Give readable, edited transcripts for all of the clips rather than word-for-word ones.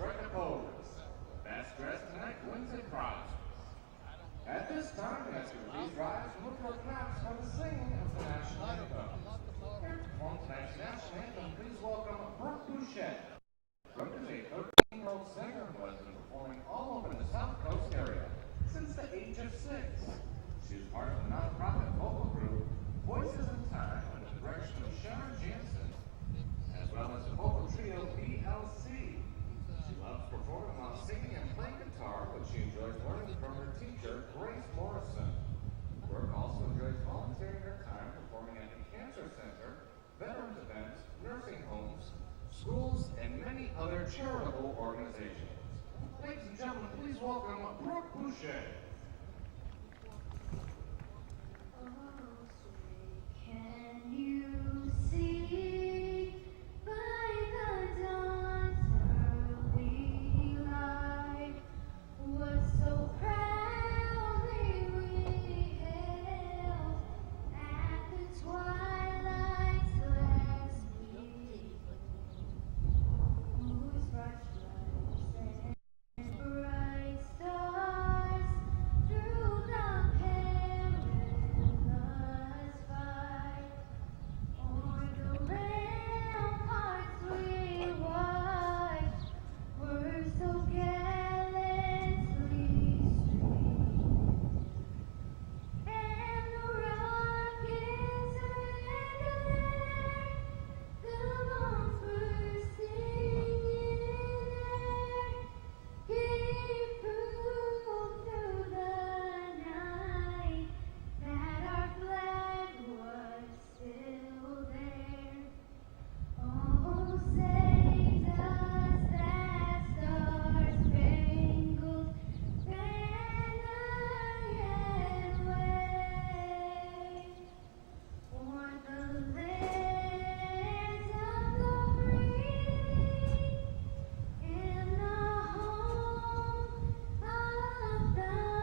strike a pose. The best dressed tonight wins a prize. At this time, we ask you to please rise and lift your caps for the singing of the national anthem. Here to perform tonight's national anthem, please welcome Brooke Boucher. Brooke is a 13-year-old singer who has been performing all over the South Coast area since the age of 6. She's part of the nonprofit vocal group Voices in Time under the direction of Sharon Jansen, as well as the vocal trio BLC. She loves performing while singing and playing guitar, which she enjoys learning from her teacher, Grace Morrison. Brooke also enjoys volunteering her time performing at the Cancer Center, veterans events, nursing homes, schools, and many other charitable organizations. Ladies and gentlemen, please welcome Brooke Boucher. Can you see by the dawn's early light what so proudly we hailed at the twilight's last gleam, whose bright stripes and bright stars through the perilous fight o'er the ramparts we watched were so gallantly streamed, and the rockets regular, the bombs bursting in air, gave proof through the night that our flag was still there. Oh, say does that star-spangled banner yet wave o'er the lands of the free in the home of the brave?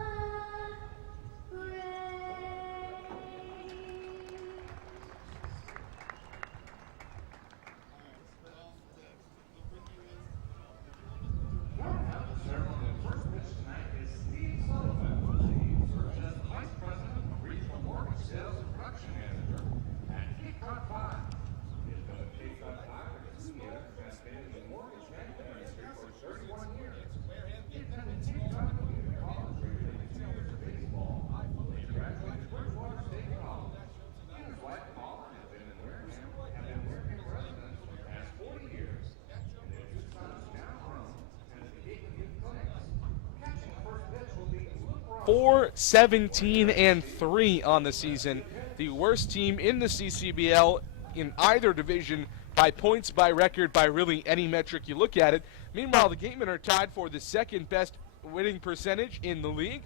Warming up the ceremony of first pitch tonight is Steve Sullivan. Steve serves as the Vice President of Regional Mortgage Sales and Production Manager at Cape Cod 5. He has been with Cape Cod 5 for 2 years and has been in the mortgage banking industry for 31 years. He attended Cape Cod Community College where he played 2 years of baseball. He graduated Bridgewater State College. He and his wife Paula have been in Wareham residents for the past 40 years. And their 2 sons now grown and the Gatemen Youth Clinics. Catching the first pitch will be Luke Ross. 4-17-3 on the season. The worst team in the CCBL in either division by points, by record, by really any metric you look at it. Meanwhile, the Gatemen are tied for the second best winning percentage in the league,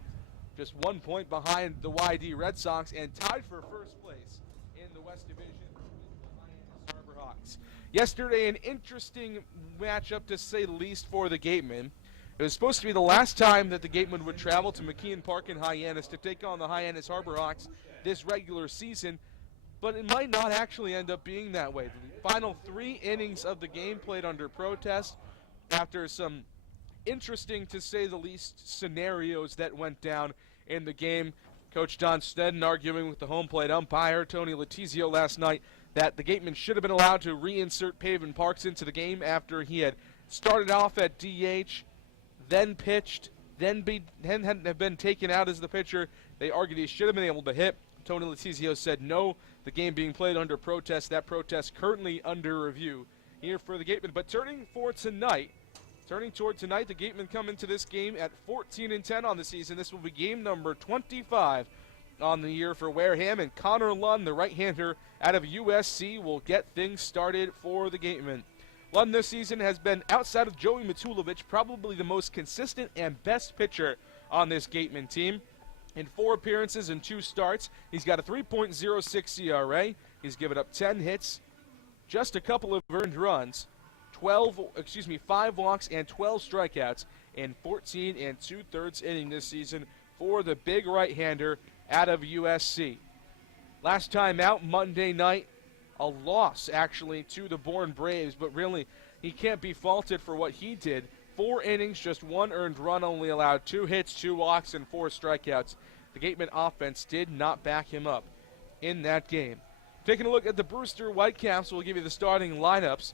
just 1 point behind the YD Red Sox, and tied for first place in the West Division with the Hyannis Harbor Hawks. Yesterday, an interesting matchup to say the least for the Gatemen. It was supposed to be the last time that the Gatemen would travel to McKeon Park in Hyannis to take on the Hyannis Harbor Hawks this regular season, but it might not actually end up being that way. The final 3 innings of the game played under protest after some interesting, to say the least, scenarios that went down in the game. Coach Don Snedden arguing with the home plate umpire, Tony Letizio, last night that the Gatemen should have been allowed to reinsert Paven Parks into the game after he had started off at DH, then pitched, then had been taken out as the pitcher. They argued he should have been able to hit. Tony Letizio said no, the game being played under protest. That protest currently under review here for the Gatemen. But turning toward tonight, the Gatemen come into this game at 14-10 on the season. This will be game number 25 on the year for Wareham, and Connor Lund, the right-hander out of USC, will get things started for the Gatemen. Lund this season has been, outside of Joey Matulovic, probably the most consistent and best pitcher on this Gatemen team. In 4 appearances and 2 starts, he's got a 3.06 ERA. He's given up 10 hits, just a couple of earned runs, 5 walks and 12 strikeouts in 14 2/3 inning this season for the big right-hander out of USC. Last time out, Monday night, a loss actually to the Bourne Braves, but really he can't be faulted for what he did. 4 innings, just 1 earned run, only allowed 2 hits, 2 walks, and 4 strikeouts. The Gatemen offense did not back him up in that game. Taking a look at the Brewster Whitecaps, we'll give you the starting lineups.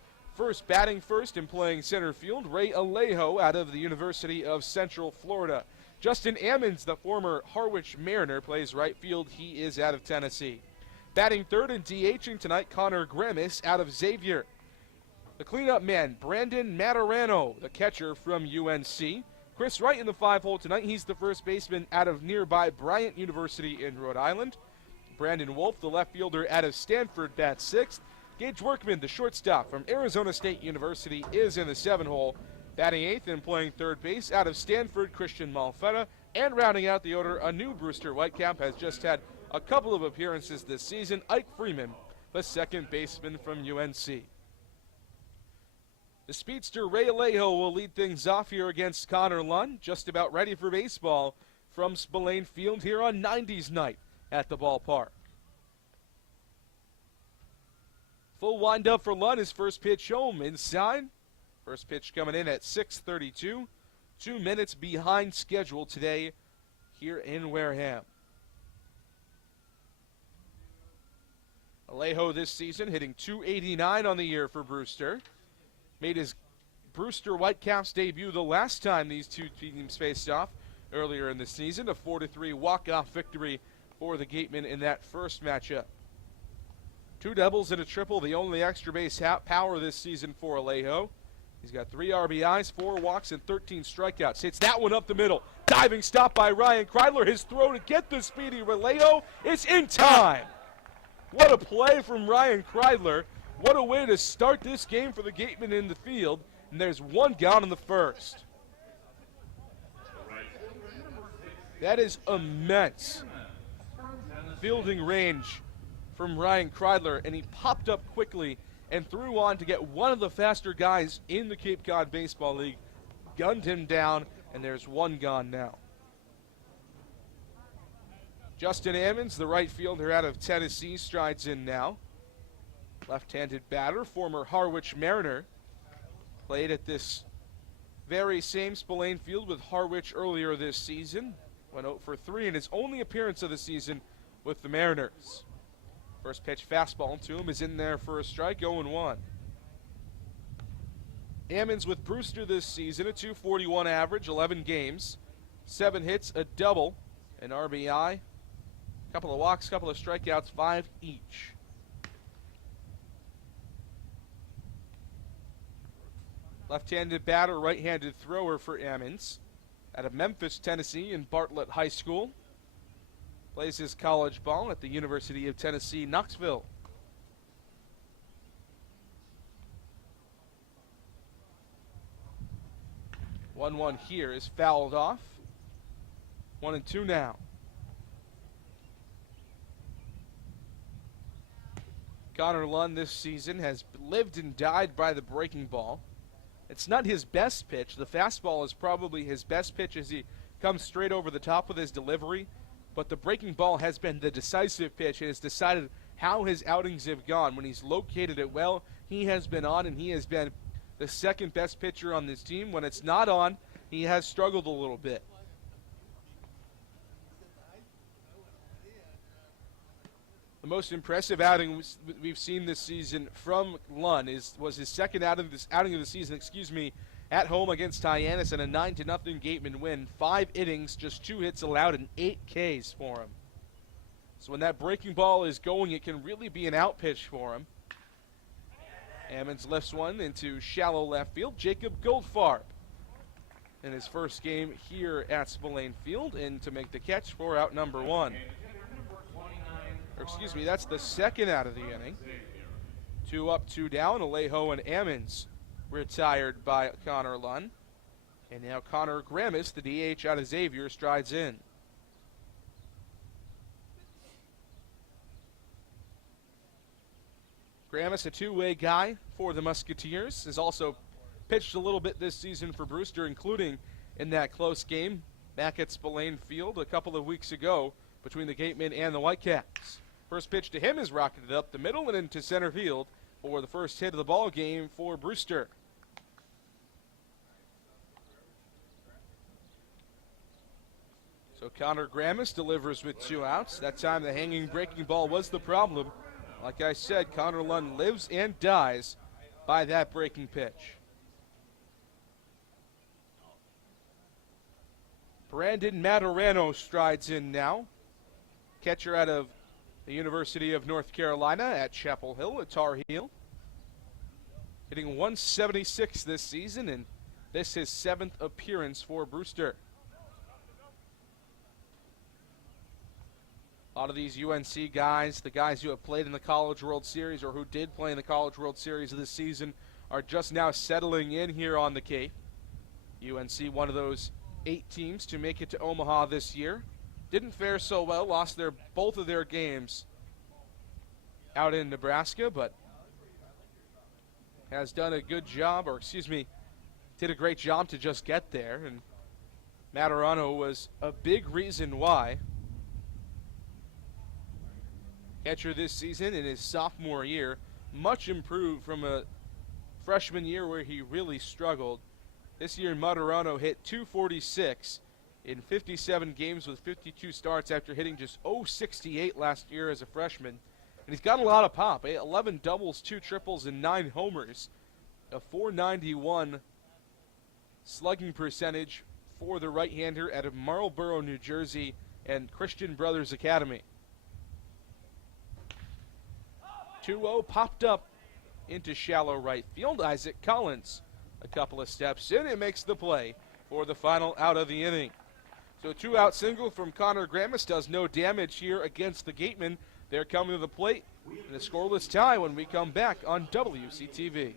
Batting first and playing center field, Ray Alejo out of the University of Central Florida. Justin Ammons, the former Harwich Mariner, plays right field. He is out of Tennessee. Batting third and DHing tonight, Connor Grammis out of Xavier. The cleanup man, Brandon Matarano, the catcher from UNC. Chris Wright in the 5-hole tonight. He's the first baseman out of nearby Bryant University in Rhode Island. Brandon Wolf, the left fielder out of Stanford, bats 6th. Gage Workman, the shortstop from Arizona State University, is in the 7-hole. Batting 8th and playing third base out of Stanford, Christian Malfetta. And rounding out the order, a new Brewster Whitecap has just had a couple of appearances this season, Ike Freeman, the second baseman from UNC. The speedster Ray Alejo will lead things off here against Connor Lunn, just about ready for baseball from Spillane Field here on 90s night at the ballpark. Full windup for Lunn, his first pitch home inside. First pitch coming in at 6:32. 2 minutes behind schedule today here in Wareham. Alejo this season hitting .289 on the year for Brewster. Made his Brewster Whitecaps debut the last time these two teams faced off earlier in the season. A 4-3 walk-off victory for the Gatemen in that first matchup. 2 doubles and a triple, the only extra base power this season for Alejo. He's got 3 RBIs, 4 walks, and 13 strikeouts. Hits that one up the middle. Diving stop by Ryan Kreidler. His throw to get the speedy Alejo is in time. What a play from Ryan Kreidler. What a way to start this game for the Gatemen in the field. And there's 1 gone in the first. That is immense fielding range from Ryan Kreidler, and he popped up quickly and threw on to get one of the faster guys in the Cape Cod Baseball League. Gunned him down, and there's 1 gone now. Justin Ammons, the right fielder out of Tennessee, strides in now. Left-handed batter, former Harwich Mariner. Played at this very same Spillane Field with Harwich earlier this season. Went 0 for 3 in his only appearance of the season with the Mariners. First pitch fastball to him is in there for a strike, 0-1. Ammons with Brewster this season, a .241 average, 11 games, 7 hits, a double, an RBI, couple of walks, couple of strikeouts, 5 each. Left-handed batter, right-handed thrower for Ammons. Out of Memphis, Tennessee, and Bartlett High School. Plays his college ball at the University of Tennessee, Knoxville. One here is fouled off. 1-2 now. Connor Lunn this season has lived and died by the breaking ball. It's not his best pitch. The fastball is probably his best pitch as he comes straight over the top with his delivery. But the breaking ball has been the decisive pitch. It has decided how his outings have gone. When he's located it well, he has been on, and he has been the second best pitcher on this team. When it's not on, he has struggled a little bit. The most impressive outing we've seen this season from Lunn was his second outing of the season, at home against Hyannis in a 9-0 Gatemen win. 5 innings, just 2 hits allowed, and 8 Ks for him. So when that breaking ball is going, it can really be an out pitch for him. Ammons lifts one into shallow left field. Jacob Goldfarb in his first game here at Spillane Field, and to make the catch for out number 1. That's the second out of the inning. 2 up, 2 down. Alejo and Ammons retired by Connor Lunn. And now Connor Grammis, the DH out of Xavier, strides in. Grammis, a two-way guy for the Musketeers, has also pitched a little bit this season for Brewster, including in that close game back at Spillane Field a couple of weeks ago between the Gatemen and the Whitecaps. First pitch to him is rocketed up the middle and into center field for the first hit of the ball game for Brewster. So Connor Grammis delivers with 2 outs. That time the hanging breaking ball was the problem. Like I said, Connor Lund lives and dies by that breaking pitch. Brandon Maturano strides in now. Catcher out of the University of North Carolina at Chapel Hill, a Tar Heel. Hitting 176 this season, and this his 7th appearance for Brewster. A lot of these UNC guys, the guys who have played in the College World Series or who did play in the College World Series this season, are just now settling in here on the Cape. UNC, one of those 8 teams to make it to Omaha this year. Didn't fare so well, lost both of their games out in Nebraska, but has done a good job, did a great job to just get there. And Maturano was a big reason why. Catcher this season in his sophomore year, much improved from a freshman year where he really struggled. This year, Maturano hit .246 in 57 games with 52 starts after hitting just .068 last year as a freshman. And he's got a lot of pop, 11 doubles, 2 triples, and 9 homers. A .491 slugging percentage for the right-hander out of Marlboro, New Jersey, and Christian Brothers Academy. 2-0 popped up into shallow right field. Isaac Collins a couple of steps in and makes the play for the final out of the inning. So 2-out single from Connor Grammis does no damage here against the Gatemen. They're coming to the plate in a scoreless tie when we come back on WCTV.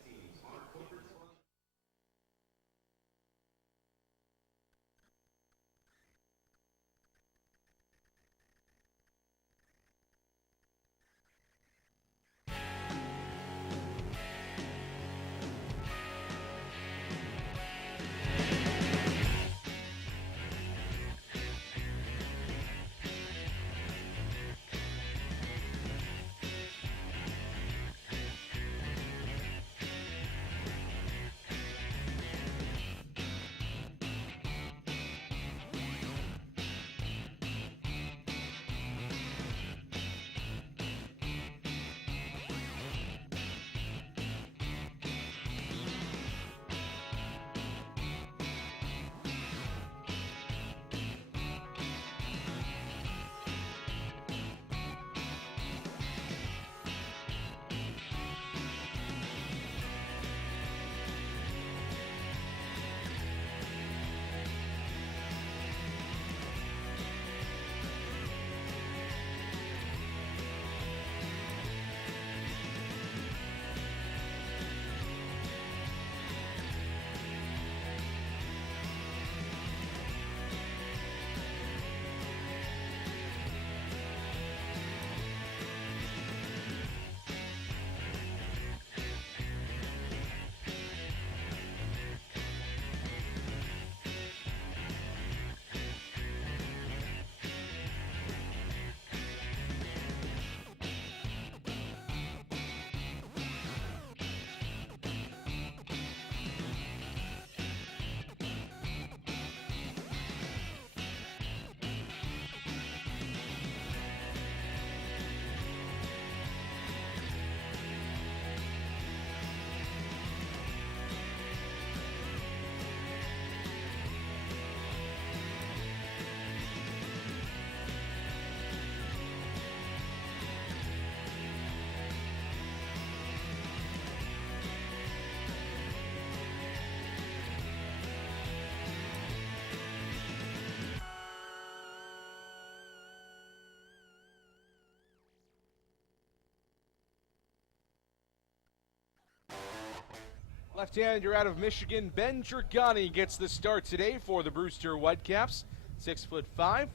Left-hander out of Michigan, Ben Dragani gets the start today for the Brewster Whitecaps. 6'5",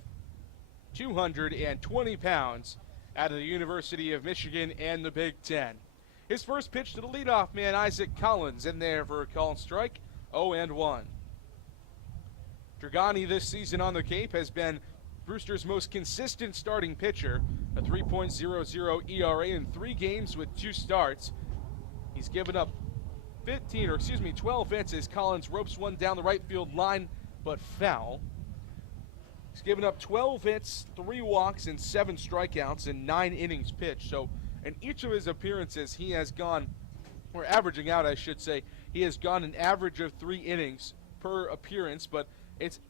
220 pounds out of the University of Michigan and the Big Ten. His first pitch to the leadoff man, Isaac Collins, in there for a called strike, 0-1. Dragani this season on the Cape has been Brewster's most consistent starting pitcher, a 3.00 ERA in 3 games with 2 starts. He's given up 12 hits as Collins ropes one down the right field line, but foul. He's given up 12 hits, 3 walks, and 7 strikeouts in 9 innings pitched. So in each of his appearances, he has gone, or averaging out, I should say, he has gone an average of 3 innings per appearance, but it's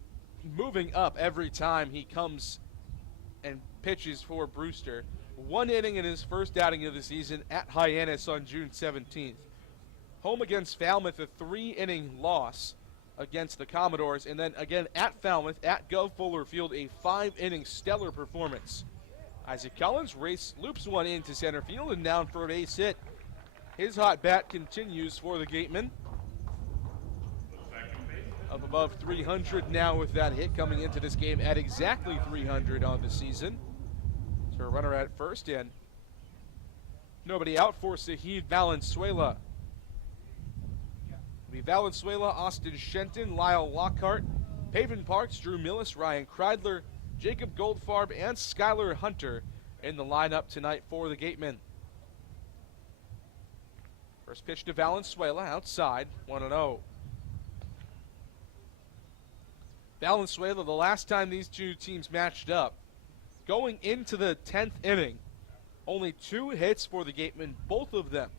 moving up every time he comes and pitches for Brewster. 1 inning in his first outing of the season at Hyannis on June 17th. Home against Falmouth, a 3-inning loss against the Commodores, and then again at Falmouth, at Gov Fuller Field, a 5-inning stellar performance. Isaac Collins loops one into center field and down for a base hit. His hot bat continues for the Gatemen. Up above 300 now with that hit, coming into this game at exactly 300 on the season. So a runner at first, and nobody out for Sahid Valenzuela. It'll be Valenzuela, Austin Shenton, Lyle Lockhart, Paven Parks, Drew Millis, Ryan Kreidler, Jacob Goldfarb, and Skylar Hunter in the lineup tonight for the Gatemen. First pitch to Valenzuela, outside, 1-0. Valenzuela, the last time these two teams matched up, going into the 10th inning, only 2 hits for the Gatemen, both of them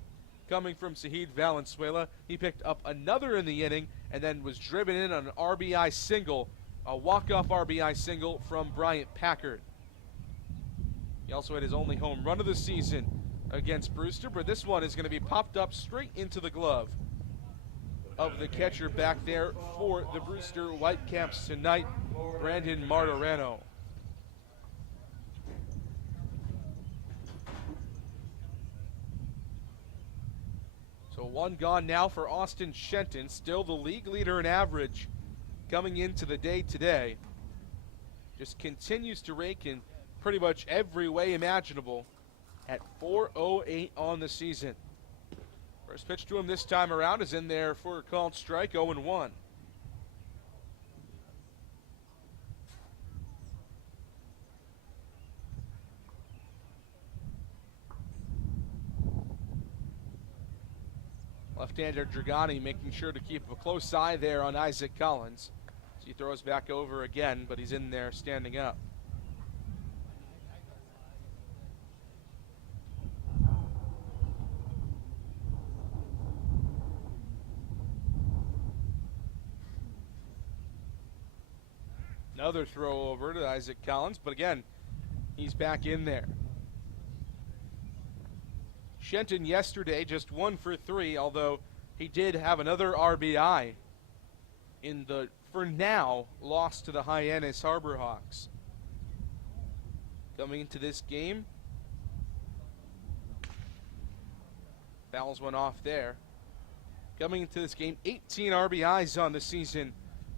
coming from Sahid Valenzuela. He picked up another in the inning and then was driven in on an RBI single, a walk-off RBI single from Bryant Packard. He also had his only home run of the season against Brewster, but this one is going to be popped up straight into the glove of the catcher back there for the Brewster Whitecaps tonight, Brandon Martorano. So 1 gone now for Austin Shenton, still the league leader in average coming into the day today. Just continues to rake in pretty much every way imaginable at .408 on the season. First pitch to him this time around is in there for a called strike, 0-1. Left-hander Dragani making sure to keep a close eye there on Isaac Collins. So he throws back over again, but he's in there standing up. Another throw over to Isaac Collins, but again, he's back in there. Shenton yesterday just 1 for 3, although he did have another RBI in the, for now, loss to the Hyannis Harbor Hawks. Coming into this game, fouls went off there. Coming into this game, 18 RBIs on the season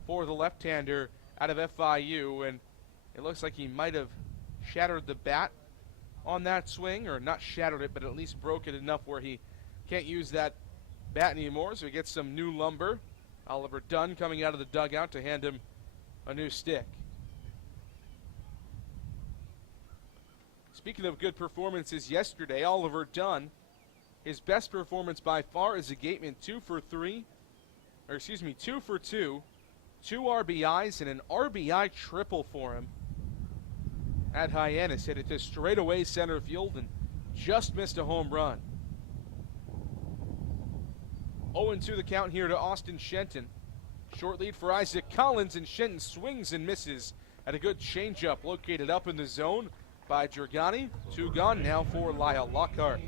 for the left-hander out of FIU, and it looks like he might have shattered the bat on that swing, or not shattered it, but at least broke it enough where he can't use that bat anymore, so he gets some new lumber. Oliver Dunn coming out of the dugout to hand him a new stick. Speaking of good performances yesterday, Oliver Dunn, his best performance by far as a Gateman, 2 for 2, 2 RBIs, and an RBI triple for him at Hyannis. Hit it to straightaway center field and just missed a home run. 0-2 the count here to Austin Shenton. Short lead for Isaac Collins, and Shenton swings and misses at a good changeup located up in the zone by Dragani. 2 gone now for Lyle Lockhart.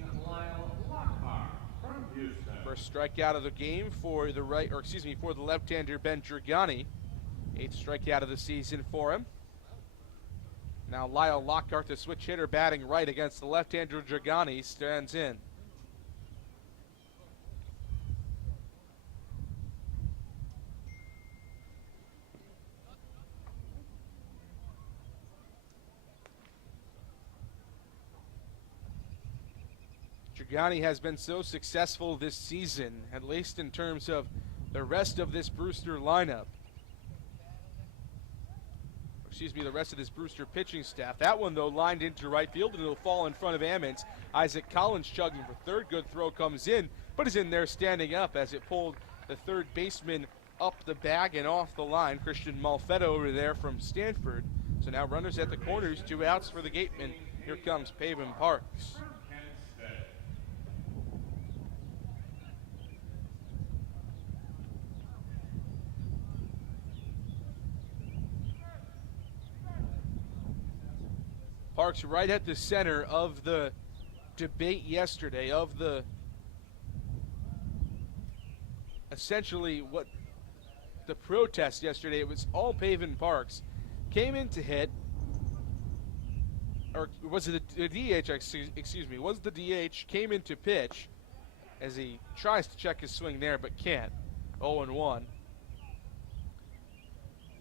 First strikeout of the game for the for the left-hander Ben Dragani. 8th strikeout of the season for him. Now Lyle Lockhart, the switch hitter, batting right against the left-hander Dragani, stands in. Dragani has been so successful this season, at least in terms of the rest of this Brewster lineup. The rest of this Brewster pitching staff. That one, though, lined into right field, and it'll fall in front of Ammons. Isaac Collins chugging for third. Good throw comes in, but is in there standing up as it pulled the third baseman up the bag and off the line. Christian Malfetto over there from Stanford So now runners at the corners, 2 outs for the Gatemen. Here comes Paven Parks. From Kent State. Parks right at the center of the debate yesterday, of the essentially what the protest yesterday. It was all Paven Parks. Came in to hit, or was it the DH, excuse me, was the DH, came in to pitch as he tries to check his swing there but can't. 0-1.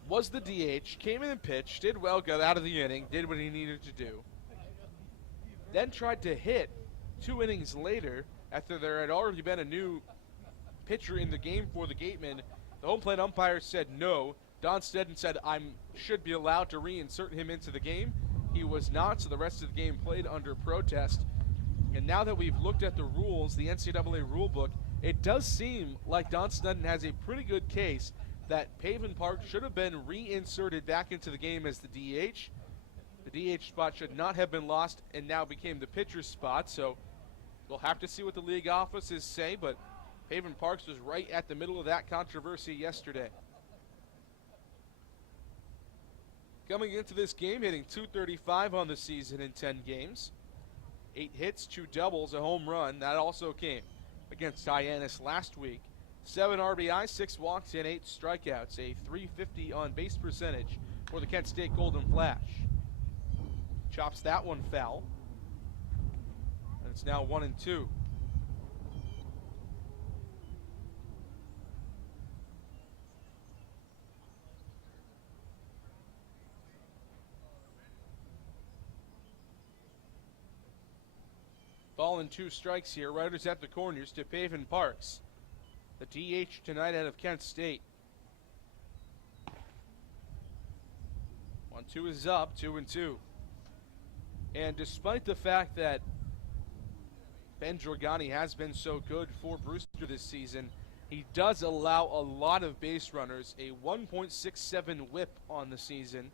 Was the DH, came in and pitched, did well, got out of the inning, did what he needed to do. Then tried to hit 2 innings later after there had already been a new pitcher in the game for the Gatemen. The home plate umpire said no. Don Stedden said I should be allowed to reinsert him into the game. He was not, so the rest of the game played under protest. And now that we've looked at the rules, the NCAA rule book, it does seem like Don Stedden has a pretty good case that Paven Park should have been reinserted back into the game as the DH. The DH spot should not have been lost and now became the pitcher's spot, so we'll have to see what the league offices say, but Paven Parks was right at the middle of that controversy yesterday. Coming into this game, hitting .235 on the season in 10 games. 8 hits, 2 doubles, a home run. That also came against Hyannis last week. 7 RBIs, 6 walks, and 8 strikeouts. A .350 on base percentage for the Kent State Golden Flash. Chops that one foul. And it's now 1-2. Ball and 2 strikes here. Riders at the corners to Paven Parks. The DH tonight out of Kent State. 1-2 is up, 2-2. And despite the fact that Ben Jorgani has been so good for Brewster this season, he does allow a lot of base runners, a 1.67 whip on the season.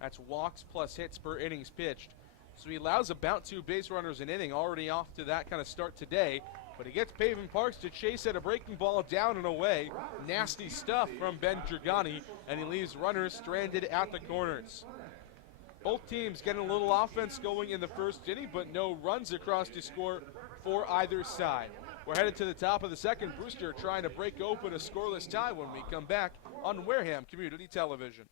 That's walks plus hits per innings pitched. So he allows about 2 base runners an inning, already off to that kind of start today. But he gets Paven Parks to chase at a breaking ball down and away. Nasty stuff from Ben Jorgani, and he leaves runners stranded at the corners. Both teams getting a little offense going in the first inning, but no runs across to score for either side. We're headed to the top of the second. Brewster trying to break open a scoreless tie when we come back on Wareham Community Television.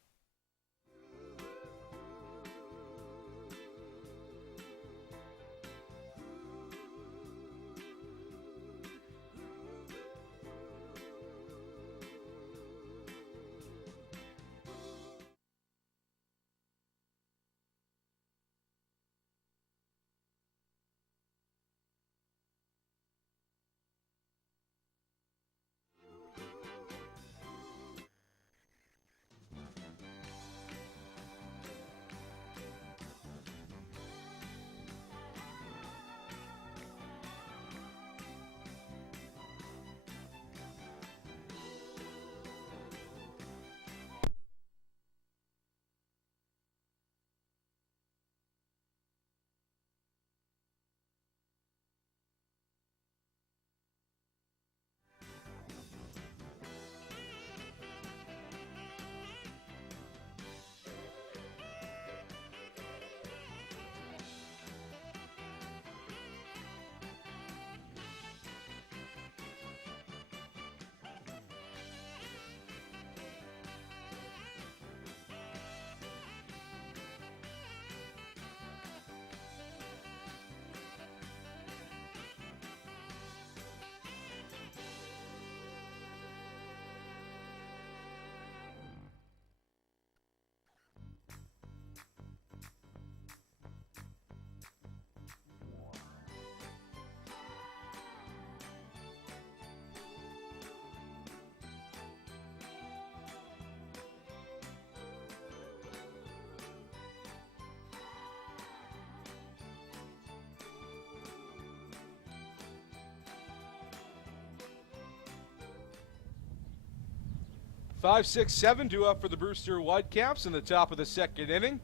Five, six, seven due up for the Brewster Whitecaps in the top of the second inning.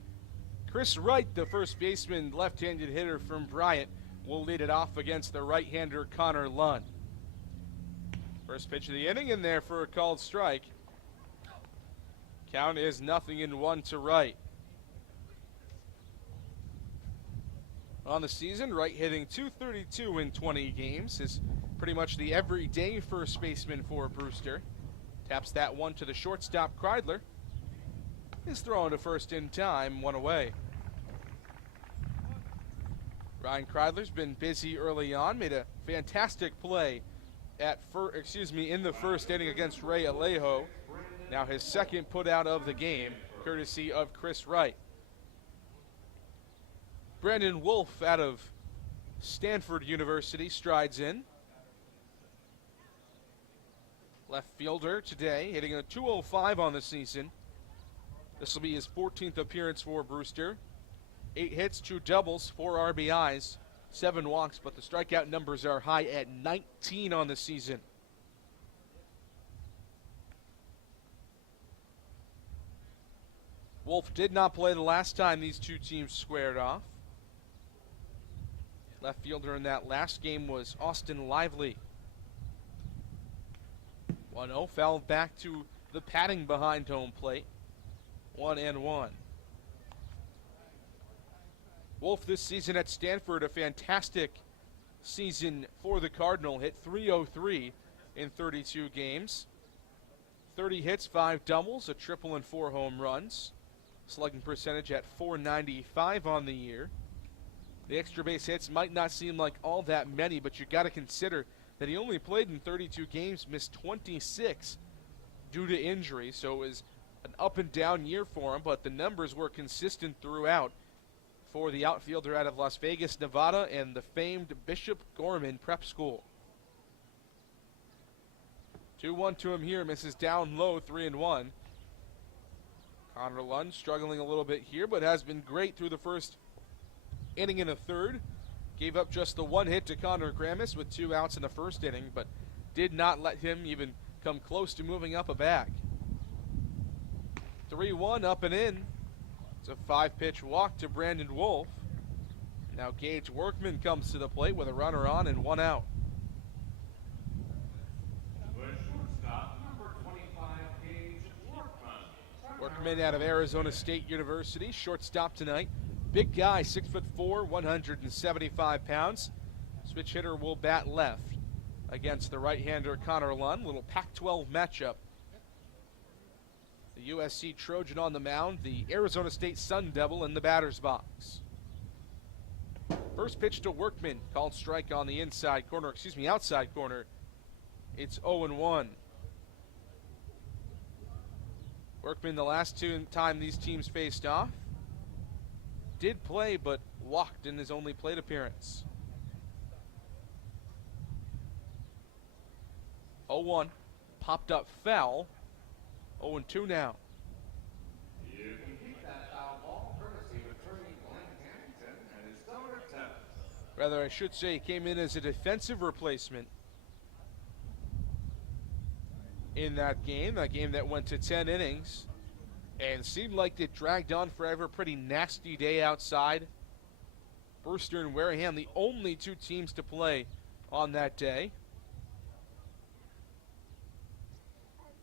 Chris Wright, the first baseman, left-handed hitter from Bryant, will lead it off against the right-hander Connor Lund. First pitch of the inning in there for a called strike. Count is 0-1 to Wright. On the season, Wright hitting .232 in 20 games is pretty much the everyday first baseman for Brewster. Taps that one to the shortstop, Kreidler. Is thrown to first in time, one away. Ryan Kreidler's been busy early on, made a fantastic play in the first inning against Ray Alejo. Now his second put out of the game, courtesy of Chris Wright. Brandon Wolf out of Stanford University strides in. Left fielder today, hitting a .205 on the season. This will be his 14th appearance for Brewster. 8 hits, 2 doubles, 4 RBIs, 7 walks, but the strikeout numbers are high at 19 on the season. Wolf did not play the last time these two teams squared off. Left fielder in that last game was Austin Lively. 1-0, fouled back to the padding behind home plate. 1-1. Wolf this season at Stanford, a fantastic season for the Cardinal. Hit .303 in 32 games. 30 hits, 5 doubles, a triple and 4 home runs. Slugging percentage at .495 on the year. The extra base hits might not seem like all that many, but you got to consider that he only played in 32 games, missed 26 due to injury, so it was an up and down year for him, but the numbers were consistent throughout for the outfielder out of Las Vegas, Nevada, and the famed Bishop Gorman Prep School. 2-1 to him here, misses down low, 3-1. Connor Lund struggling a little bit here, but has been great through the first inning and a third. Gave up just the 1 hit to Connor Gramis with 2 outs in the first inning, but did not let him even come close to moving up a bag. 3-1 up and in. It's a 5-pitch walk to Brandon Wolf. Now Gage Workman comes to the plate with a runner on and 1 out. Shortstop, number 25, Gage Workman. Workman out of Arizona State University, shortstop tonight. Big guy, 6'4", 175 pounds. Switch hitter will bat left against the right-hander Connor Lund. Little Pac-12 matchup. The USC Trojan on the mound, the Arizona State Sun Devil in the batter's box. First pitch to Workman, called strike on the outside corner. It's 0-1. Workman, the last time these teams faced off, did play but walked in his only plate appearance. 0-1, popped up foul. 0-2 now. You can keep that foul ball, courtesy of attorney Glenn Hamilton and his daughter Tevin. Rather, I should say, he came in as a defensive replacement in that game that went to 10 innings and seemed like it dragged on forever. Pretty nasty day outside. Brewster and Wareham, the only 2 teams to play on that day.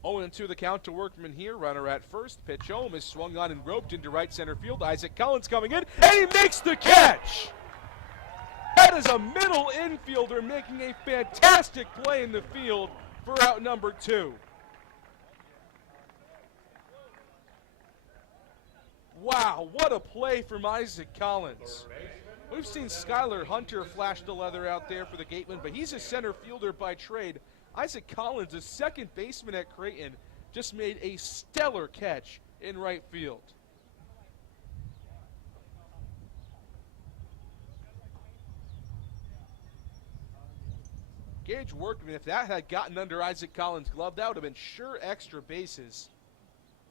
0-2 the count to Workman here. Runner at first. Pitch home is swung on and roped into right center field. Isaac Collins coming in, and he makes the catch! That is a middle infielder making a fantastic play in the field for out number 2. Wow, what a play from Isaac Collins. We've seen Skylar Hunter flash the leather out there for the Gatemen, but he's a center fielder by trade. Isaac Collins, a second baseman at Creighton, just made a stellar catch in right field. Gage Workman, if that had gotten under Isaac Collins' glove, that would have been sure extra bases.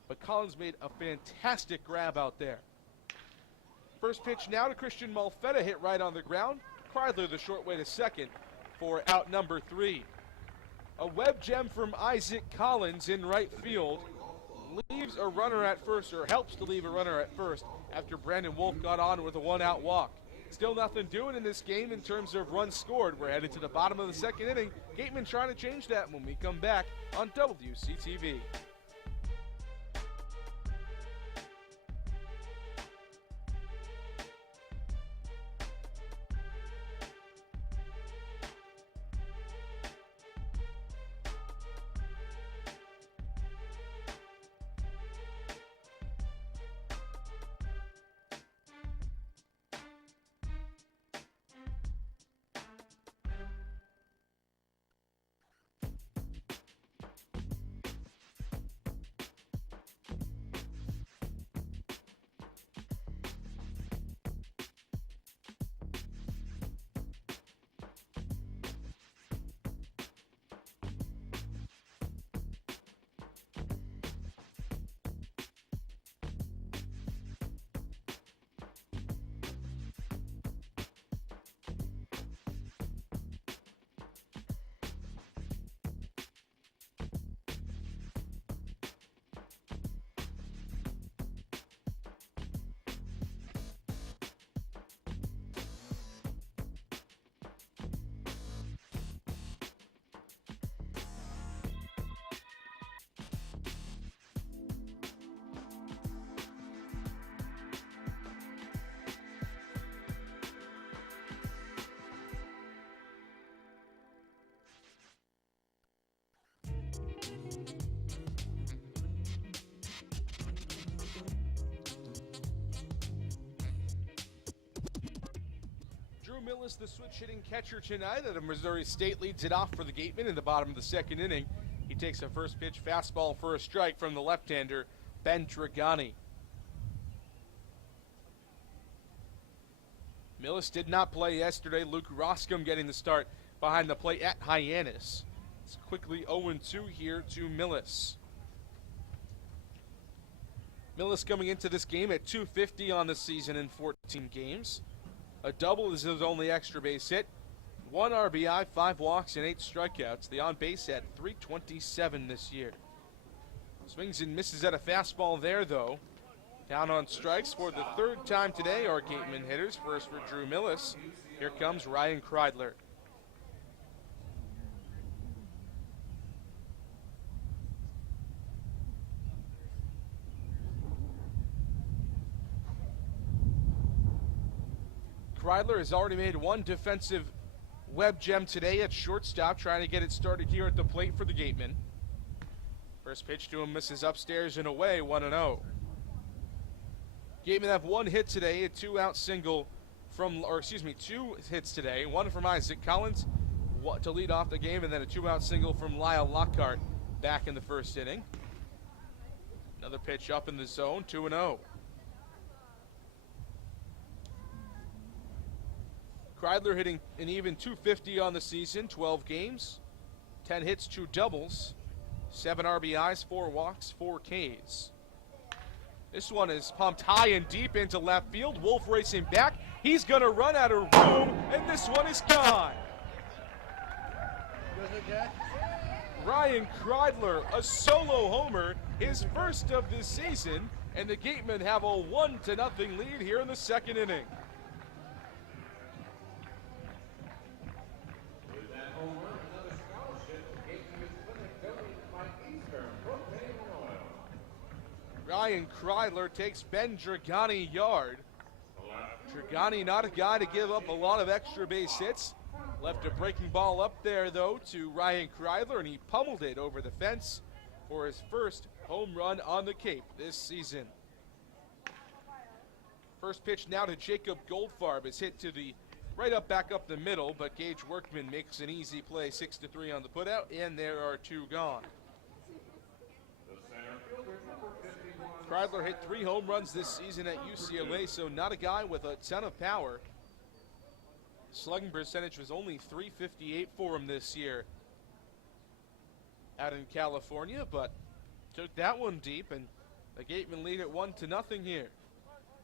But Collins made a fantastic grab out there. First pitch now to Christian Malfetta, hit right on the ground. Kreidler the short way to second for out number 3. A web gem from Isaac Collins in right field. Leaves a runner at first, or helps to leave a runner at first, after Brandon Wolf got on with a one-out walk. Still nothing doing in this game in terms of runs scored. We're headed to the bottom of the second inning. Gatemen trying to change that when we come back on WCTV. Drew Millis, the switch-hitting catcher tonight at a Missouri State, leads it off for the Gatemen in the bottom of the second inning. He takes a first pitch fastball for a strike from the left-hander, Ben Dragani. Millis did not play yesterday. Luke Roscom getting the start behind the plate at Hyannis. It's quickly 0-2 here to Millis. Millis coming into this game at .250 on the season in 14 games. A double is his only extra base hit. 1 RBI, 5 walks, and 8 strikeouts. The on-base at .327 this year. Swings and misses at a fastball there, though. Down on strikes for the third time today, our Gatemen hitters. First for Drew Millis. Here comes Ryan Kreidler. Kreidler has already made one defensive web gem today at shortstop, trying to get it started here at the plate for the Gatemen. First pitch to him misses upstairs and away, 1-0. Gatemen have one hit today, a two-out single from, two hits today, one from Isaac Collins to lead off the game, and then a two-out single from Lyle Lockhart back in the first inning. Another pitch up in the zone, 2-0. Kreidler hitting an even .250 on the season, 12 games, 10 hits, 2 doubles, 7 RBIs, 4 walks, 4 Ks. This one is pumped high and deep into left field. Wolf racing back. He's going to run out of room, and this one is gone. Ryan Kreidler, a solo homer, his first of this season, and the Gatemen have a 1-0 lead here in the second inning. Ryan Kreidler takes Ben Dragani yard. Dragani not a guy to give up a lot of extra base hits. Left a breaking ball up there, though, to Ryan Kreidler, and he pummeled it over the fence for his first home run on the Cape this season. First pitch now to Jacob Goldfarb is hit to the back up the middle, but Gage Workman makes an easy play, 6-3 on the putout, and there are 2 gone. Kreidler hit 3 home runs this season at UCLA, so not a guy with a ton of power. Slugging percentage was only .358 for him this year out in California, but took that one deep, and the Gatemen lead at 1-0 here.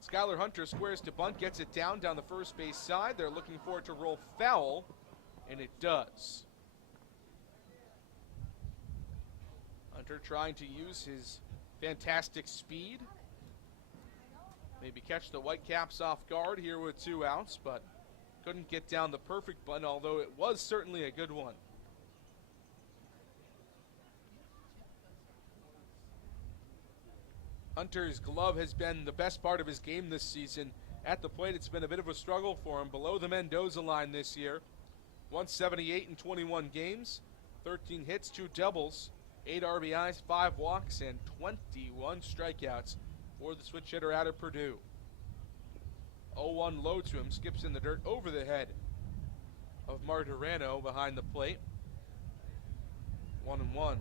Skylar Hunter squares to bunt, gets it down the first base side. They're looking for it to roll foul, and it does. Hunter trying to use his fantastic speed. Maybe catch the Whitecaps off guard here with 2 outs, but couldn't get down the perfect button, although it was certainly a good one. Hunter's glove has been the best part of his game this season. At the plate, it's been a bit of a struggle for him. Below the Mendoza line this year, 178 in 21 games, 13 hits, 2 doubles, 8 RBIs, 5 walks, and 21 strikeouts for the switch hitter out of Purdue. 0-1 low to him, skips in the dirt over the head of Martirano behind the plate. 1-1.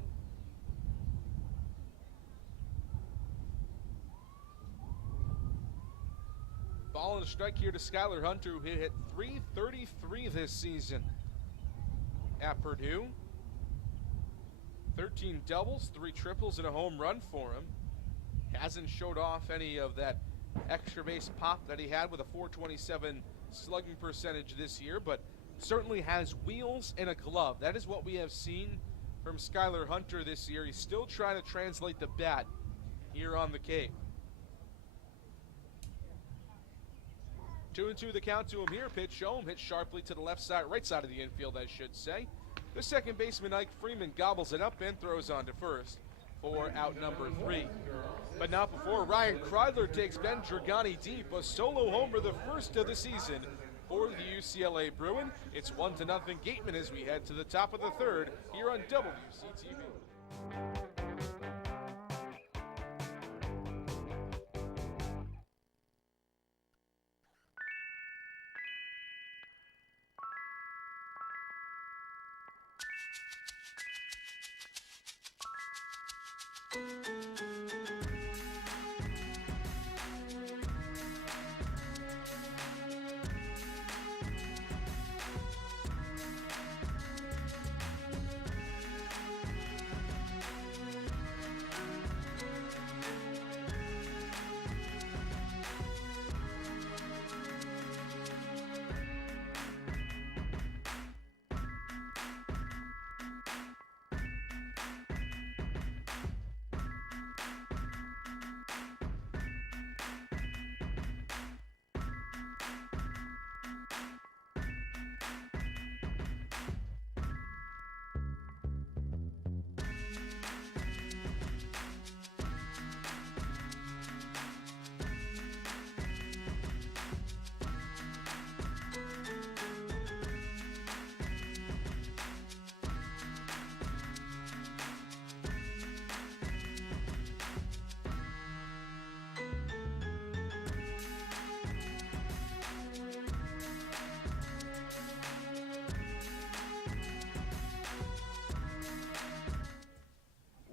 Ball and a strike here to Skylar Hunter, who hit .333 this season at Purdue. 13 doubles, 3 triples, and a home run for him. Hasn't showed off any of that extra base pop that he had with a .427 slugging percentage this year, but certainly has wheels and a glove. That is what we have seen from Skylar Hunter this year. He's still trying to translate the bat here on the Cape. 2-2 the count to him here. Pitch home, hit sharply to the left side, right side of the infield, I should say. The second baseman, Ike Freeman, gobbles it up and throws on to first for out number 3. But not before Ryan Kreidler takes Ben Dragani deep. A solo homer, the first of the season for the UCLA Bruin. It's 1-0 Gatemen as we head to the top of the third here on WCTV.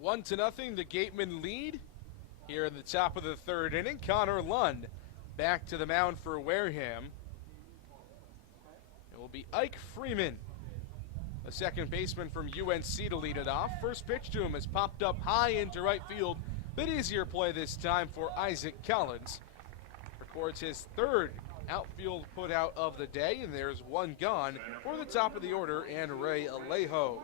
One to nothing, the Gatemen lead here in the top of the third inning. Connor Lund back to the mound for Wareham. It will be Ike Freeman, a second baseman from UNC, to lead it off. First pitch to him has popped up high into right field. Bit easier play this time for Isaac Collins. Records his third outfield put out of the day, and there's one gone for the top of the order and Ray Alejo.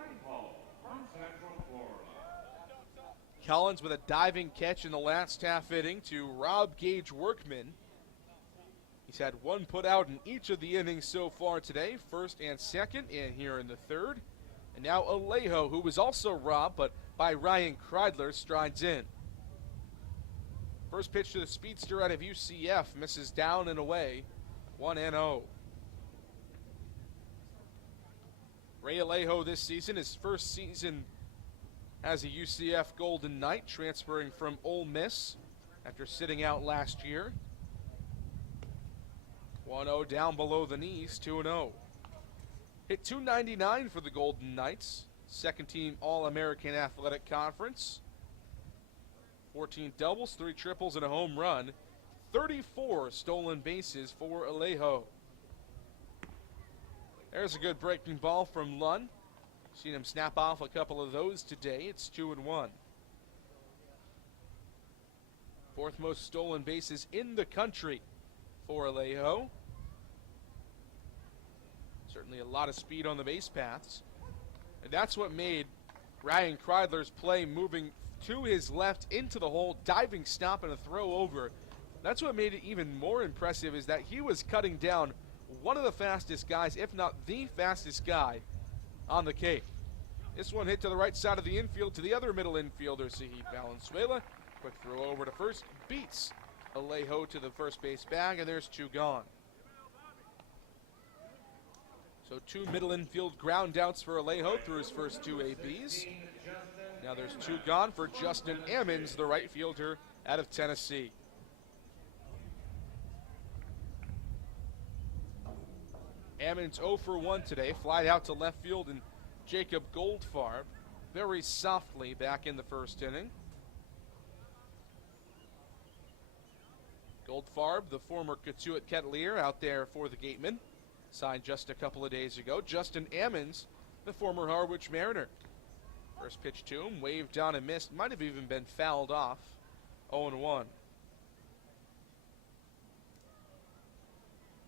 Collins with a diving catch in the last half inning to Rob Gage Workman. He's had one put out in each of the innings so far today, first and second, and here in the third. And now Alejo, who was also robbed, but by Ryan Kreidler, strides in. First pitch to the speedster out of UCF, misses down and away, 1-0. Ray Alejo this season, his first season as a UCF Golden Knight, transferring from Ole Miss after sitting out last year. 1-0 down below the knees, 2-0. Hit .299 for the Golden Knights, second team All-American Athletic Conference. 14 doubles, 3 triples, and a home run. 34 stolen bases for Alejo. There's a good breaking ball from Lund. Seen him snap off a couple of those today. It's 2-1. Fourth most stolen bases in the country for Alejo. Certainly a lot of speed on the base paths. And that's what made Ryan Kreidler's play moving to his left into the hole, diving stop and a throw over That's what made it even more impressive, is that he was cutting down one of the fastest guys, if not the fastest guy on the Cape. This one hit to the right side of the infield to the other middle infielder, Sahid Valenzuela. Quick throw over to first, beats Alejo to the first base bag, and there's 2 gone. So 2 middle infield ground outs for Alejo through his first 2 ABs. Now there's 2 gone for Justin Ammons, the right fielder out of Tennessee. Ammons 0 for 1 today, flied out to left field, and Jacob Goldfarb very softly back in the first inning. Goldfarb, the former Katuitt Kettleer, out there for the Gatemen, signed just a couple of days ago. Justin Ammons, the former Harwich Mariner. First pitch to him, waved down and missed, might have even been fouled off. 0-1.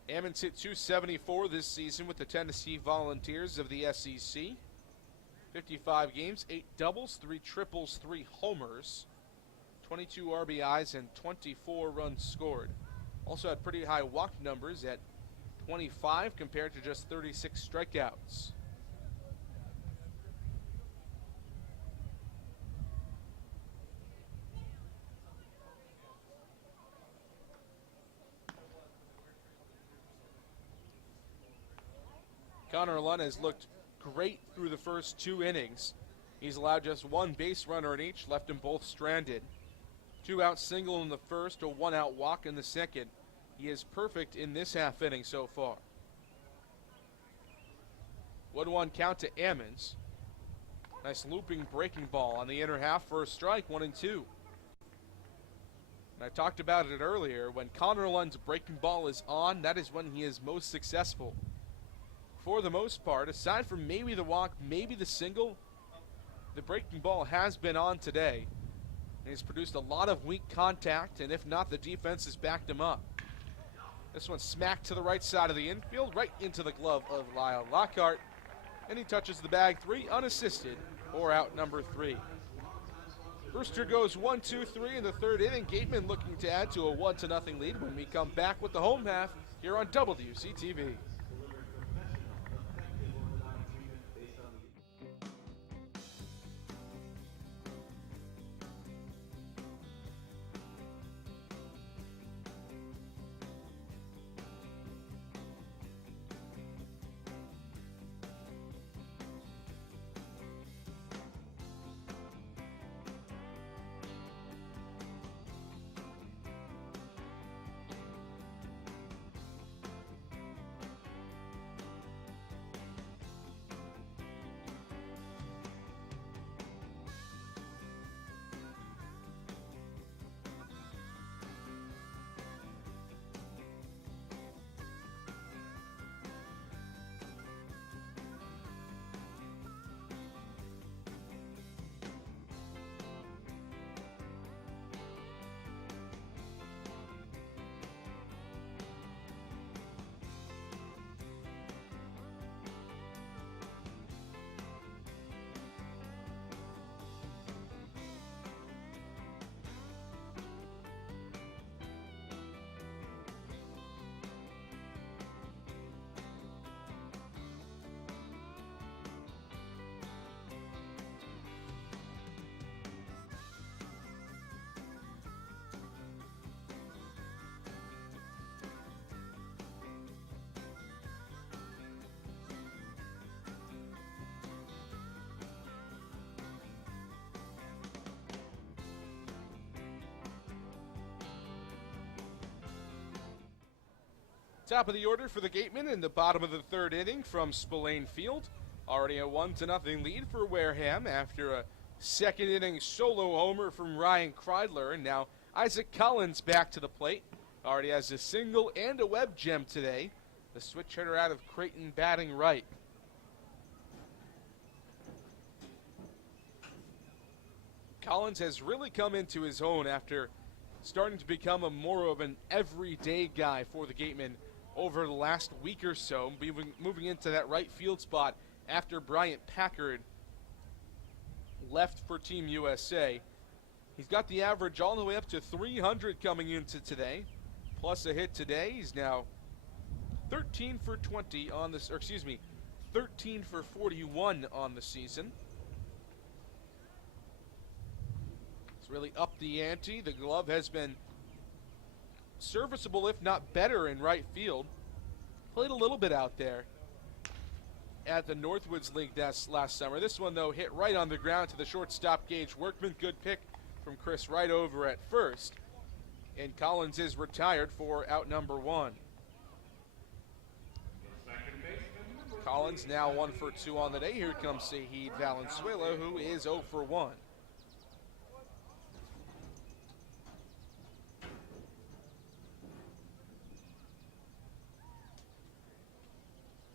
Ammons hit .274 this season with the Tennessee Volunteers of the SEC. 55 games, 8 doubles, 3 triples, 3 homers, 22 RBIs, and 24 runs scored. Also had pretty high walk numbers at 25 compared to just 36 strikeouts. Connor Lunn has looked great through the first 2 innings. He's allowed just 1 base runner in each, left them both stranded. 2-out single in the first, a 1-out walk in the second. He is perfect in this half inning so far. 1-1 count to Ammons. Nice looping breaking ball on the inner half for a strike, 1-2. And I talked about it earlier. When Connor Lunn's breaking ball is on, that is when he is most successful. For the most part, aside from maybe the walk, maybe the single, the breaking ball has been on today. And he's produced a lot of weak contact, and if not, the defense has backed him up. This one smacked to the right side of the infield, right into the glove of Lyle Lockhart. And he touches the bag 3 unassisted, or out number 3. Brewster goes 1-2-3 in the third inning. Gatemen looking to add to a 1-0 lead when we come back with the home half here on WCTV. Top of the order for the Gatemen in the bottom of the third inning from Spillane Field. Already a 1-0 lead for Wareham after a second inning solo homer from Ryan Kreidler. And now Isaac Collins back to the plate. Already has a single and a web gem today. The switch hitter out of Creighton batting right. Collins has really come into his own after starting to become more of an everyday guy for the Gatemen over the last week or so, moving into that right field spot after Bryant Packard left for Team USA. He's got the average all the way up to 300 coming into today, plus a hit today. He's now 13 for 20 on this, or excuse me, 13 for 41 on the season. It's really upped the ante. The glove has been serviceable, if not better, in right field. Played a little bit out there at the Northwoods League last summer. This one, though, hit right on the ground to the shortstop, Gage Workman. Good pick from Chris Wright over at first. And Collins is retired for out number 1. Collins now 1 for 2 on the day. Here comes Sahid Valenzuela, who is 0 for 1.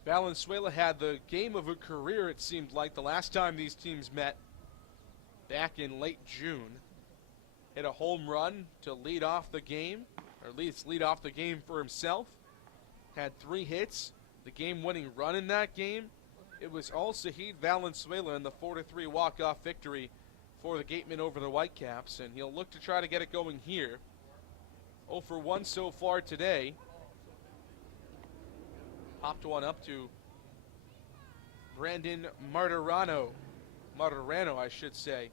Valenzuela had the game of a career, it seemed like, the last time these teams met back in late June. Hit a home run to lead off the game, or at least lead off the game for himself. Had 3 hits, the game-winning run in that game. It was all Sahid Valenzuela in the 4-3 walk-off victory for the Gatemen over the Whitecaps, and he'll look to try to get it going here. 0 for 1 so far today. Popped one up to Brandon Martirano, I should say,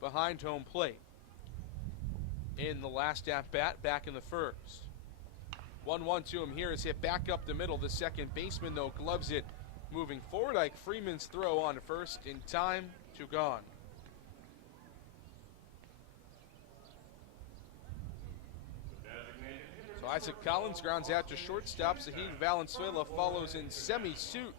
behind home plate in the last at-bat back in the first. 1-1 to him here is hit back up the middle. The second baseman, though, gloves it moving forward. Ike Freeman's throw on first in time, 2 gone. So Isaac Collins grounds out to shortstop. Sahid Valenzuela follows in semi-suit,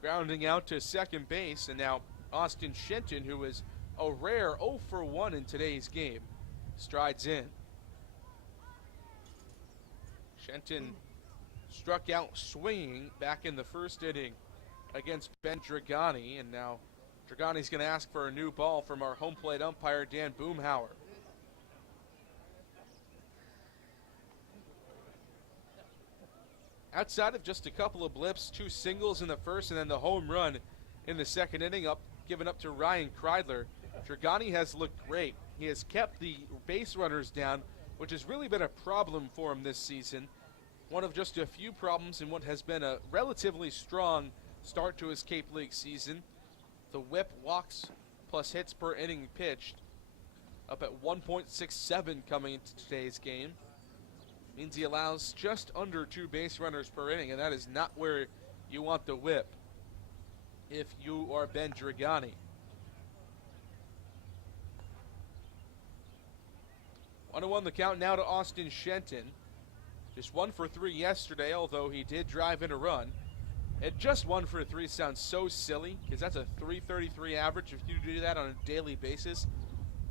grounding out to second base. And now Austin Shenton, who is a rare 0 for 1 in today's game, strides in. Shenton struck out swinging back in the first inning against Ben Dragani, and now Dragani's going to ask for a new ball from our home plate umpire, Dan Boomhauer. Outside of just a couple of blips, 2 singles in the first and then the home run in the second inning, given up to Ryan Kreidler, Dragani has looked great. He has kept the base runners down, which has really been a problem for him this season. One of just a few problems in what has been a relatively strong start to his Cape League season. The whip, walks plus hits per inning pitched up at 1.67 coming into today's game. Means he allows just under 2 base runners per inning, and that is not where you want the whip if you are Ben Dragani. 1-1 the count now to Austin Shenton. Just 1 for 3 yesterday, although he did drive in a run. And just 1 for 3 sounds so silly, because that's a .333 average if you do that on a daily basis.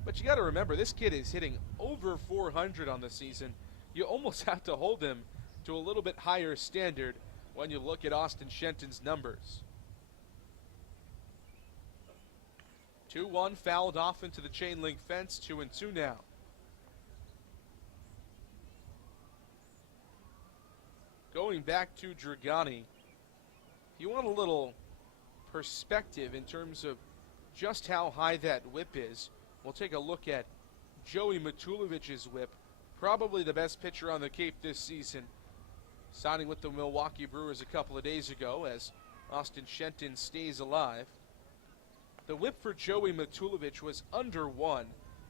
But you got to remember, this kid is hitting over 400 on the season. You almost have to hold him to a little bit higher standard when you look at Austin Shenton's numbers. 2-1 fouled off into the chain link fence, 2-2 now. Going back to Dragani, if you want a little perspective in terms of just how high that whip is, we'll take a look at Joey Matulovic's whip, probably the best pitcher on the Cape this season, signing with the Milwaukee Brewers a couple of days ago as Austin Shenton stays alive. The whip for Joey Matulovic was under 1,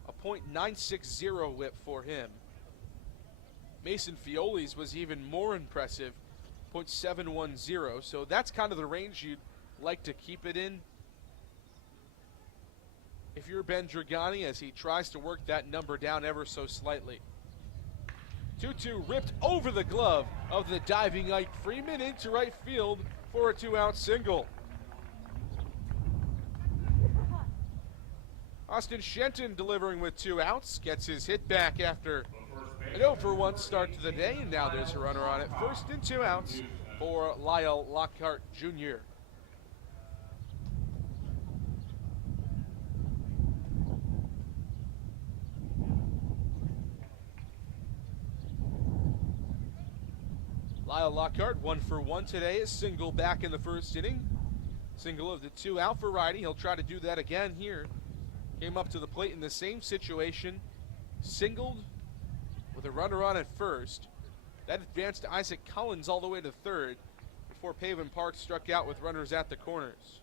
a .960 whip for him. Mason Fioli's was even more impressive, .710, so that's kind of the range you'd like to keep it in if you're Ben Dragani, as he tries to work that number down ever so slightly. 2-2 ripped over the glove of the diving Ike Freeman into right field for a 2-out single. Austin Shenton delivering with 2 outs, gets his hit back after an 0 for 1 start to the day, and now there's a runner on at first and 2 outs for Lyle Lockhart Jr. Lyle Lockhart 1 for 1 today, a single back in the first inning. Single of the 2 out for righty. He'll try to do that again here came up to the plate in the same situation, singled with a runner on at first. That advanced Isaac Collins all the way to third before Pavin Park struck out with runners at the corners.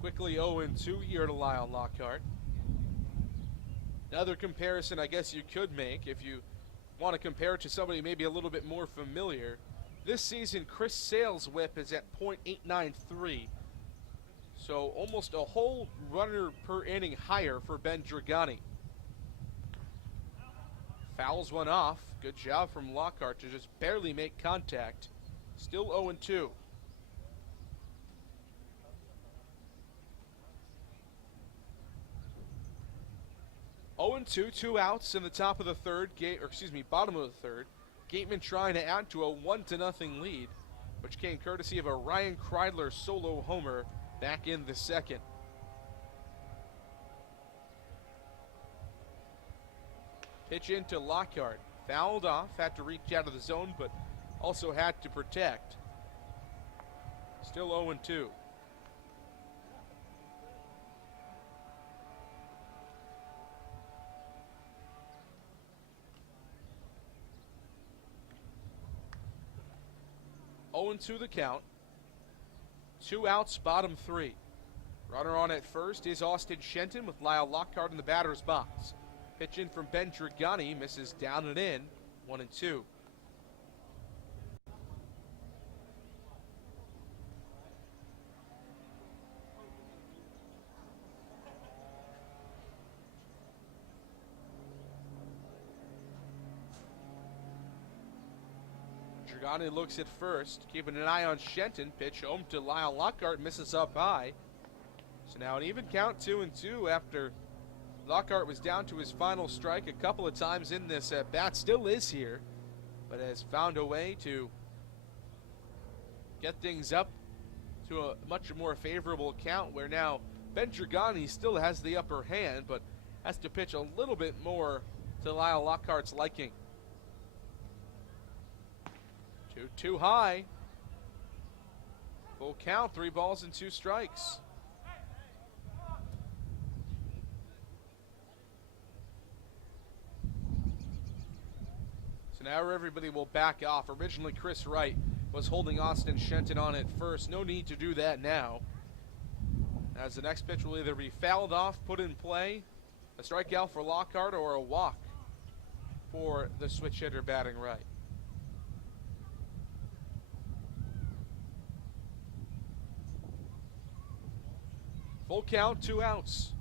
Quickly 0-2 here to Lyle Lockhart. Another comparison I guess you could make if you want to compare it to somebody maybe a little bit more familiar. This season, Chris Sale's whip is at .893. So almost a whole runner per inning higher for Ben Dragani. Fouls one off. Good job from Lockhart to just barely make contact. Still 0-2. 0-2, 2 outs in the top of the third, bottom of the third. Gatemen trying to add to a 1-0 lead, which came courtesy of a Ryan Kreidler solo homer back in the second. Pitch into Lockhart. Fouled off, had to reach out of the zone, but also had to protect. Still 0-2. To the count. 2 outs, bottom 3. Runner on at first is Austin Shenton with Lyle Lockhart in the batter's box. Pitch in from Ben Dragani, misses down and in, 1-2. Dragani looks at first, keeping an eye on Shenton. Pitch home to Lyle Lockhart, misses up high. So now an even count, 2-2 after Lockhart was down to his final strike a couple of times in this at bat. Still is here, but has found a way to get things up to a much more favorable count, where now Ben Dragani still has the upper hand, but has to pitch a little bit more to Lyle Lockhart's liking. 2-2 high. Full count, 3 balls and 2 strikes. So now everybody will back off. Originally, Chris Wright was holding Austin Shenton on at first. No need to do that now, as the next pitch will either be fouled off, put in play, a strikeout for Lockhart, or a walk for the switch hitter batting right. Full count, 2 outs.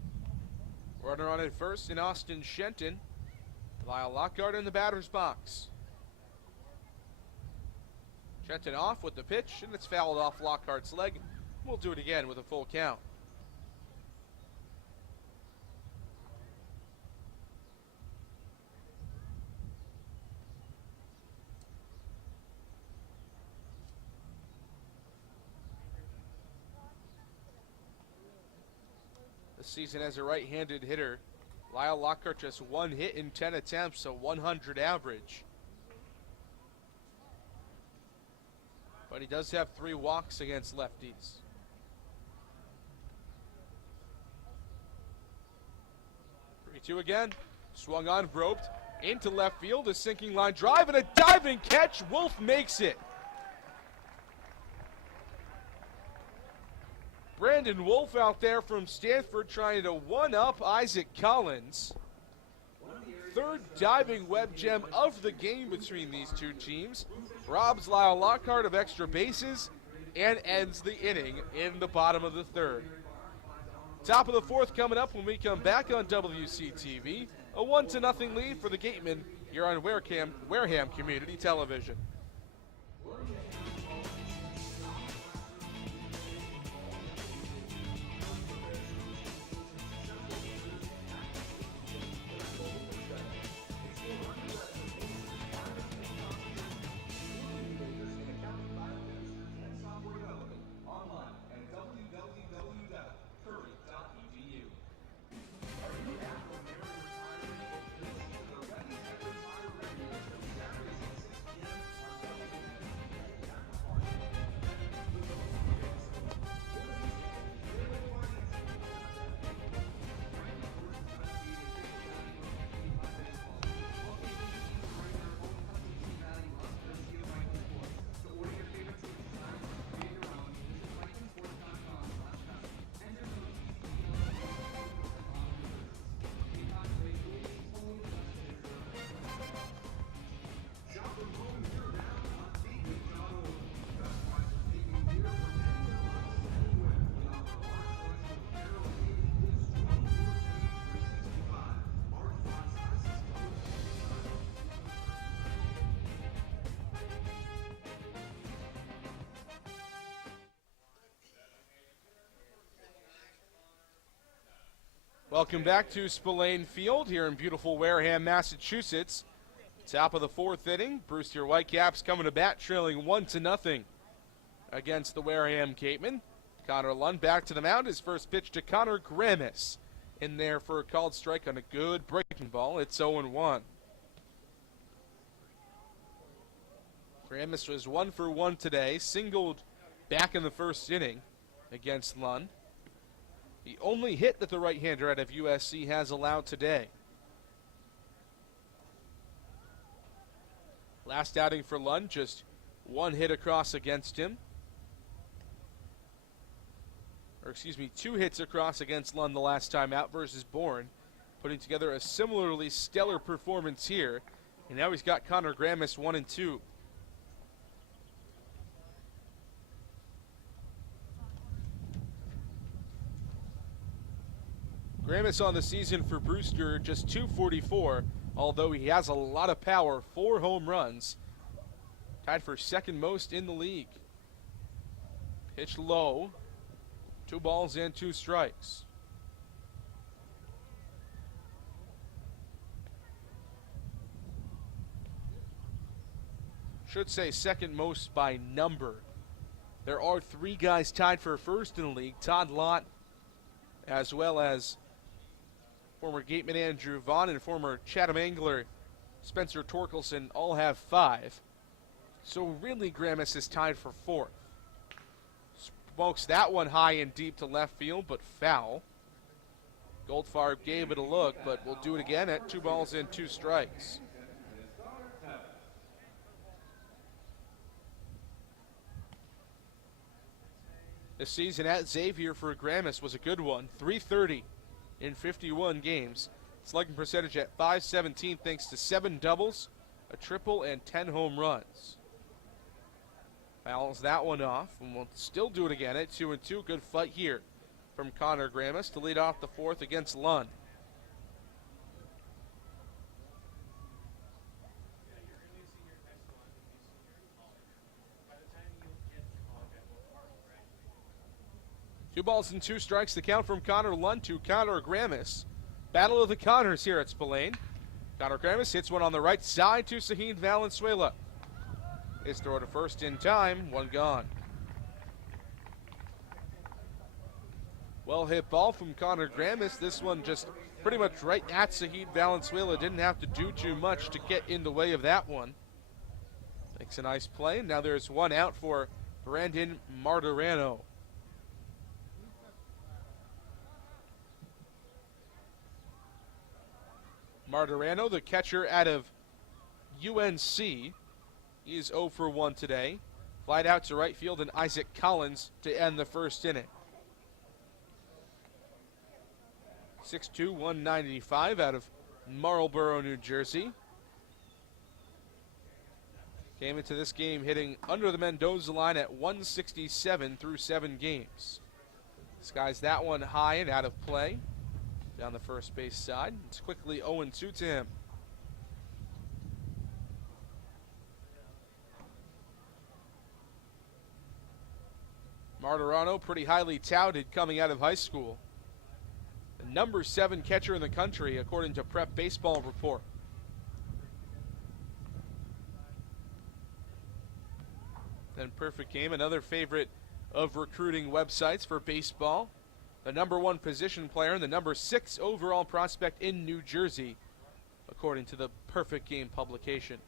Runner on at first in Austin Shenton. Lyle Lockhart in the batter's box. Shenton off with the pitch, and it's fouled off Lockhart's leg. We'll do it again with a full count. Season as a right-handed hitter. Lyle Lockhart just 1 hit in 10 attempts, a 100 average. But he does have 3 walks against lefties. Three-two again. Swung on, roped into left field. A sinking line drive and a diving catch. Wolf makes it. Brandon Wolf out there from Stanford trying to one-up Isaac Collins. Third diving web gem of the game between these two teams. Robs Lyle Lockhart of extra bases and ends the inning in the bottom of the third. Top of the fourth coming up when we come back on WCTV. A 1-0 lead for the Gatemen here on Wareham Community Television. Welcome back to Spillane Field here in beautiful Wareham, Massachusetts. Top of the fourth inning, Brewster Whitecaps coming to bat, trailing 1-0 against the Wareham Gatemen. Connor Lund back to the mound. His first pitch to Connor Gramis in there for a called strike on a good breaking ball. It's 0-1. Gramis was 1 for 1 today, singled back in the first inning against Lund. The only hit that the right-hander out of USC has allowed today. Last outing for Lund, just 1 hit across against him. Or excuse me, 2 hits across against Lund the last time out versus Bourne. Putting together a similarly stellar performance here. And now he's got Connor Gramis 1-2. Gramis on the season for Brewster, just .244, although he has a lot of power, 4 home runs. Tied for second most in the league. Pitch low, 2 balls and 2 strikes. Should say second most by number. There are 3 guys tied for first in the league, Todd Lott, as well as former Gateman Andrew Vaughn and former Chatham Angler Spencer Torkelson all have 5. So really Gramis is tied for 4th. Smokes that one high and deep to left field, but foul. Goldfarb gave it a look, but will do it again at 2 balls and 2 strikes. This season at Xavier for Gramis was a good one. .330 in 51 games. Slugging percentage at .517 thanks to 7 doubles, a triple, and 10 home runs. Fouls that one off, and we'll still do it again at 2-2. Good fight here from Connor Gramis to lead off the 4th against Lund. Two balls and 2 strikes to count from Connor Lund to Connor Gramis. Battle of the Connors here at Spillane. Connor Gramis hits one on the right side to Saheed Valenzuela. His throw to first in time, 1 gone. Well hit ball from Connor Gramis. This one just pretty much right at Saheed Valenzuela. Didn't have to do too much to get in the way of that one. Makes a nice play. Now there's 1 out for Brandon Martirano. Martirano, the catcher out of UNC, he is 0 for 1 today. Flied out to right field and Isaac Collins to end the first inning. 6'2", 195 out of Marlboro, New Jersey. Came into this game hitting under the Mendoza line at 167 through 7 games. Skies that one high and out of play. Down the first base side. It's quickly 0-2 to him. Martirano, pretty highly touted coming out of high school. The number 7 catcher in the country, according to Prep Baseball Report. Then Perfect Game, another favorite of recruiting websites for baseball. The number 1 position player and the number 6 overall prospect in New Jersey, according to the Perfect Game publication.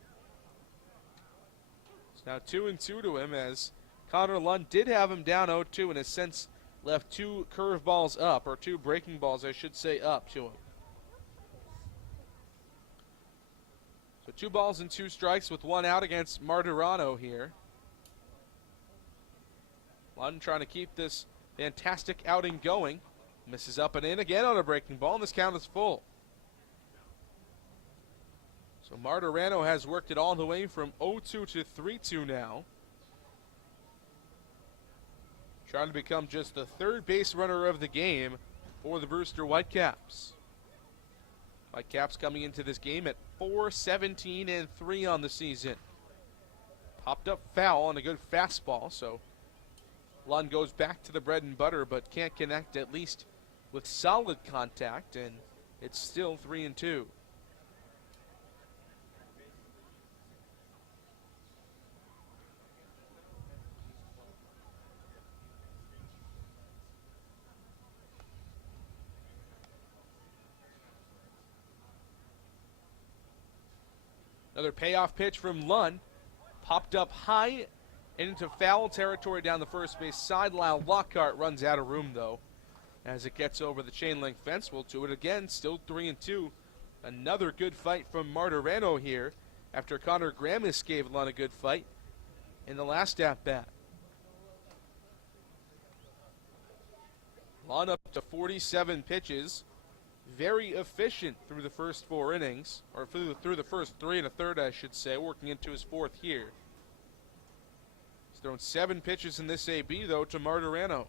It's now 2-2 to him, as Connor Lund did have him down 0-2 and has since left 2 curveballs up, or 2 breaking balls, I should say, up to him. So 2 balls and 2 strikes with 1 out against Martirano here. Lund trying to keep this fantastic outing going. Misses up and in again on a breaking ball, and this count is full. So Martirano has worked it all the way from 0-2 to 3-2 now. Trying to become just the 3rd base runner of the game for the Brewster Whitecaps. Whitecaps coming into this game at 4-17-3 on the season. Popped up foul on a good fastball, so Lund goes back to the bread and butter, but can't connect at least with solid contact, and it's still 3-2. Another payoff pitch from Lund. Popped up high into foul territory down the first base sideline. Lockhart runs out of room, though, as it gets over the chain link fence. We'll do it again, still 3-2. Another good fight from Martirano here after Connor Gramis gave Lund a good fight in the last at-bat. Lund up to 47 pitches. Very efficient through the first 4 innings, or through the first 3 1/3, I should say, working into his 4th here. He's thrown 7 pitches in this AB, though, to Martirano.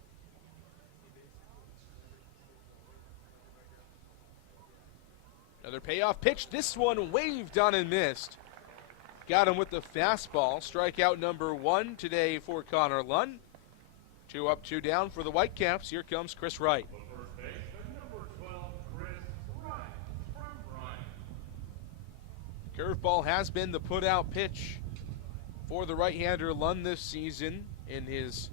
Another payoff pitch. This one waved on and missed. Got him with the fastball. Strikeout number 1 today for Connor Lund. 2 up, 2 down for the Whitecaps. Here comes Chris Wright. Curveball has been the put-out pitch for the right-hander Lund this season in his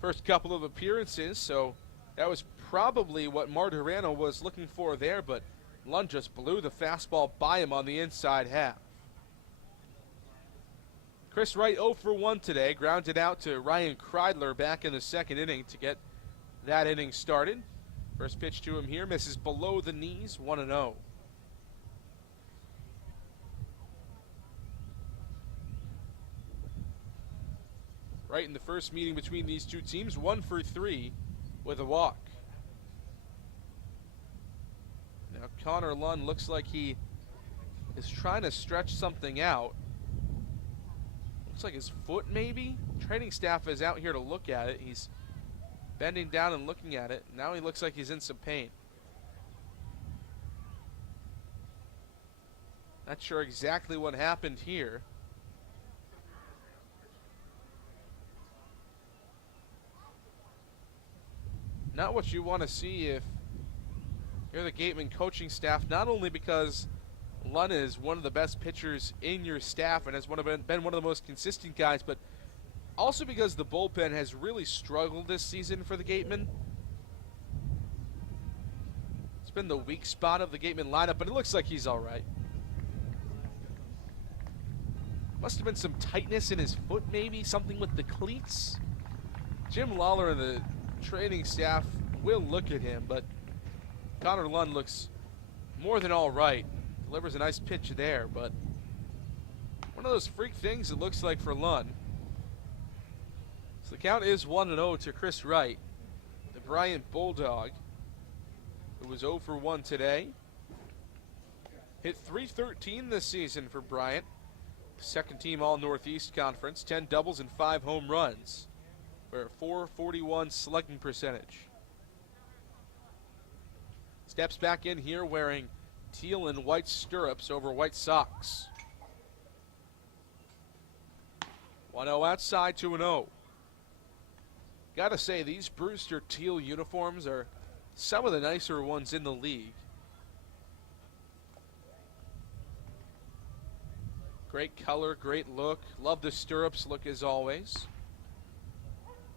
first couple of appearances, so that was probably what Martirano was looking for there, but Lund just blew the fastball by him on the inside half. Chris Wright 0 for 1 today, grounded out to Ryan Kreidler back in the 2nd inning to get that inning started. First pitch to him here, misses below the knees, 1-0. Right in the first meeting between these two teams, 1 for 3 with a walk. Now Connor Lund looks like he is trying to stretch something out. Looks like his foot maybe? Training staff is out here to look at it. He's bending down and looking at it. Now he looks like he's in some pain. Not sure exactly what happened here. Not what you want to see if you're the Gatemen coaching staff, not only because Lund is one of the best pitchers in your staff and has been one of the most consistent guys, but also because the bullpen has really struggled this season for the Gatemen. It's been the weak spot of the Gatemen lineup, but it looks like he's all right. Must have been some tightness in his foot maybe, something with the cleats. Jim Lawler and the training staff will look at him, but Connor Lund looks more than all right. Delivers a nice pitch there, but one of those freak things it looks like for Lund. So the count is 1-0 to Chris Wright, the Bryant Bulldog, who was 0 for 1 today. Hit .313 this season for Bryant. Second team All-Northeast Conference, 10 doubles and 5 home runs. For a .441 slugging percentage. Steps back in here wearing teal and white stirrups over white socks. 1-0 outside, 2-0. Gotta say, these Brewster teal uniforms are some of the nicer ones in the league. Great color, great look. Love the stirrups look as always.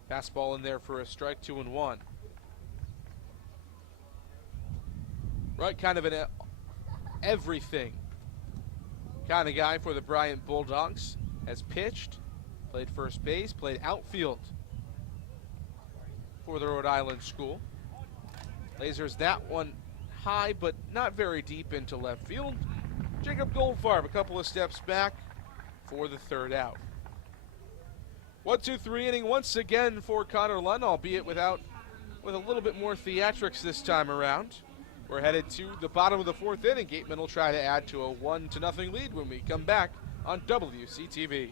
Fastball in there for a strike, 2-1. Right, kind of an everything kind of guy for the Bryant Bulldogs. Has pitched, played first base, played outfield for the Rhode Island school. Lasers that one high, but not very deep into left field. Jacob Goldfarb a couple of steps back for the 3rd out. 1-2-3 inning once again for Connor Lund, albeit with a little bit more theatrics this time around. We're headed to the bottom of the 4th inning. Gatemen will try to add to a 1-0 lead when we come back on WCTV.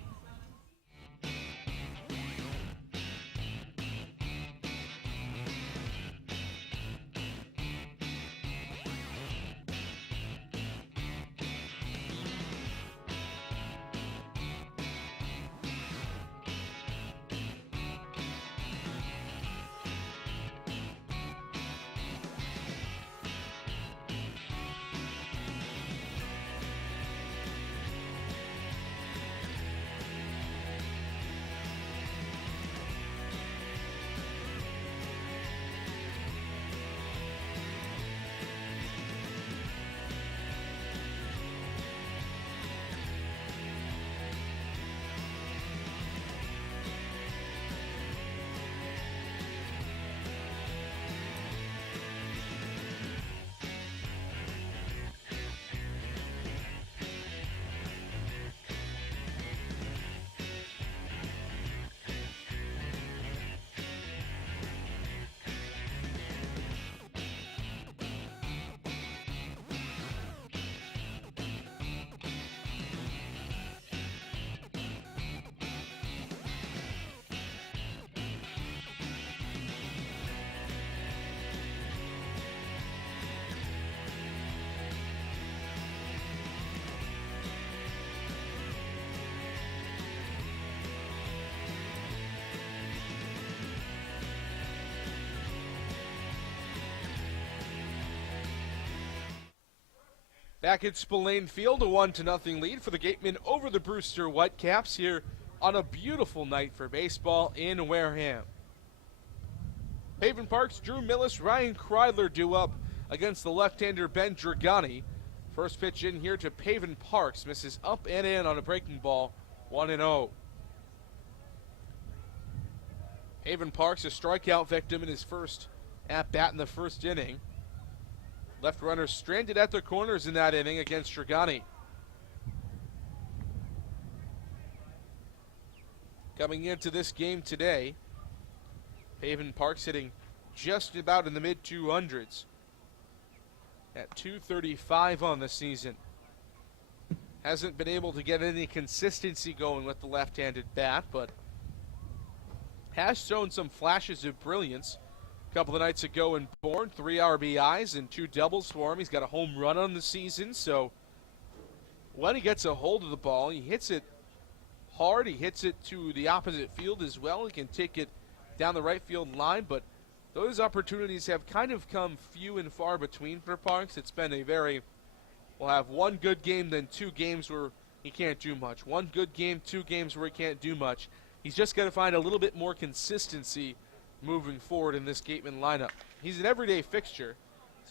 Back at Spillane Field, a 1-0 lead for the Gatemen over the Brewster Whitecaps here on a beautiful night for baseball in Wareham. Paven Park's Drew Millis, Ryan Kreidler due up against the left-hander Ben Dragani. First pitch in here to Paven Parks, misses up and in on a breaking ball, 1-0. Paven Parks, a strikeout victim in his first at-bat in the first inning. Left runner stranded at the corners in that inning against Dragani. Coming into this game today, Paven Parks hitting just about in the mid-200s at .235 on the season. Hasn't been able to get any consistency going with the left-handed bat, but has shown some flashes of brilliance. A couple of nights ago in Bourne, 3 RBIs and 2 doubles for him. He's got a home run on the season, so when he gets a hold of the ball, he hits it hard. He hits it to the opposite field as well. He can take it down the right field line, but those opportunities have kind of come few and far between for Parks. It's been a very, we'll have one good game, then 2 games where he can't do much. One good game, 2 games where he can't do much. He's just got to find a little bit more consistency moving forward in this Gatemen lineup. He's an everyday fixture.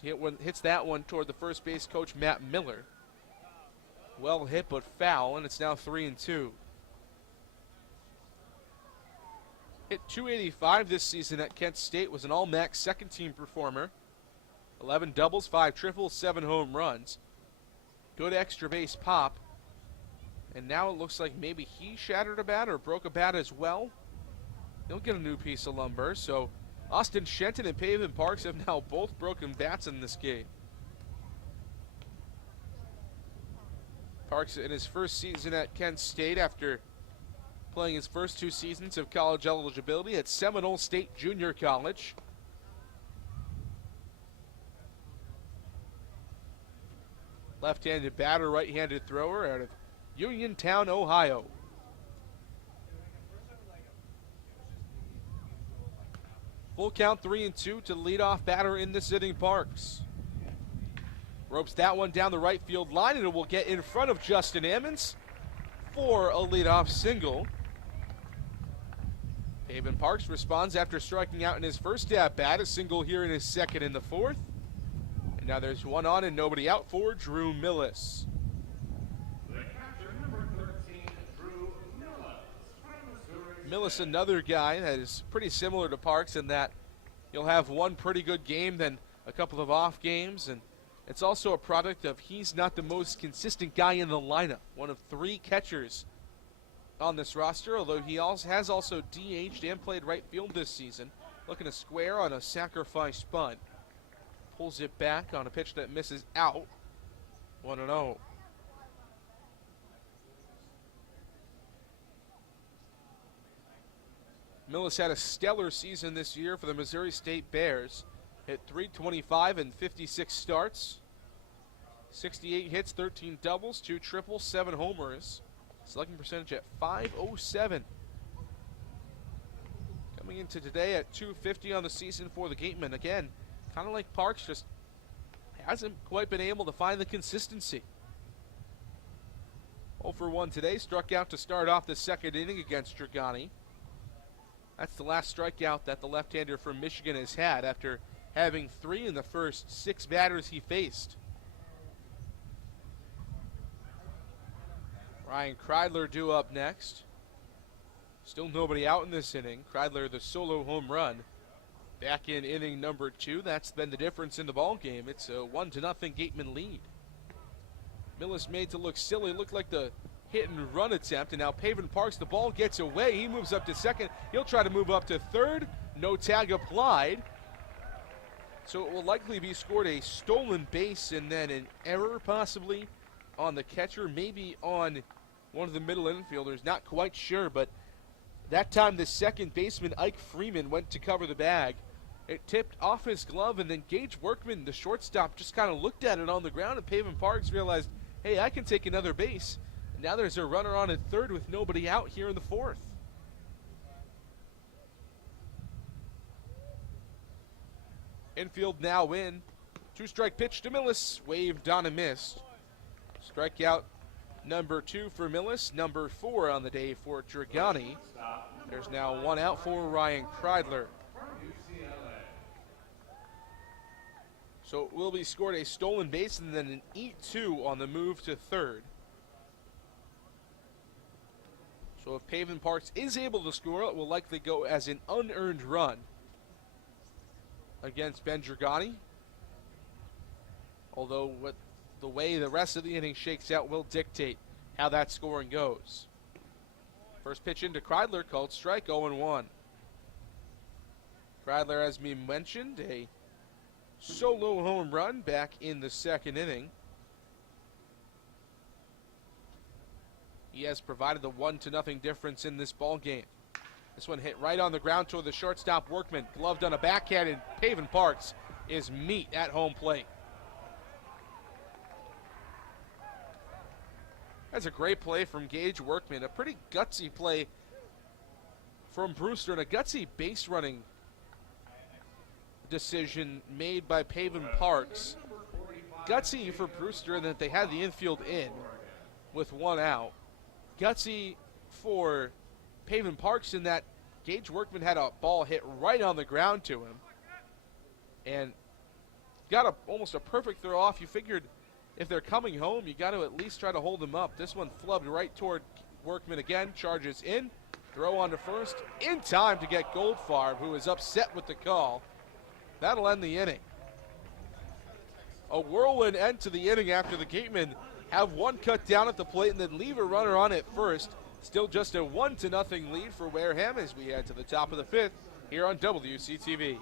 He hits that one toward the first base coach, Matt Miller. Well hit, but foul, and it's now 3-2. Hit .285 this season at Kent State, was an all-MAC second-team performer. 11 doubles, 5 triples, 7 home runs. Good extra base pop. And now it looks like maybe he shattered a bat or broke a bat as well. He'll get a new piece of lumber. So Austin Shenton and Paven Parks have now both broken bats in this game. Parks in his first season at Kent State after playing his first 2 seasons of college eligibility at Seminole State Junior College. Left-handed batter, right-handed thrower out of Uniontown, Ohio. Full count, 3-2 to the leadoff batter in this inning, Parks. Ropes that one down the right field line, and it will get in front of Justin Ammons for a leadoff single. Paven Parks responds after striking out in his first at-bat, a single here in his second in the 4th. And now there's 1 on and nobody out for Drew Millis. The catcher, number 13, Drew Millis. Millis, another guy that is pretty similar to Parks in that you'll have one pretty good game, then a couple of off games, and it's also a product of he's not the most consistent guy in the lineup. One of 3 catchers on this roster, although he has also DH'd and played right field this season. Looking to square on a sacrifice bunt. Pulls it back on a pitch that misses out. 1-0. Millis had a stellar season this year for the Missouri State Bears. Hit .325 in 56 starts. 68 hits, 13 doubles, 2 triples, 7 homers. Slugging percentage at .507. Coming into today at .250 on the season for the Gatemen. Again, kind of like Parks, just hasn't quite been able to find the consistency. 0 for 1 today, struck out to start off the second inning against Dragani. That's the last strikeout that the left-hander from Michigan has had after having 3 in the first 6 batters he faced. Ryan Kreidler due up next. Still nobody out in this inning. Kreidler, the solo home run. Back in inning number 2. That's been the difference in the ball game. It's a 1-0 Gatemen lead. Millis made to look silly. Looked like the hit and run attempt, and now Paven Parks, the ball gets away. He moves up to second. He'll try to move up to third. No tag applied. So it will likely be scored a stolen base and then an error possibly on the catcher, maybe on one of the middle infielders. Not quite sure, but that time the second baseman, Ike Freeman, went to cover the bag. It tipped off his glove, and then Gage Workman, the shortstop, just kind of looked at it on the ground, and Paven Parks realized, hey, I can take another base. And now there's a runner on at third with nobody out here in the 4th. Infield now in. 2-strike pitch to Millis. Waved on and missed. Strikeout number 2 for Millis, number 4 on the day for Dragani. There's now 1 out for Ryan Kreidler. So Wilby scored a stolen base and then an E2 on the move to third. So if Pavin Parks is able to score, it will likely go as an unearned run against Ben Dragani. Although the way the rest of the inning shakes out will dictate how that scoring goes. First pitch into Kreidler, called strike, 0-1. Kreidler, as we mentioned, a solo home run back in the second inning. He has provided the 1-0 difference in this ball game. This one hit right on the ground toward the shortstop Workman. Gloved on a backhand, and Pavin Parks is meat at home plate. That's a great play from Gage Workman. A pretty gutsy play from Brewster, and a gutsy base running decision made by Pavin Parks. Gutsy for Brewster in that they had the infield in with 1 out. Gutsy for Pavin Parks in that Gage Workman had a ball hit right on the ground to him and got almost a perfect throw off. You figured if they're coming home, you got to at least try to hold them up. This one flubbed right toward Workman again, charges in, throw on to first, in time to get Goldfarb, who is upset with the call. That'll end the inning. A whirlwind end to the inning after the Gatemen have 1 cut down at the plate and then leave a runner on at first. Still just a 1-0 lead for Wareham as we head to the top of the 5th here on WCTV.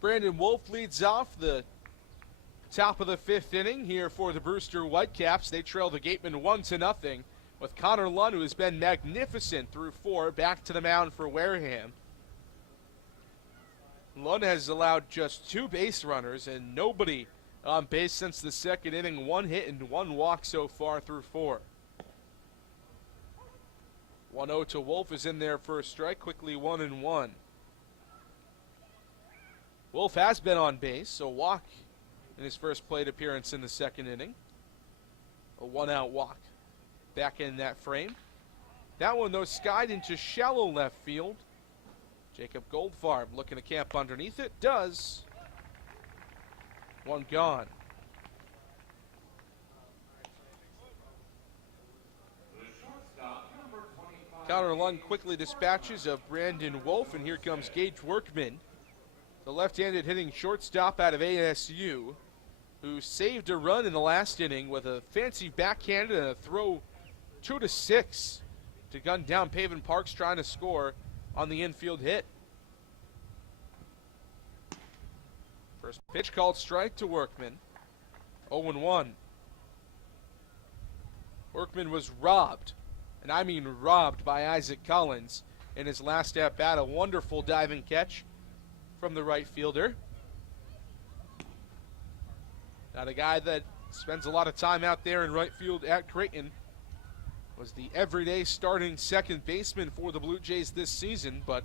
Brandon Wolf leads off the top of the 5th inning here for the Brewster Whitecaps. They trail the Gatemen 1-0 with Connor Lund, who has been magnificent through 4, back to the mound for Wareham. Lund has allowed just 2 base runners and nobody on base since the second inning. 1 hit and 1 walk so far through 4. 1-0 to Wolf is in there for a strike, quickly 1-1. Wolf has been on base, so walk in his first plate appearance in the second inning. A 1-out walk back in that frame. That one, though, skied into shallow left field. Jacob Goldfarb looking to camp underneath it. Does. 1 gone. Connor Lund quickly dispatches of Brandon Wolf, and here comes Gage Workman, the left-handed hitting shortstop out of ASU, who saved a run in the last inning with a fancy backhand and a throw 2-6 to gun down Pavin Parks trying to score on the infield hit. First pitch called strike to Workman. 0-1. Workman was robbed, and I mean robbed, by Isaac Collins in his last at-bat. A wonderful diving catch from the right fielder. Not a guy that spends a lot of time out there in right field at Creighton. was the everyday starting second baseman for the Blue Jays this season, but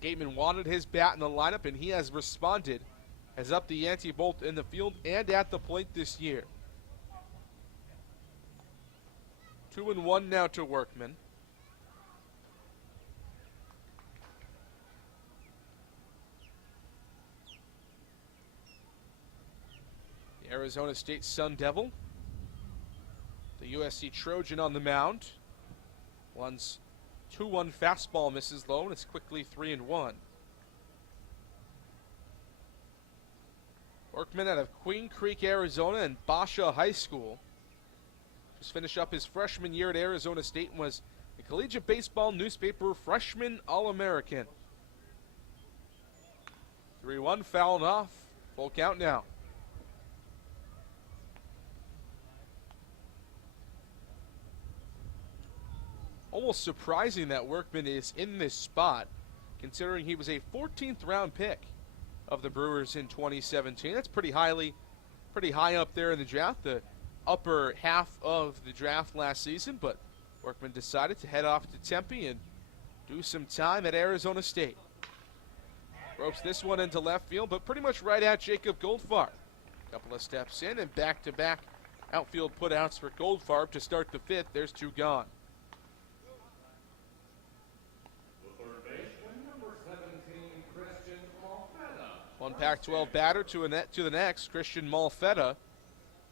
Gatemen wanted his bat in the lineup, and he has responded, has upped the ante both in the field and at the plate this year. 2-1 now to Workman. The Arizona State Sun Devil, the USC Trojan on the mound. One's 2-1 fastball misses low, and it's quickly 3-1. Workman out of Queen Creek, Arizona, and Basha High School. Just finished up his freshman year at Arizona State and was the Collegiate Baseball Newspaper Freshman All-American. 3-1, fouling off. Full count now. Almost surprising that Workman is in this spot, considering he was a 14th round pick of the Brewers in 2017. That's pretty high up there in the draft, the upper half of the draft last season, but Workman decided to head off to Tempe and do some time at Arizona State. Ropes this one into left field, but pretty much right at Jacob Goldfarb. Couple of steps in and back-to-back outfield putouts for Goldfarb to start the fifth. There's two gone. One Pac-12 batter to the next. Christian Malfetta,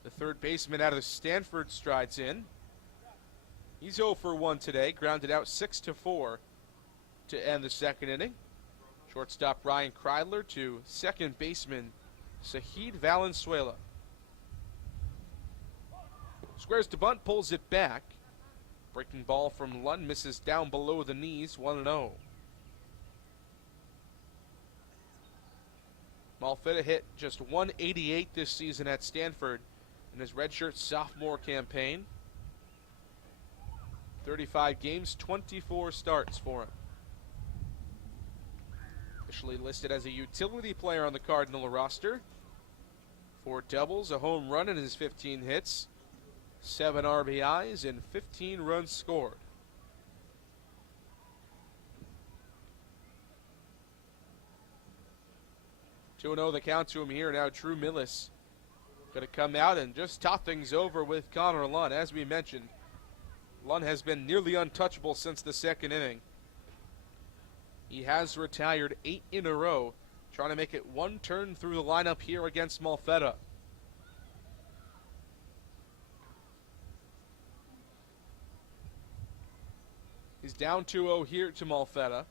the third baseman out of Stanford, strides in. He's 0 for 1 today, grounded out 6-4 to end the second inning. Shortstop Ryan Kreidler to second baseman Sahid Valenzuela. Squares to bunt, pulls it back. Breaking ball from Lund misses down below the knees, 1-0. Malfetta hit just 188 this season at Stanford in his redshirt sophomore campaign. 35 games, 24 starts for him. Officially listed as a utility player on the Cardinal roster. 4 doubles, a home run in his 15 hits, 7 RBIs, and 15 runs scored. The count to him here. Now Drew Millis going to come out and just top things over with Connor Lund. As we mentioned, Lund has been nearly untouchable since the second inning. He has retired 8 in a row, trying to make it one turn through the lineup here against Malfetta. He's down 2-0 here to Malfetta.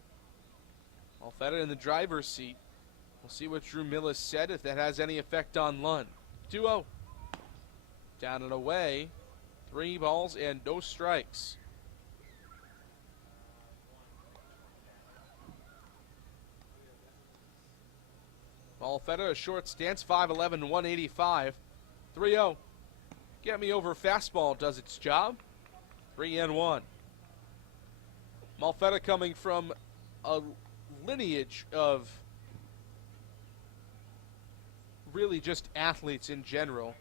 Malfetta in the driver's seat. We'll see what Drew Millis said, if that has any effect on Lund. 2-0. Down and away. 3 balls and no strikes. Malfetta, a short stance, 5'11", 185. 3-0. Get me over fastball does its job. 3-1. Malfetta coming from a lineage of really just athletes in general.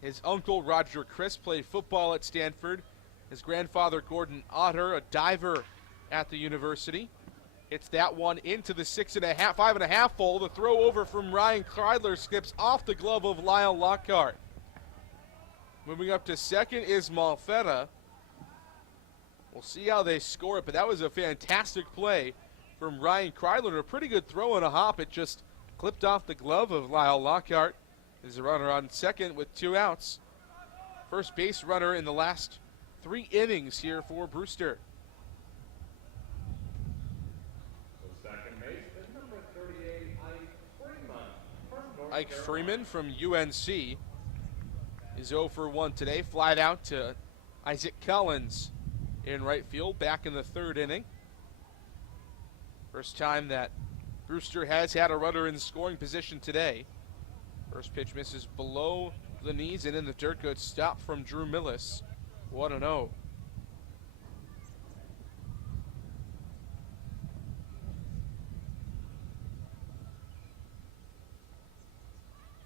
His uncle, Roger Chris, played football at Stanford. His grandfather, Gordon Otter, a diver at the university. Hits that one into the 5.5 hole. The throw over from Ryan Kreidler skips off the glove of Lyle Lockhart. Moving up to second is Malfetta. We'll see how they score it, but that was a fantastic play from Ryan Kreidler. A pretty good throw and a hop. It just clipped off the glove of Lyle Lockhart. There's a runner on second with 2 outs. First base runner in the last 3 innings here for Brewster. Second baseman, number 38, Ike Freeman from UNC is 0 for 1 today. Flied out to Isaac Collins in right field, back in the 3rd inning. First time that Brewster has had a runner in scoring position today. First pitch misses below the knees and in the dirt. Good stop from Drew Millis. 1-0.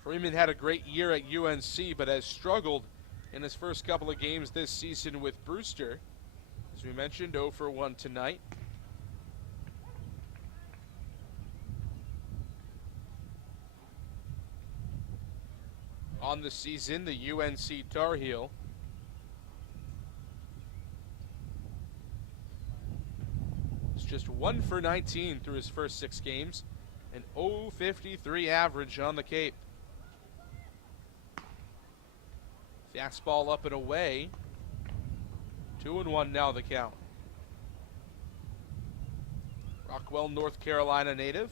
Freeman had a great year at UNC, but has struggled in his first couple of games this season with Brewster. As we mentioned, 0 for 1 tonight. On the season, the UNC Tar Heel. It's just 1 for 19 through his first 6 games. An 0.53 average on the Cape. Fastball up and away. 2-1 now the count. Rockwell, North Carolina native.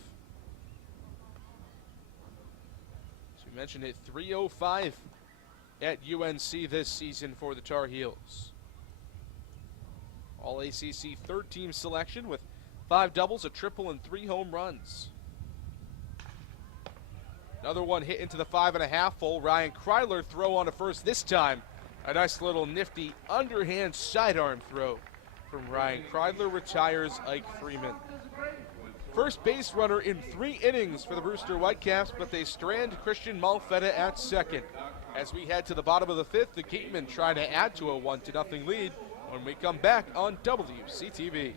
As we mentioned, hit .305 at UNC this season for the Tar Heels. All ACC third team selection with 5 doubles, a triple, and 3 home runs. Another one hit into the 5.5 hole. Ryan Kryler throw on to first this time. A nice little nifty underhand sidearm throw from Ryan Kryler retires Ike Freeman. First base runner in 3 innings for the Brewster Whitecaps, but they strand Christian Malfetta at second. As we head to the bottom of the 5th, the Gatemen try to add to a 1-0 lead when we come back on WCTV.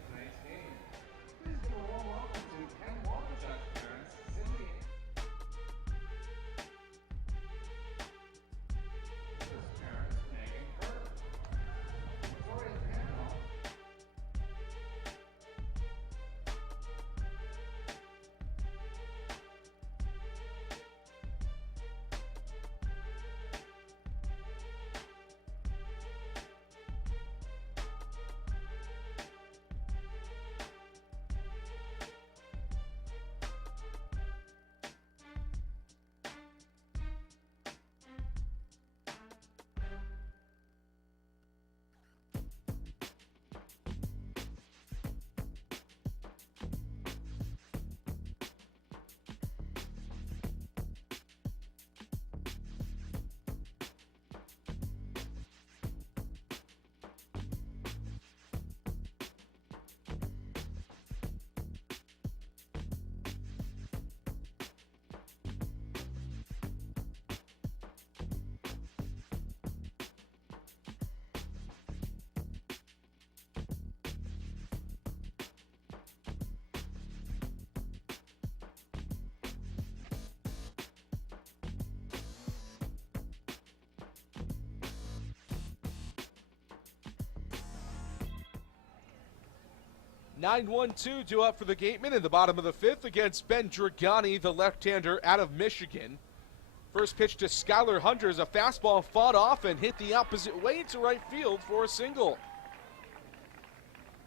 (9-1-2) due up for the Gatemen in the bottom of the 5th against Ben Dragani, the left-hander out of Michigan. First pitch to Skylar Hunter as a fastball fought off and hit the opposite way to right field for a single.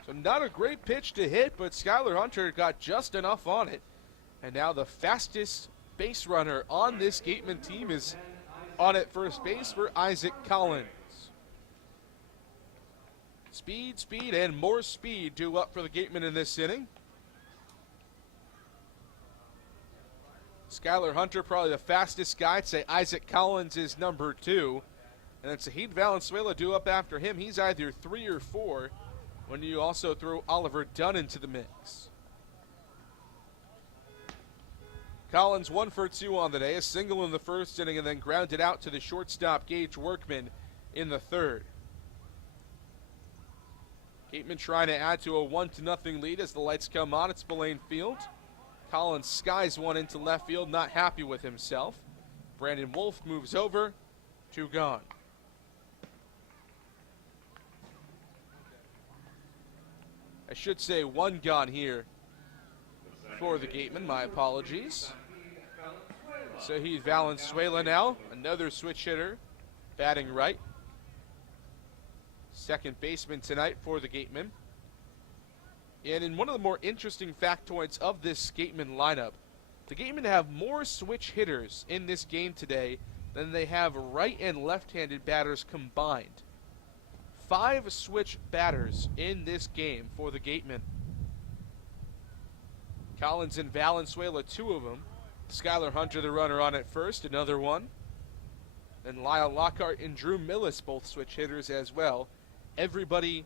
So not a great pitch to hit, but Skylar Hunter got just enough on it. And now the fastest base runner on this Gatemen team is on at first base for Isaac Collins. Speed, speed, and more speed due up for the Gatemen in this inning. Skylar Hunter, probably the fastest guy. I'd say Isaac Collins is number 2. And then Sahid Valenzuela due up after him. He's either 3 or 4 when you also throw Oliver Dunn into the mix. Collins 1 for 2 on the day. A single in the first inning and then grounded out to the shortstop Gage Workman in the 3rd. Gatemen trying to add to a 1-0 lead as the lights come on at Spillane Field. Collins skies one into left field, not happy with himself. Brandon Wolf moves over, 2 gone. I should say 1 gone here for the Gatemen, my apologies. Sahid Valenzuela now, another switch hitter, batting right. Second baseman tonight for the Gatemen. And in one of the more interesting factoids of this Gatemen lineup, the Gatemen have more switch hitters in this game today than they have right and left-handed batters combined. 5 switch batters in this game for the Gatemen. Collins and Valenzuela, 2 of them. Skylar Hunter, the runner on at first, another one. Then Lyle Lockhart and Drew Millis, both switch hitters as well. Everybody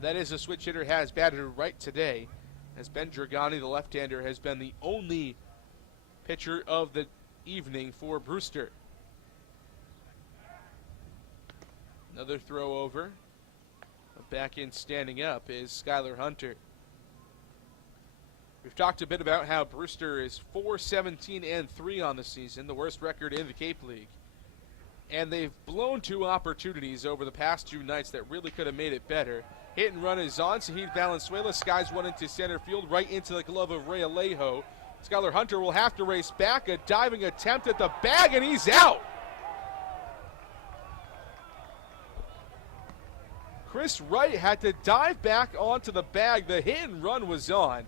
that is a switch hitter has batted right today, as Ben Dragani, the left-hander, has been the only pitcher of the evening for Brewster. Another throw over. Back in standing up is Skylar Hunter. We've talked a bit about how Brewster is 4-17-3 on the season, the worst record in the Cape League. And they've blown 2 opportunities over the past 2 nights that really could have made it better. Hit and run is on. Sahid Valenzuela skies one into center field, right into the glove of Ray Alejo. Skylar Hunter will have to race back. A diving attempt at the bag, and he's out. Chris Wright had to dive back onto the bag. The hit and run was on.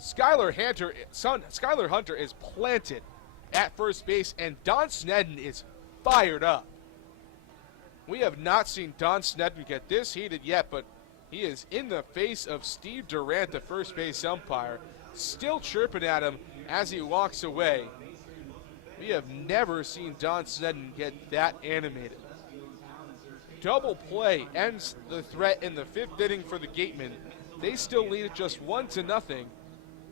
Skylar Hunter is planted at first base, and Don Snedden is fired up. We have not seen Don Snedden get this heated yet, but he is in the face of Steve Durant, the first base umpire, still chirping at him as he walks away. We have never seen Don Snedden get that animated. Double play ends the threat in the 5th inning for the Gatemen. They still lead it just 1-0.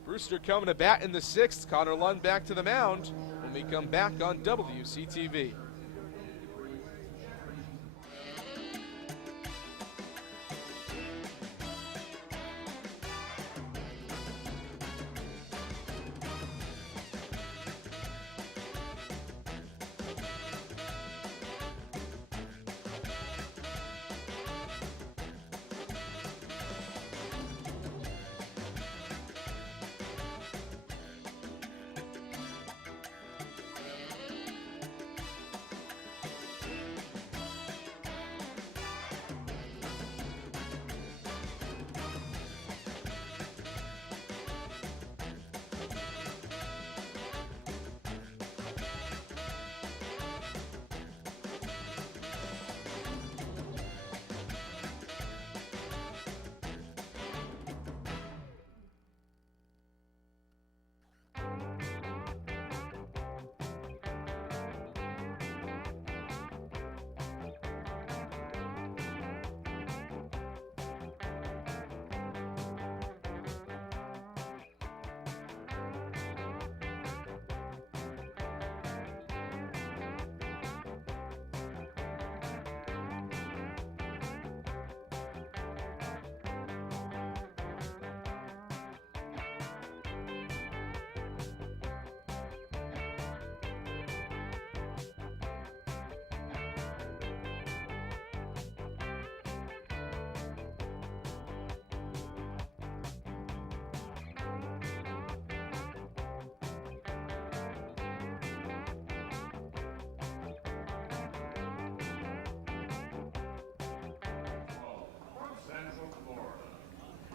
Brewster coming to bat in the 6th. Connor Lund back to the mound when we come back on WCTV.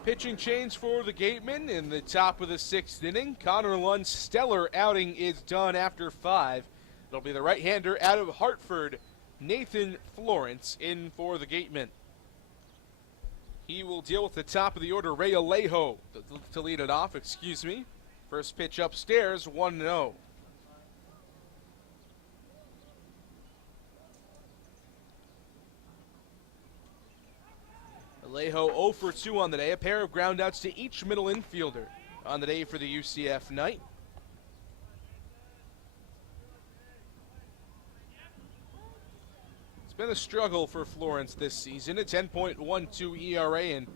Pitching change for the Gatemen in the top of the 6th inning. Connor Lund's stellar outing is done after 5. It'll be the right-hander out of Hartford, Nathan Florence, in for the Gatemen. He will deal with the top of the order, Ray Alejo, to lead it off, First pitch upstairs, 1-0. Alejo 0 for 2 on the day, a pair of groundouts to each middle infielder on the day for the UCF night. It's been a struggle for Florence this season, a 10.12 ERA in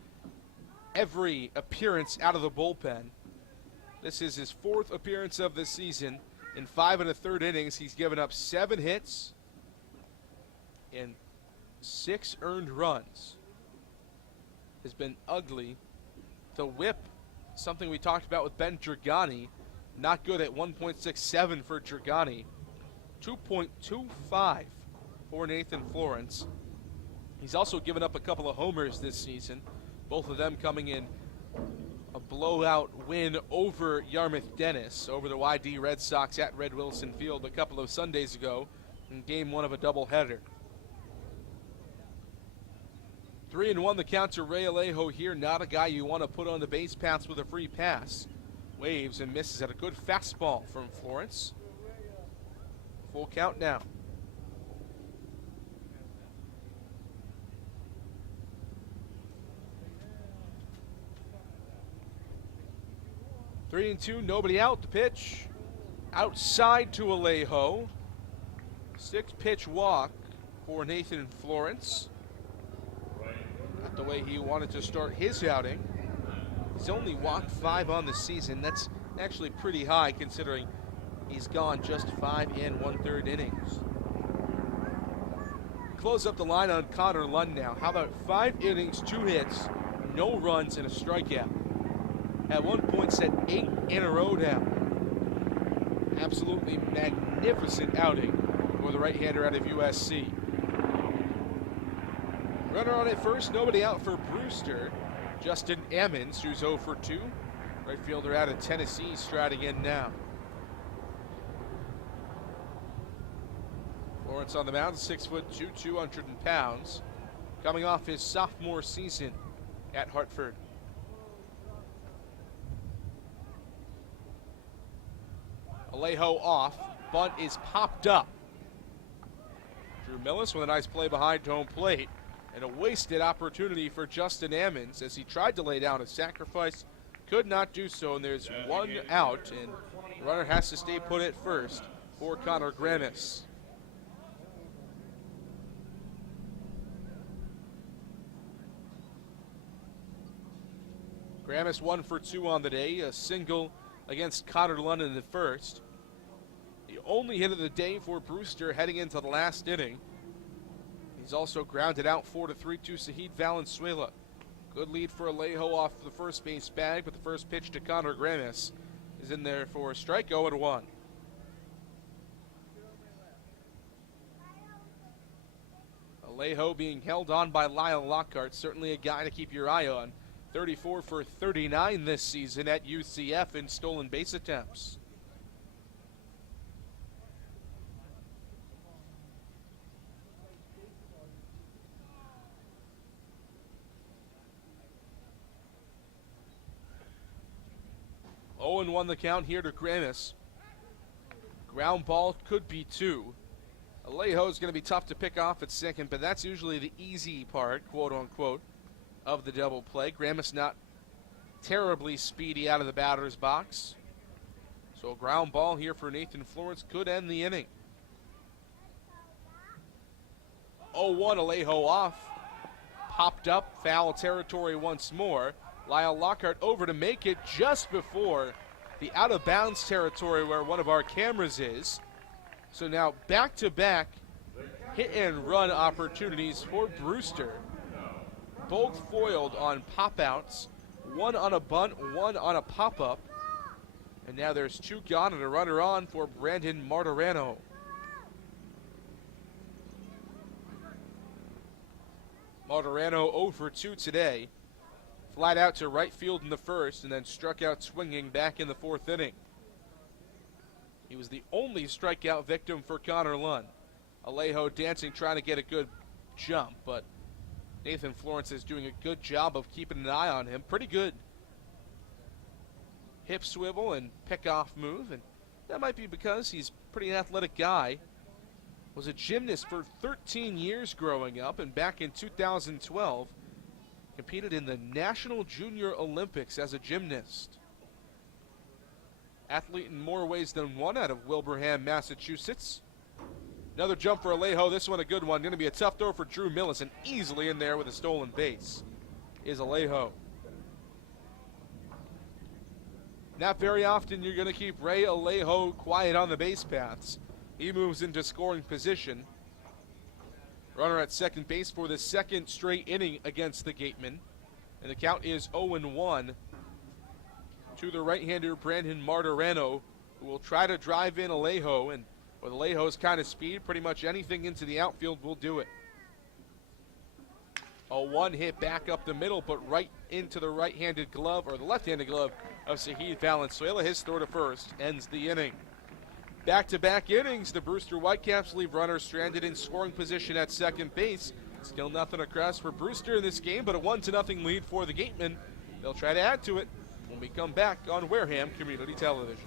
every appearance out of the bullpen. This is his 4th appearance of the season. In 5 1/3 innings, he's given up 7 hits and 6 earned runs. Has been ugly. The whip, something we talked about with Ben Dragani, not good at 1.67 for Dragani. 2.25 for Nathan Florence. He's also given up a couple of homers this season, both of them coming in a blowout win over Yarmouth Dennis, over the YD Red Sox at Red Wilson Field a couple of Sundays ago in game 1 of a doubleheader. 3-1 the count to Ray Alejo here. Not a guy you want to put on the base paths with a free pass. Waves and misses at a good fastball from Florence. Full count now. Three and two, nobody out. The pitch outside to Alejo. 6-pitch walk. for Nathan Florence. Not the way he wanted to start his outing. He's only walked 5 on the season. That's actually pretty high considering he's gone just 5 1/3 innings. Close up the line on Connor Lund now. How about 5 innings, 2 hits, no runs, and a strikeout? At one point set 8 in a row now. Absolutely magnificent outing for the right-hander out of USC. Runner on at first, nobody out for Brewster. Justin Emmons, who's 0 for 2. Right fielder out of Tennessee, striding in now. Florence on the mound, 6'2", 200 pounds. Coming off his sophomore season at Hartford. Alejo off, bunt is popped up. Drew Millis with a nice play behind home plate. And a wasted opportunity for Justin Ammons as he tried to lay down a sacrifice. Could not do so, and there's 1 out, and the runner has to stay put at first for Connor Gramis. Gramis 1 for 2 on the day, a single against Connor Lund in the first. The only hit of the day for Brewster heading into the last inning. He's also grounded out 4-3 to Zahid Valenzuela. Good lead for Alejo off the first base bag, but the first pitch to Connor Gramis is in there for a strike, 0-1. Alejo being held on by Lyle Lockhart, certainly a guy to keep your eye on. 34 for 39 this season at UCF in stolen base attempts. Owen won the count here to Gramis. Ground ball could be 2. Alejo's going to be tough to pick off at second, but that's usually the easy part, quote unquote, of the double play. Gramis not terribly speedy out of the batter's box. So a ground ball here for Nathan Florence could end the inning. 0-1, Alejo off. Popped up, foul territory once more. Lyle Lockhart over to make it just before the out-of-bounds territory where one of our cameras is. So now back-to-back hit-and-run opportunities for Brewster. Both foiled on pop-outs, one on a bunt, one on a pop-up. And now there's 2 gone and a runner on for Brandon Martirano. Martirano 0 for 2 today. Flat out to right field in the first and then struck out swinging back in the 4th inning. He was the only strikeout victim for Connor Lund. Alejo dancing, trying to get a good jump, but Nathan Florence is doing a good job of keeping an eye on him. Pretty good hip swivel and pick-off move, and that might be because he's a pretty athletic guy. Was a gymnast for 13 years growing up, and back in 2012, competed in the National Junior Olympics as a gymnast. Athlete in more ways than one out of Wilbraham, Massachusetts. Another jump for Alejo, this one a good one. Going to be a tough throw for Drew Millis, and easily in there with a stolen base is Alejo. Not very often you're going to keep Ray Alejo quiet on the base paths. He moves into scoring position. Runner at second base for the second straight inning against the Gatemen. And the count is 0-1 to the right-hander Brandon Martirano, who will try to drive in Alejo. And with Alejo's kind of speed, pretty much anything into the outfield will do it. A 1 hit back up the middle, but right into the right-handed glove, or the left-handed glove of Zahid Valenzuela. His throw to first ends the inning. Back-to-back innings, the Brewster Whitecaps leave runners stranded in scoring position at second base. Still nothing across for Brewster in this game, but a 1-0 lead for the Gatemen. They'll try to add to it when we come back on Wareham Community Television.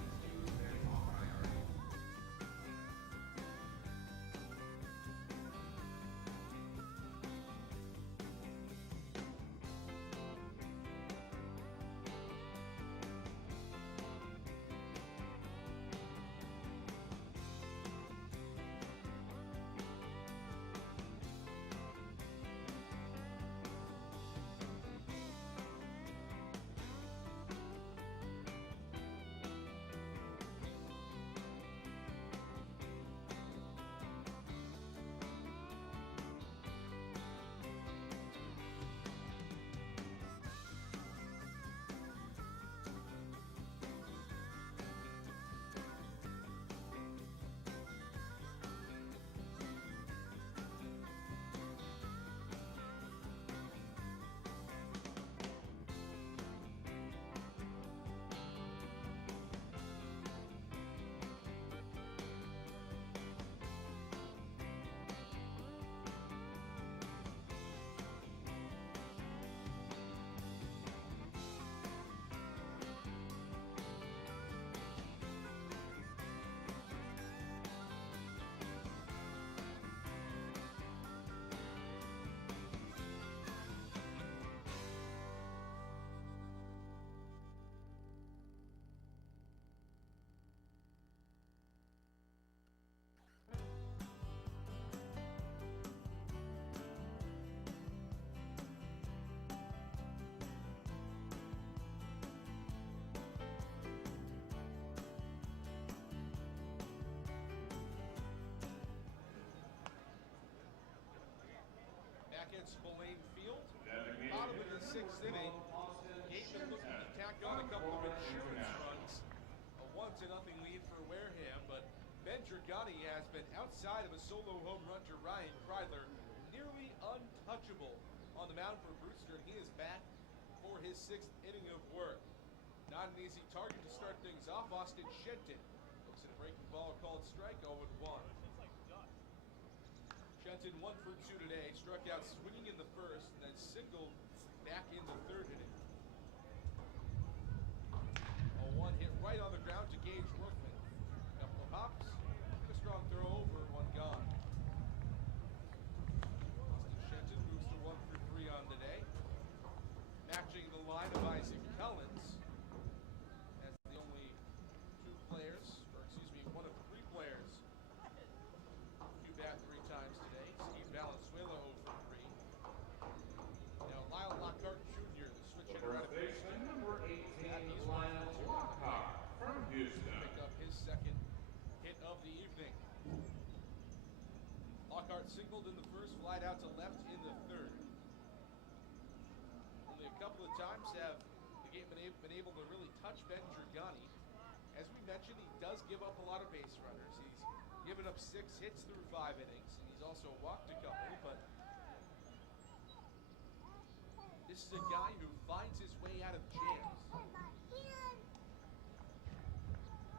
at Spillane Field. Bottom of the sixth inning, Gatemen looking to tack on a couple of insurance runs. A 1-0 lead for Wareham, but Ben Dragani has been outside of a solo home run to Ryan Kreidler, nearly untouchable on the mound for Brewster, and he is back for his sixth inning of work. Not an easy target to start things off. Austin Shenton looks at a breaking ball called strike, 0-1. Shenton 1 for 2 today, struck out swinging in the first, and then singled back in the third inning. A 1 hit right on the ground to Gage Workman. A couple of hops, a strong throw over, 1 gone. Austin Shenton moves to 1 for 3 on the day. Matching the line of Isaac Cullens as the only one of 3 players to bat 3 times today. Steve Valenzuela 0 for 3. Now Lyle Lockhart Jr., the switch hitter out of Houston. Number 18, Lyle Lockhart from Houston. Pick up his second hit of the evening. Lockhart singled in the first, flied out to left in the third. Only a couple of times have the game been able to really touch Ben Dragani. As we mentioned, he does give up a lot of base runners. He's given up 6 hits through 5 innings, and he's also walked a couple, but this is a guy who finds his way out of jams.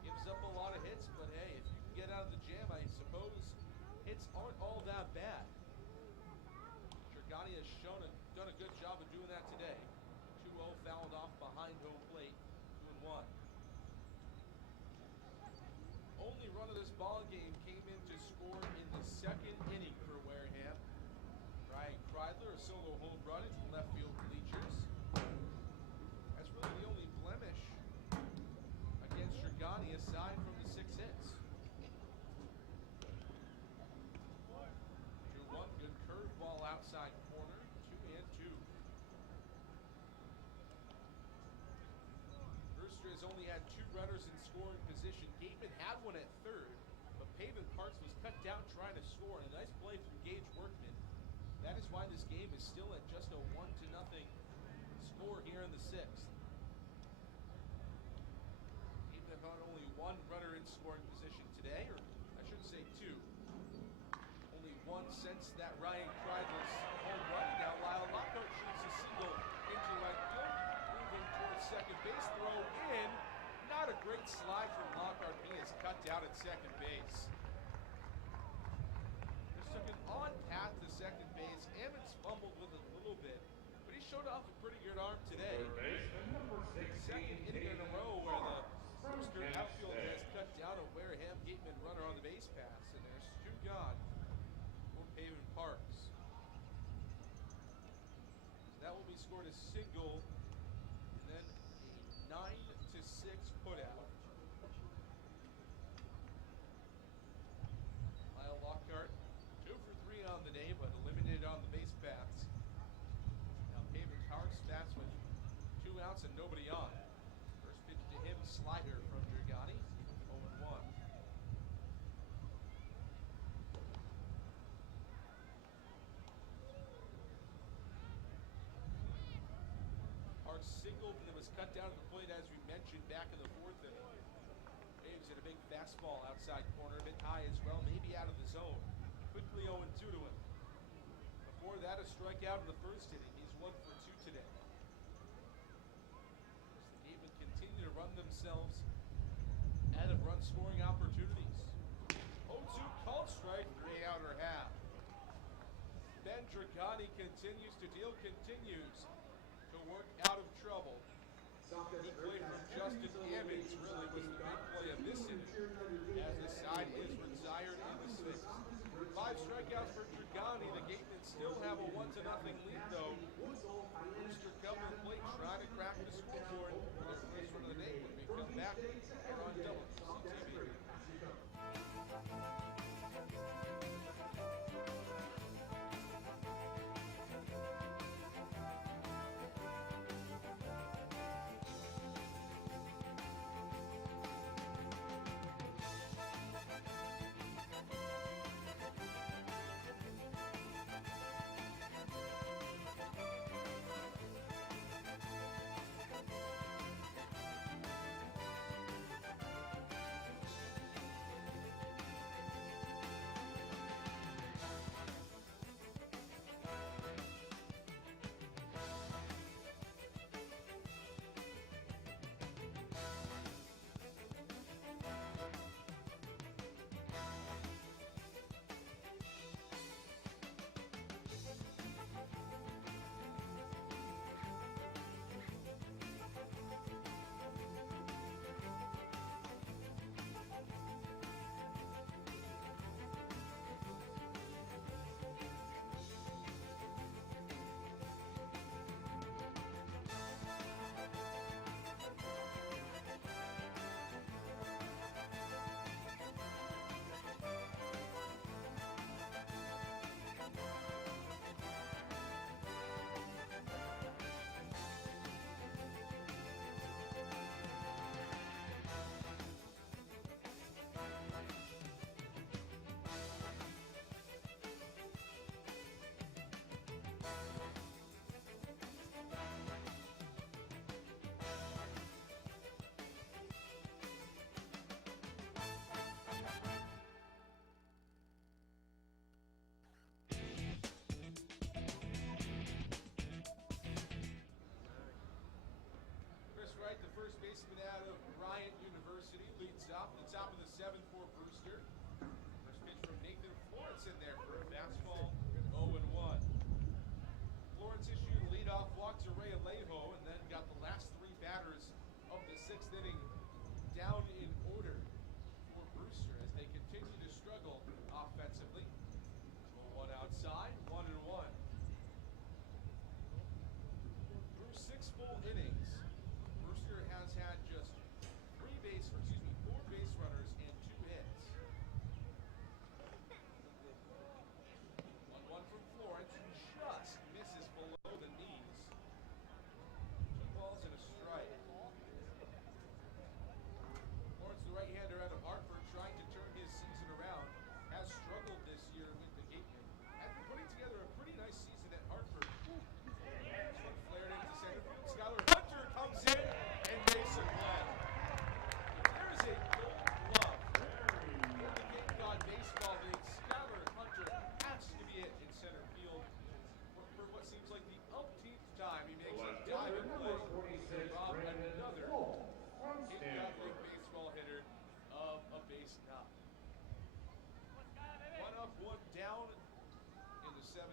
Gives up a lot of hits, but hey, if you can get out of the jam, I suppose hits aren't all that bad. Dragani has done a good job of doing that today. 2-0 fouled off behind home plate, 2-1. Only run of this ball game came in to score in the second inning for Wareham. Ryan Kreidler, a solo home run into left field bleachers. That's really the only blemish against Dragani aside from the 6 hits. 2-1, good curveball outside corner, 2-2. Brewster has only had 2 runners in scoring position. Gatemen had one at third, but Pavin Parks was cut down trying to score, and a nice play from Gage Workman. That is why this game is still at just a 1-0 score here in the 6th. Gatemen have had only 1 runner in scoring position today, or I should say 2. Only 1 since that Ryan Kreidler's home run. Now Lyle Lockhart shoots a single into right field. Moving towards second base, throw in. Not a great slide from Lockhart. He is cut down at second base. Just took an on path to second base. Emmons fumbled with it a little bit, but he showed off a pretty good arm today. Second inning in a row where the Brewster outfield has cut down a Wareham Gatemen runner on the base pass, and there's 2 gone for Pavin Parks. So that will be scored a single, and then a 9-6 putout. Lyle Lockhart, 2 for 3 on the day, but eliminated on the base paths. Now Pavin Parks bats with 2 outs and nobody on. First pitch to him, slider from Dragani, 0-1. Parks singled and it was cut down to the plate as we mentioned back in the 4th inning. Waves hit a big fastball outside corner, a bit high as well, maybe out of the zone. Quickly 0-2 to him. Before that, a strikeout in the first inning. He's 1 for 2 today. As the Gatemen continue to run themselves out of run scoring opportunities. 0-2 called strike, 3 out or half. Ben Dragani continues to deal, continues to work out of trouble. Good play from Justin Emmons really was the big play of this inning, as the side is retired in the 6th. 5 strikeouts for Dragani. The Gatemen still have a 1-0 lead though. Brewster coming to the plate, trying to crack the scoreboard for the first run of the day when we come back here on WCTV.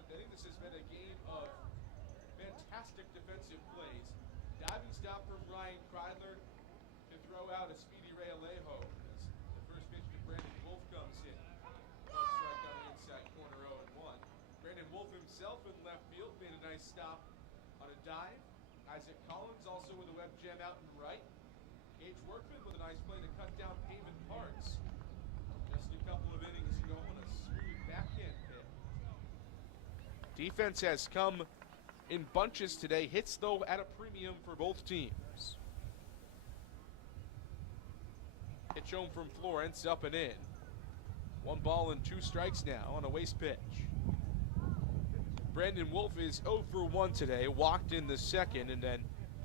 I think this has been a game of fantastic defensive plays. Diving stop from Ryan Kreidler to throw out a speedy Ray Alejo as the first pitch to Brandon Wolf comes in. One strike on the inside corner, 0-1. Brandon Wolf himself in left field made a nice stop on a dive. Isaac Collins also with a web gem out and right. Gage Workman with a nice play to cut down Pavin Parks. Just a couple of innings ago on a smooth backhand hit. Defense has come in bunches today. Hits, though, at a premium for both teams. Pitch home from Florence, up and in. 1 ball and 2 strikes now on a waste pitch. Brandon Wolf is 0 for 1 today. Walked in the second and then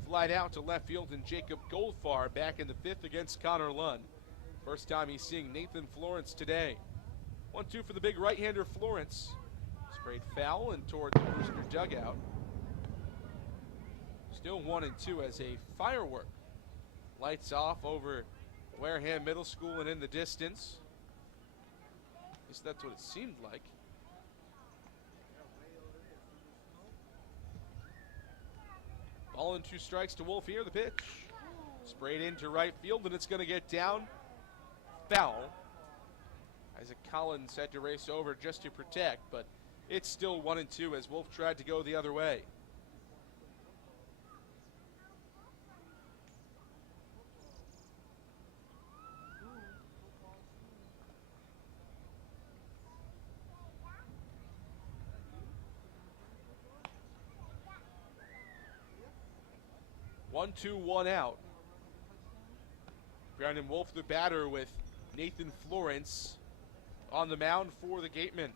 flied out to left field, and Jacob Goldfarb back in the 5th against Connor Lund. First time he's seeing Nathan Florence today. 1-2 for the big right-hander Florence. Sprayed foul and toward the Brewster dugout. Still 1-2 as a firework lights off over Wareham Middle School and in the distance. At least that's what it seemed like. Ball and 2 strikes to Wolf here. The pitch sprayed into right field, and it's going to get down. Foul. Isaac Collins had to race over just to protect, but it's still 1-2 as Wolf tried to go the other way. One, 2, 1 out. Brandon Wolf, the batter, with Nathan Florence on the mound for the Gatemen.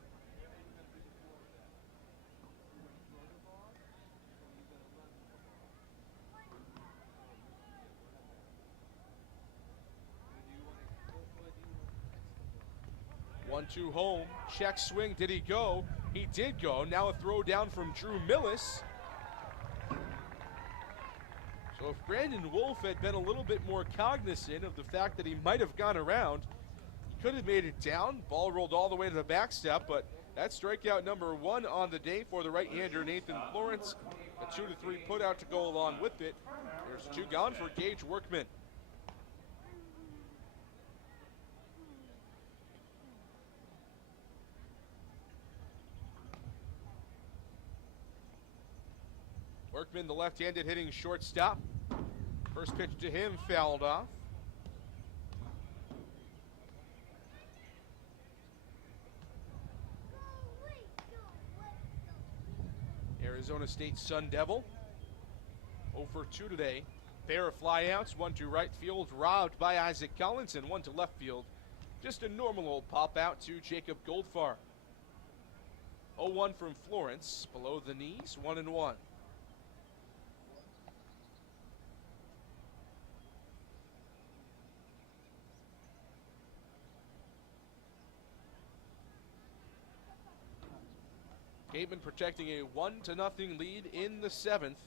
One, 2 home. Check swing. Did he go? He did go. Now a throw down from Drew Millis. So if Brandon Wolf had been a little bit more cognizant of the fact that he might have gone around, he could have made it down. Ball rolled all the way to the backstop, but that's strikeout number 1 on the day for the right-hander Nathan Florence. A 2-3 put out to go along with it. There's 2 gone for Gage Workman. Workman, the left-handed hitting shortstop. First pitch to him fouled off. Arizona State Sun Devil, 0 for 2 today. Pair of flyouts, 1 to right field, robbed by Isaac Collins, and 1 to left field. Just a normal old pop out to Jacob Goldfarb. 0-1 from Florence, below the knees, 1-1. Gatemen protecting a 1-0 lead in the 7th.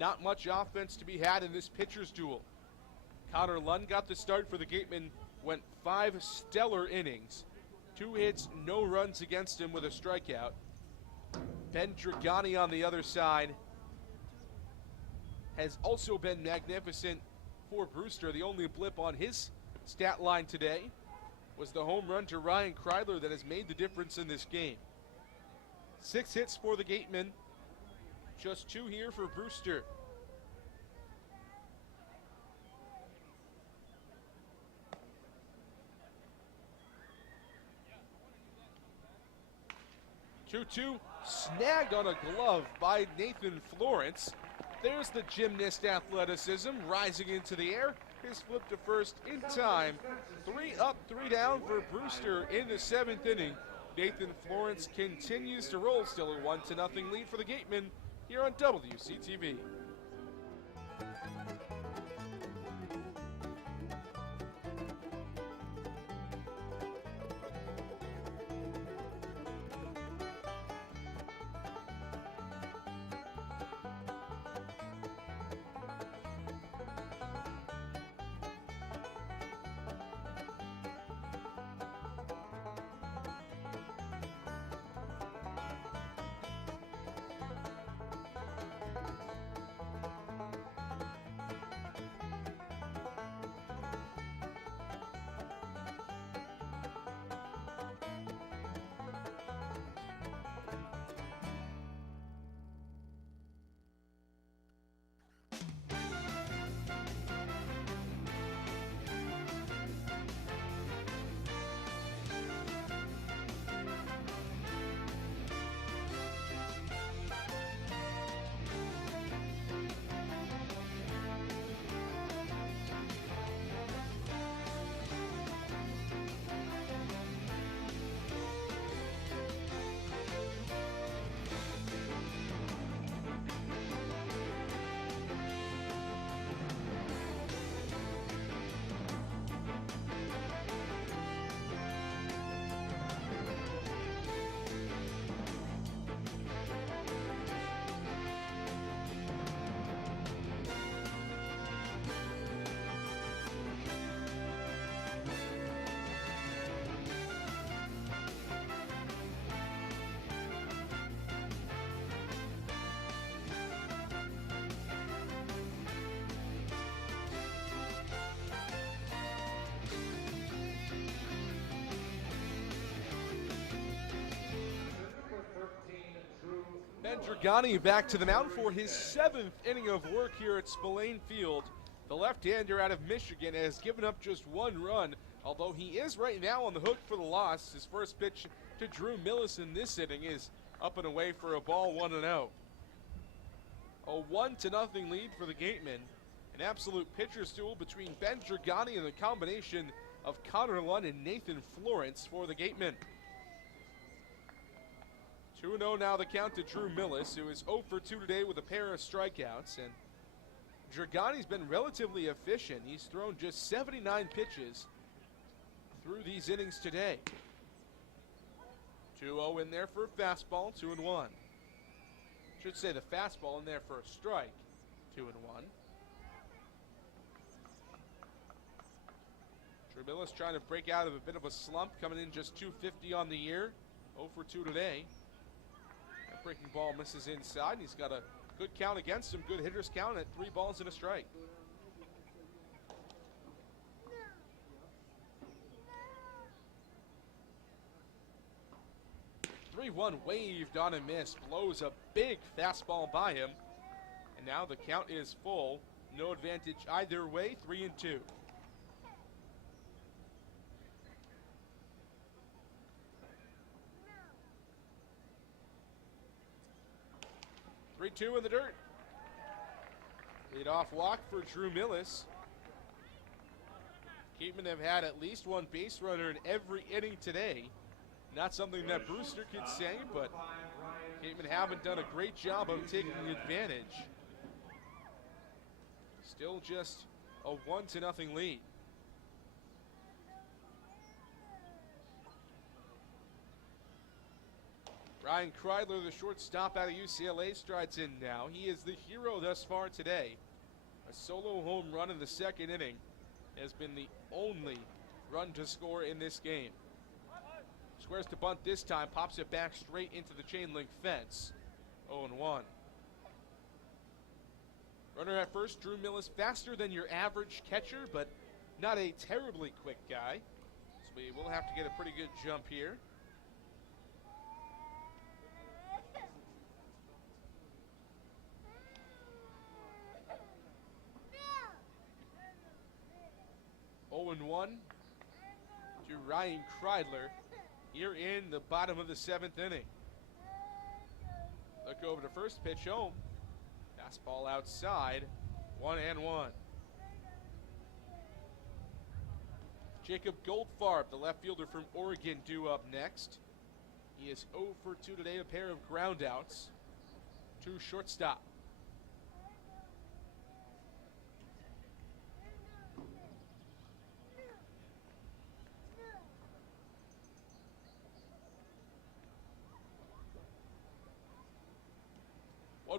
Not much offense to be had in this pitcher's duel. Connor Lund got the start for the Gatemen, went 5 stellar innings. 2 hits, no runs against him with a strikeout. Ben Dragani on the other side has also been magnificent for Brewster. The only blip on his stat line today was the home run to Ryan Kreidler that has made the difference in this game. 6 hits for the Gatemen, just 2 here for Brewster. Two snagged on a glove by Nathan Florence. There's the gymnast athleticism rising into the air. His flip to first in time. 3 up, 3 down for Brewster in the 7th inning. Nathan Florence continues to roll, still a 1-0 lead for the Gatemen here on WCTV. Dragani back to the mound for his 7th inning of work here at Spillane Field. The left-hander out of Michigan has given up just 1 run, although he is right now on the hook for the loss. His first pitch to Drew Millis in this inning is up and away for a ball, 1-0. A 1-0 lead for the Gatemen. An absolute pitcher's duel between Ben Dragani and the combination of Connor Lund and Nathan Florence for the Gatemen. 2-0 now the count to Drew Millis, who is 0 for 2 today with a pair of strikeouts. And Dragani's been relatively efficient. He's thrown just 79 pitches through these innings today. 2-0 in there for a fastball, 2-1. Should say the fastball in there for a strike, 2-1. Drew Millis trying to break out of a bit of a slump, coming in just 250 on the year, 0 for 2 today. That breaking ball misses inside, and he's got a good count against him, good hitter's count at 3 balls and a strike. One waved on a miss, blows a big fastball by him, and now the count is full. No advantage either way, 3-2. 3-2 in the dirt. Lead-off walk for Drew Millis. Gatemen have had at least 1 base runner in every inning today. Not something that Brewster could say, but Gatemen haven't done a great job of taking advantage. Still just a 1-0 lead. Ryan Kreidler, the shortstop out of UCLA, strides in now. He is the hero thus far today. A solo home run in the 2nd inning has been the only run to score in this game. Squares to bunt this time, pops it back straight into the chain link fence. 0-1. Runner at first, Drew Millis, faster than your average catcher, but not a terribly quick guy. So we will have to get a pretty good jump here. And 1 to Ryan Kreidler here in the bottom of the 7th inning. Look over to first, pitch home. Fastball outside, 1-1. Jacob Goldfarb, the left fielder from Oregon, due up next. He is 0 for 2 today, a pair of groundouts to shortstop.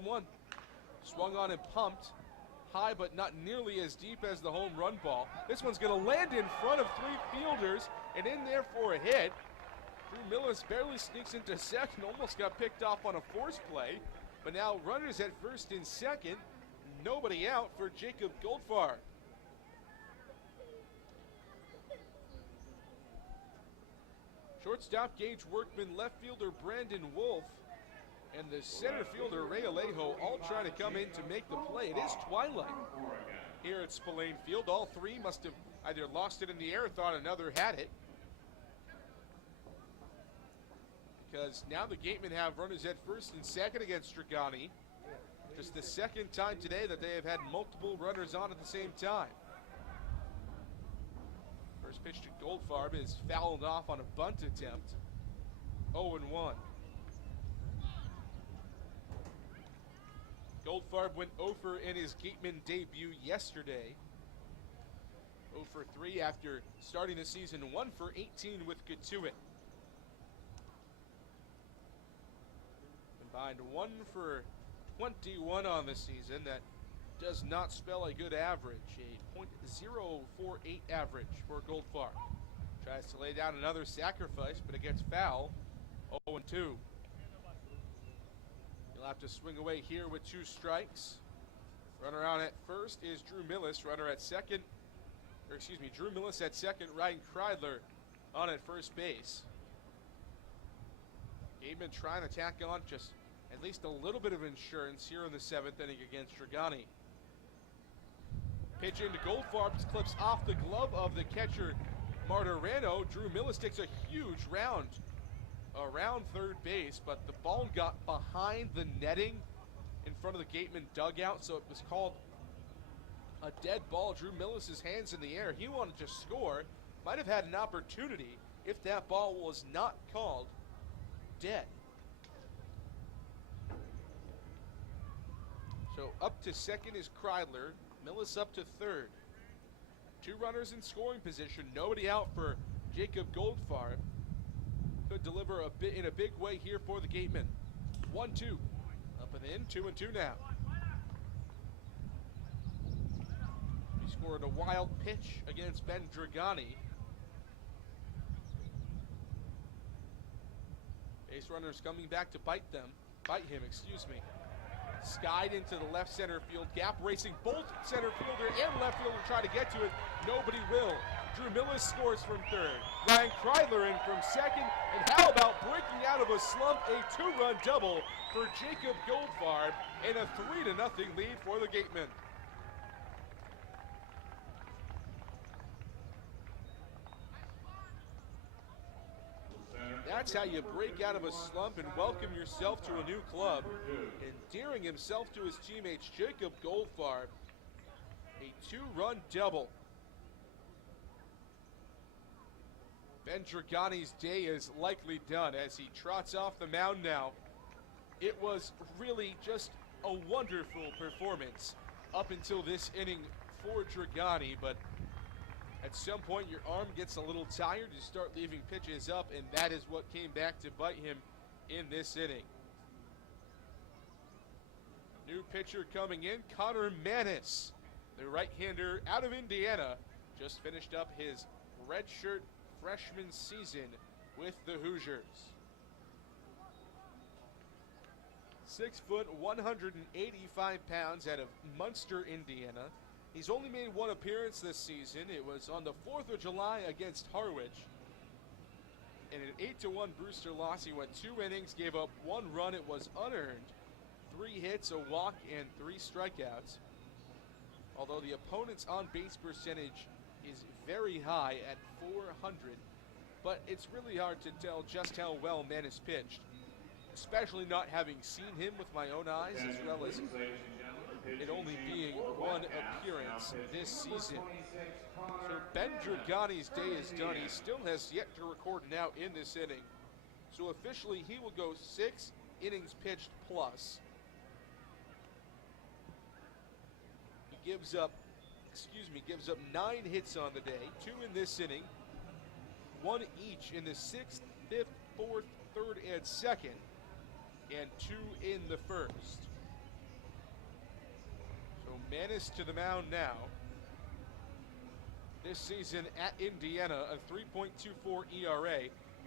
One. Swung on and pumped. High, but not nearly as deep as the home run ball. This one's going to land in front of 3 fielders and in there for a hit. Drew Millis barely sneaks into second, almost got picked off on a force play. But now runners at first and second. Nobody out for Jacob Goldfarb. Shortstop Gage Workman, left fielder Brandon Wolf, and the center fielder, Ray Alejo, all trying to come in to make the play. It is twilight here at Spillane Field. All 3 must have either lost it in the air or thought another had it. Because now the Gatemen have runners at first and second against Dragani. Just the 2nd time today that they have had multiple runners on at the same time. First pitch to Goldfarb is fouled off on a bunt attempt. 0-1. Goldfarb went 0 for in his Gateman debut yesterday. 0 for 3 after starting the season 1 for 18 with Katuitt. Combined 1 for 21 on the season. That does not spell a good average. A .048 average for Goldfarb. Tries to lay down another sacrifice, but it gets foul. 0-2. He'll have to swing away here with 2 strikes. Runner on at first is Drew Millis. Runner at second, Drew Millis at second. Ryan Kreidler on at first base. Gatemen trying to tack on just at least a little bit of insurance here in the 7th inning against Dragani. Pitch into Goldfarb, clips off the glove of the catcher Martirano. Drew Millis takes a huge round around third base, but the ball got behind the netting in front of the Gatemen dugout, so it was called a dead ball. Drew Millis' hands in the air. He wanted to score. Might have had an opportunity if that ball was not called dead. So up to second is Kreidler. Millis up to third. 2 runners in scoring position. Nobody out for Jacob Goldfarb. Could deliver in a big way here for the Gatemen. 1-2. Up and in. 2-2 now. He scored a wild pitch against Ben Dragani. Base runners coming back to bite him, excuse me. Skied into the left center field gap, racing both center fielder and left fielder try to get to it. Nobody will. Drew Millis scores from third. Ryan Kreidler in from second. And how about breaking out of a slump, a 2-run double for Jacob Goldfarb and a 3-0 lead for the Gatemen. That's how you break out of a slump and welcome yourself to a new club. Endearing himself to his teammates, Jacob Goldfarb, a 2-run double. Ben Dragani's day is likely done as he trots off the mound now. It was really just a wonderful performance up until this inning for Dragani, but at some point your arm gets a little tired, you start leaving pitches up, and that is what came back to bite him in this inning. New pitcher coming in, Connor Manis, the right-hander out of Indiana, just finished up his redshirt freshman season with the Hoosiers. 6 foot, 185 pounds out of Munster, Indiana. He's only made 1 appearance this season. It was on the 4th of July against Harwich. In an 8-1 Brewster loss, he went 2 innings, gave up 1 run. It was unearned. 3 hits, a walk, and 3 strikeouts. Although the opponent's on-base percentage is very high at 400, but it's really hard to tell just how well Manis pitched, especially not having seen him with my own eyes, as well as it only being 1 appearance this season. So Ben Dragani's day is done. He still has yet to record an out in this inning. So officially he will go 6 innings pitched plus. He gives up 9 hits on the day, 2 in this inning, 1 each in the 6th, 5th, 4th, 3rd, and 2nd, and 2 in the 1st. So Manis to the mound now. This season at Indiana, a 3.24 ERA.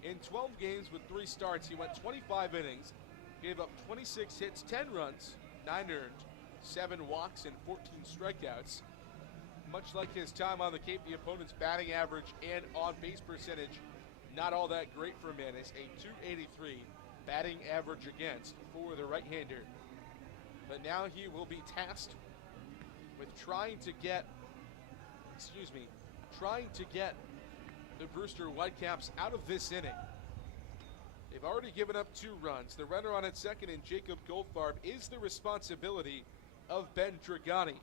In 12 games with 3 starts, he went 25 innings, gave up 26 hits, 10 runs, 9 earned, 7 walks, and 14 strikeouts. Much like his time on the Cape, the opponent's batting average and on-base percentage not all that great for Manis. A .283 batting average against for the right-hander. But now he will be tasked with trying to get the Brewster Whitecaps out of this inning. They've already given up 2 runs. The runner on at second and Jacob Goldfarb is the responsibility of Ben Dragani.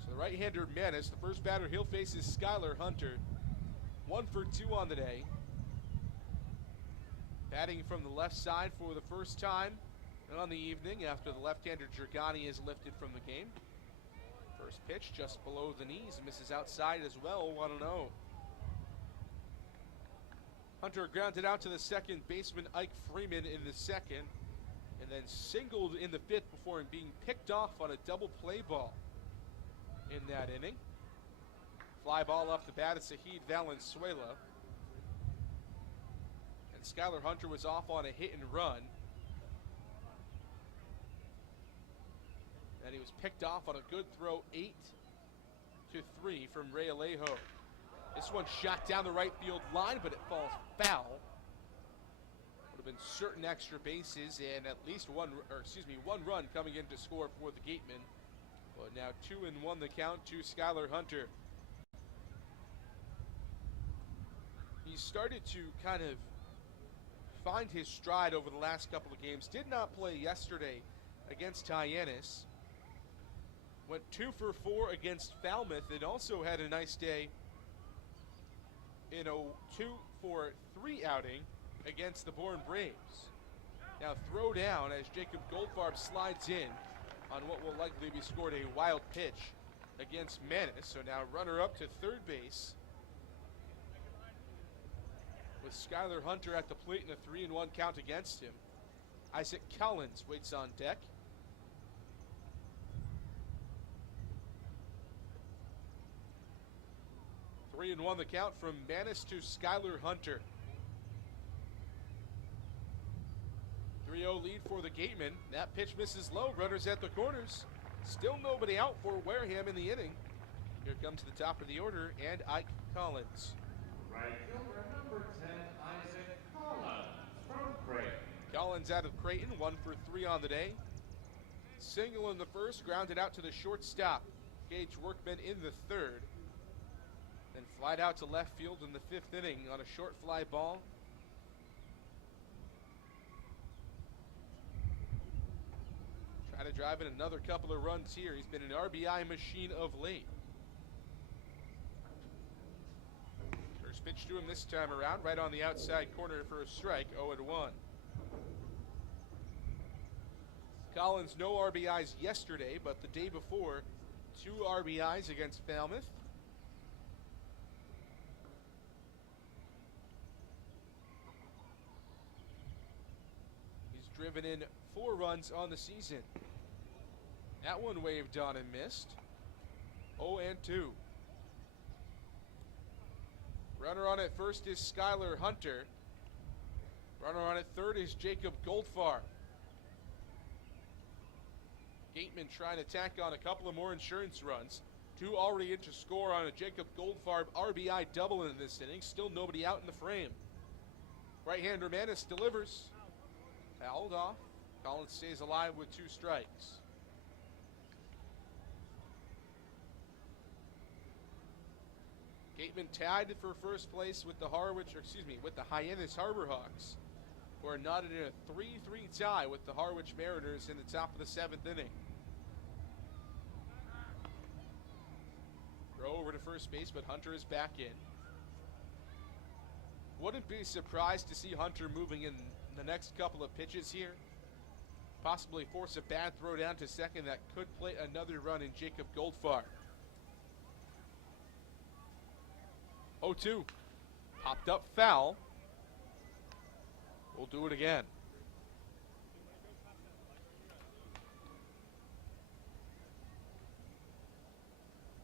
So the right-hander Manis, the first batter he'll face is Skylar Hunter. 1 for 2 on the day. Batting from the left side for the first time on the evening after the left-hander Dragani is lifted from the game. First pitch just below the knees, misses outside as well, 1-0. Hunter grounded out to the second baseman Ike Freeman in the 2nd, and then singled in the 5th before him being picked off on a double play ball in that inning. Fly ball off the bat of Sahid Valenzuela. And Skylar Hunter was off on a hit and run. And he was picked off on a good throw, 8-3 from Ray Alejo. This one shot down the right field line, but it falls foul. Would have been certain extra bases and at least one run coming in to score for the Gatemen. But now 2-1 the count to Skylar Hunter. He started to kind of find his stride over the last couple of games. Did not play yesterday against Hyannis. Went 2 for 4 against Falmouth and also had a nice day in a 2 for 3 outing against the Bourne Braves. Now throw down as Jacob Goldfarb slides in on what will likely be scored a wild pitch against Manis. So now runner up to third base with Skylar Hunter at the plate and a 3-1 count against him. Isaac Collins waits on deck. Three and one the count from Manis to Skylar Hunter. 3-0 lead for the Gatemen. That pitch misses low. Runners at the corners. Still nobody out for Wareham in the inning. Here comes the top of the order and Ike Collins. Right fielder number 10, Isaac Collins from Creighton. Collins out of Creighton, 1 for 3 on the day. Single in the first, grounded out to the shortstop. Gage Workman in the third. Then flied out to left field in the 5th inning on a short fly ball. Try to drive in another couple of runs here. He's been an RBI machine of late. First pitch to him this time around, right on the outside corner for a strike, 0-1. Collins, no RBIs yesterday, but the day before, 2 RBIs against Falmouth. He's driven in 4 runs on the season. That one waved on and missed. 0-2. Runner on at first is Skylar Hunter. Runner on at third is Jacob Goldfarb. Gatemen trying to tack on a couple of more insurance runs. 2 already in to score on a Jacob Goldfarb RBI double in this inning. Still nobody out in the frame. Right-hander Manis delivers. Fouled off. Collins stays alive with 2 strikes. Gatemen tied for first place with the Hyannis Harbor Hawks, who are knotted in a 3-3 tie with the Harwich Mariners in the top of the 7th inning. Throw over to first base, but Hunter is back in. Wouldn't be surprised to see Hunter moving in the next couple of pitches here. Possibly force a bad throw down to second that could play another run in Jacob Goldfarb. 0-2. Popped up foul. We'll do it again.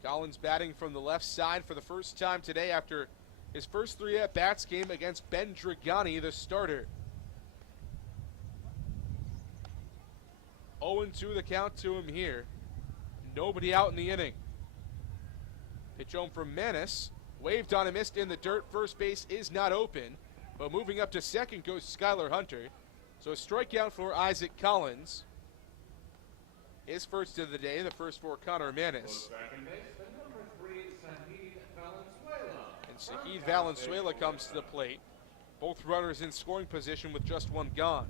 Collins batting from the left side for the first time today after his first 3 at-bats came against Ben Dragani, the starter. 0-2 the count to him here. Nobody out in the inning. Pitch home from Manis. Waved on and missed in the dirt. First base is not open. But moving up to second goes Skylar Hunter. So a strikeout for Isaac Collins. His first of the day, the first for Connor Manis. Second base, number 3, Sahid Valenzuela. And Sahid Valenzuela comes to the plate. Both runners in scoring position with just 1 gone.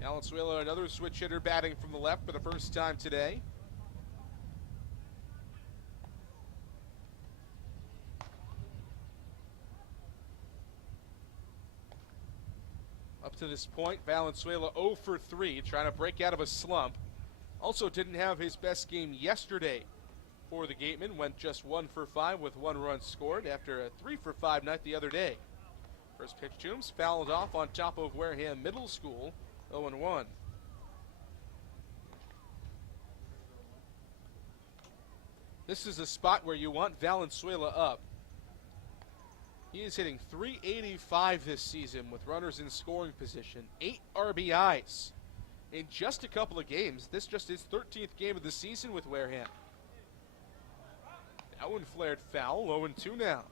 Valenzuela, another switch hitter, batting from the left for the first time today. Up to this point, Valenzuela 0 for 3, trying to break out of a slump. Also didn't have his best game yesterday for the Gatemen. Went just 1 for 5 with 1 run scored after a 3 for 5 night the other day. First pitch to him, fouled off on top of Wareham Middle School, 0-1. This is a spot where you want Valenzuela up. He is hitting .385 this season with runners in scoring position. 8 RBIs in just a couple of games. This just his 13th game of the season with Wareham. That one flared foul, 0-2 now.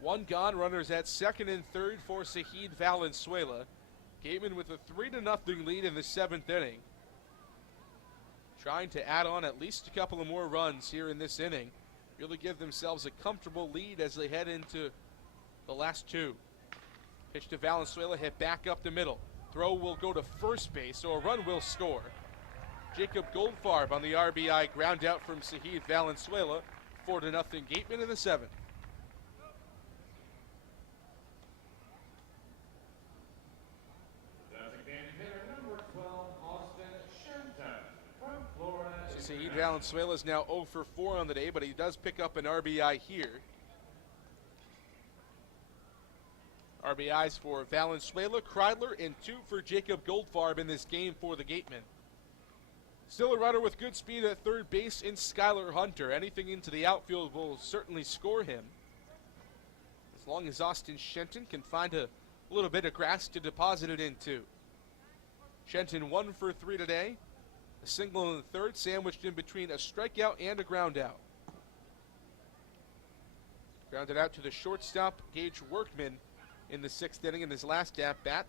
One gone, runners at second and third for Saheed Valenzuela. Gatemen with a 3-0 lead in the 7th inning. Trying to add on at least a couple of more runs here in this inning. Really give themselves a comfortable lead as they head into the last two. Pitch to Valenzuela, hit back up the middle. Throw will go to first base, so a run will score. Jacob Goldfarb on the RBI ground out from Saheed Valenzuela. 4-0 Gatemen in the 7th. Saheed Valenzuela is now 0 for 4 on the day, but he does pick up an RBI here. RBIs for Valenzuela, Kreidler, and 2 for Jacob Goldfarb in this game for the Gatemen. Still a runner with good speed at third base in Skylar Hunter. Anything into the outfield will certainly score him. As long as Austin Shenton can find a little bit of grass to deposit it into. Shenton 1 for 3 today. A single in the third, sandwiched in between a strikeout and a ground out. Grounded out to the shortstop, Gage Workman, in the 6th inning in his last at-bat.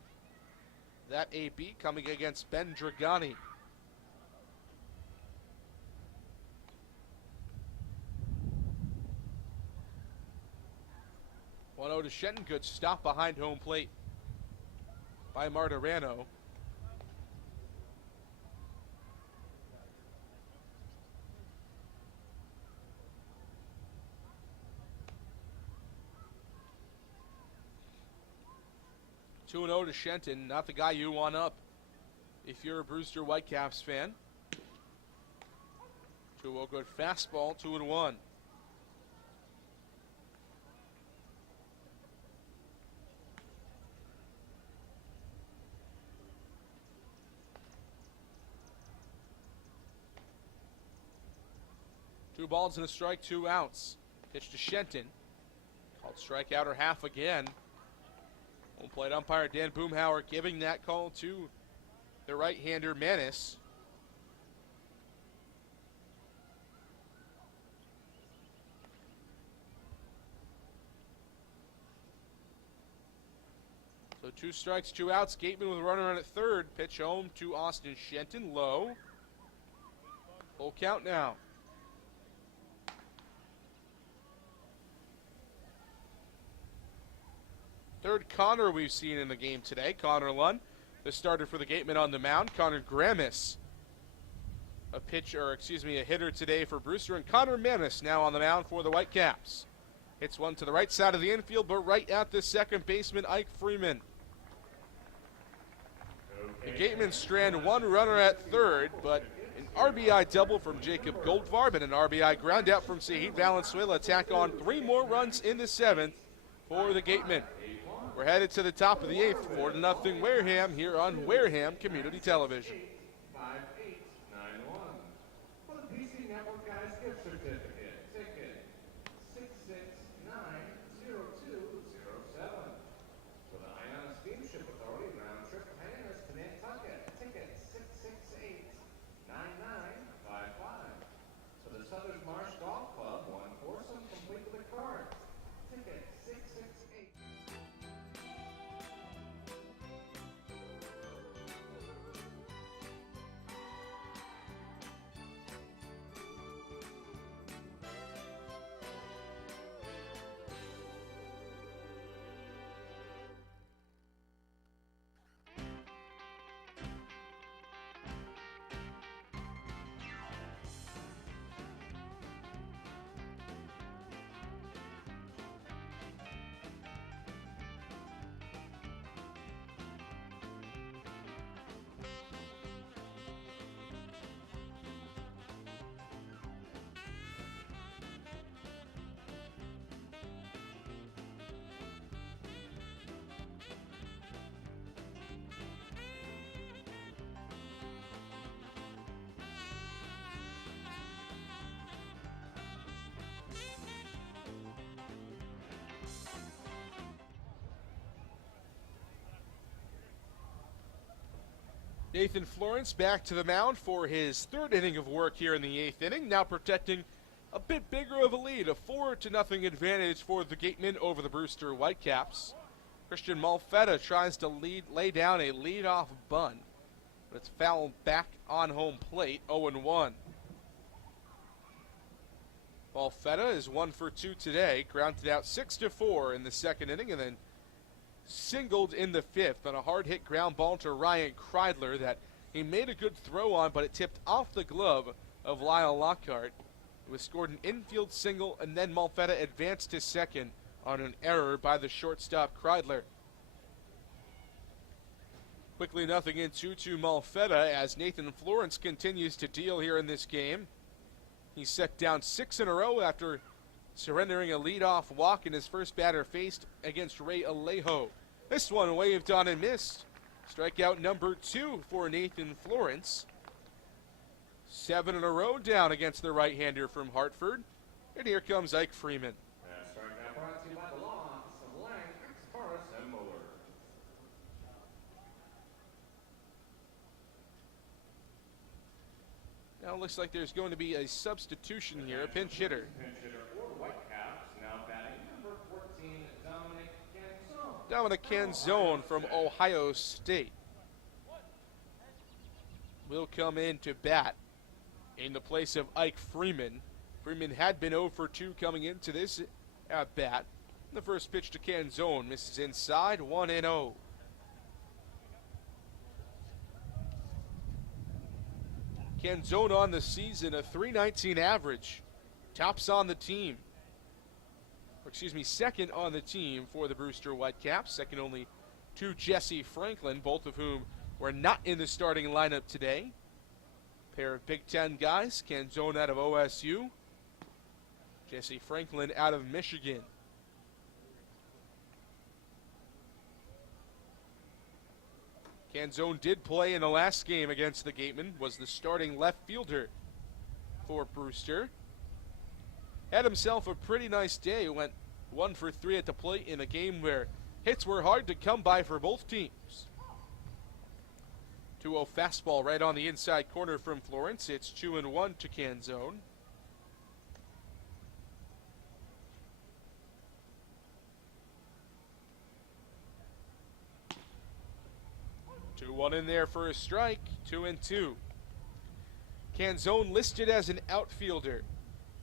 That AB coming against Ben Dragani. One 0 to Shenton, good stop behind home plate by Martirano. Two 2-0 to Shenton, not the guy you want up if you're a Brewster Whitecaps fan. 2-0 good fastball, 2-1. Two balls and a strike, 2 outs. Pitch to Shenton. Called strikeout or half again. Home plate umpire Dan Boomhauer giving that call to the right-hander Manis. So 2 strikes, 2 outs. Gatemen with a runner on at third. Pitch home to Austin Shenton. Low. Full count now. Third Connor we've seen in the game today. Connor Lund, the starter for the Gatemen on the mound. Connor Gramis, a hitter today for Brewster. And Connor Manis now on the mound for the Whitecaps. Hits one to the right side of the infield, but right at the second baseman, Ike Freeman. The Gatemen strand 1 runner at third, but an RBI double from Jacob Goldfarb and an RBI ground out from Saheed Valenzuela tack on 3 more runs in the 7th for the Gatemen. We're headed to the top of the 8th, 4-0 Wareham here on Wareham Community Television. 5891. For the PC Network Guys gift certificate, ticket 6690207. For the Iona Steamship Authority round trip Hyannis to Nantucket, ticket 6689955. For the Southern Marsh Golf Club, 1 foursome complete with a card, ticket 668. Nathan Florence back to the mound for his third inning of work here in the eighth inning, now protecting a bit bigger of a lead, a 4-0 advantage for the Gatemen over the Brewster Whitecaps. Christian Malfetta tries to lay down a leadoff bunt, but it's fouled back on home plate, 0-1. Malfetta is 1 for 2 today, grounded out 6-4 in the second inning, and then singled in the fifth on a hard-hit ground ball to Ryan Kreidler that he made a good throw on, but it tipped off the glove of Lyle Lockhart. It was scored an infield single, and then Malfetta advanced to second on an error by the shortstop Kreidler. Quickly 0-2 Malfetta as Nathan Florence continues to deal here in this game. He's set down 6 in a row after surrendering a leadoff walk in his first batter faced against Ray Alejo. This one waved on and missed. Strikeout number 2 for Nathan Florence. 7 in a row down against the right-hander from Hartford. And here comes Ike Freeman. That strikeout brought to you by the law office of Lang, Express, and Moore. Now it looks like there's going to be a substitution here, a pinch hitter. Pinch hitter for the Whitecaps, now batting number 14, Dominic Canzone. Dominic Canzone from Ohio State will come in to bat in the place of Ike Freeman. Freeman had been 0 for 2 coming into this at bat. The first pitch to Canzone misses inside, 1-0. Canzone on the season, a .319 average. Tops on the team. Second on the team for the Brewster Whitecaps. Second only to Jesse Franklin, both of whom were not in the starting lineup today. Pair of Big Ten guys, Canzone out of OSU, Jesse Franklin out of Michigan. Canzone did play in the last game against the Gatemen, was the starting left fielder for Brewster. Had himself a pretty nice day, went 1 for 3 at the plate in a game where hits were hard to come by for both teams. 2-0 fastball right on the inside corner from Florence. It's 2-1 to Canzone. One in there for a strike, 2-2. Canzone listed as an outfielder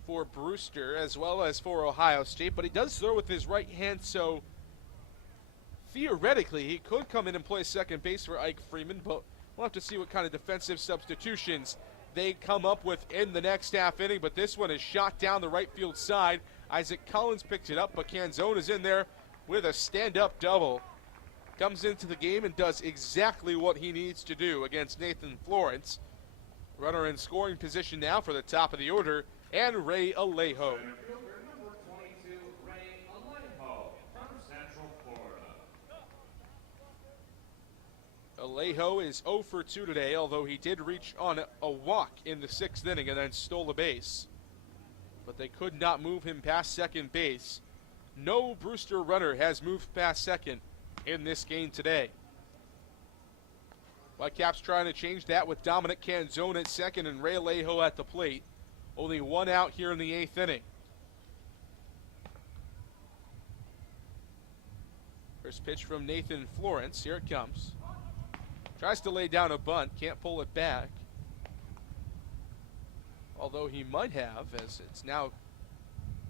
for Brewster as well as for Ohio State, but he does throw with his right hand, so theoretically he could come in and play second base for Ike Freeman, but we'll have to see what kind of defensive substitutions they come up with in the next half inning. But this one is shot down the right field side. Isaac Collins picked it up, but Canzone is in there with a stand-up double. Comes into the game and does exactly what he needs to do against Nathan Florence. Runner in scoring position now for the top of the order, and Ray Alejo. Center fielder number 22, Ray Alejo from Central Florida. Alejo is 0 for 2 today, although he did reach on a walk in the 6th inning and then stole a base. But they could not move him past second base. No Brewster runner has moved past second in this game today. Whitecaps trying to change that with Dominic Canzone at second and Ray Alejo at the plate. Only one out here in the 8th inning. First pitch from Nathan Florence. Here it comes. Tries to lay down a bunt. Can't pull it back. Although he might have, as it's now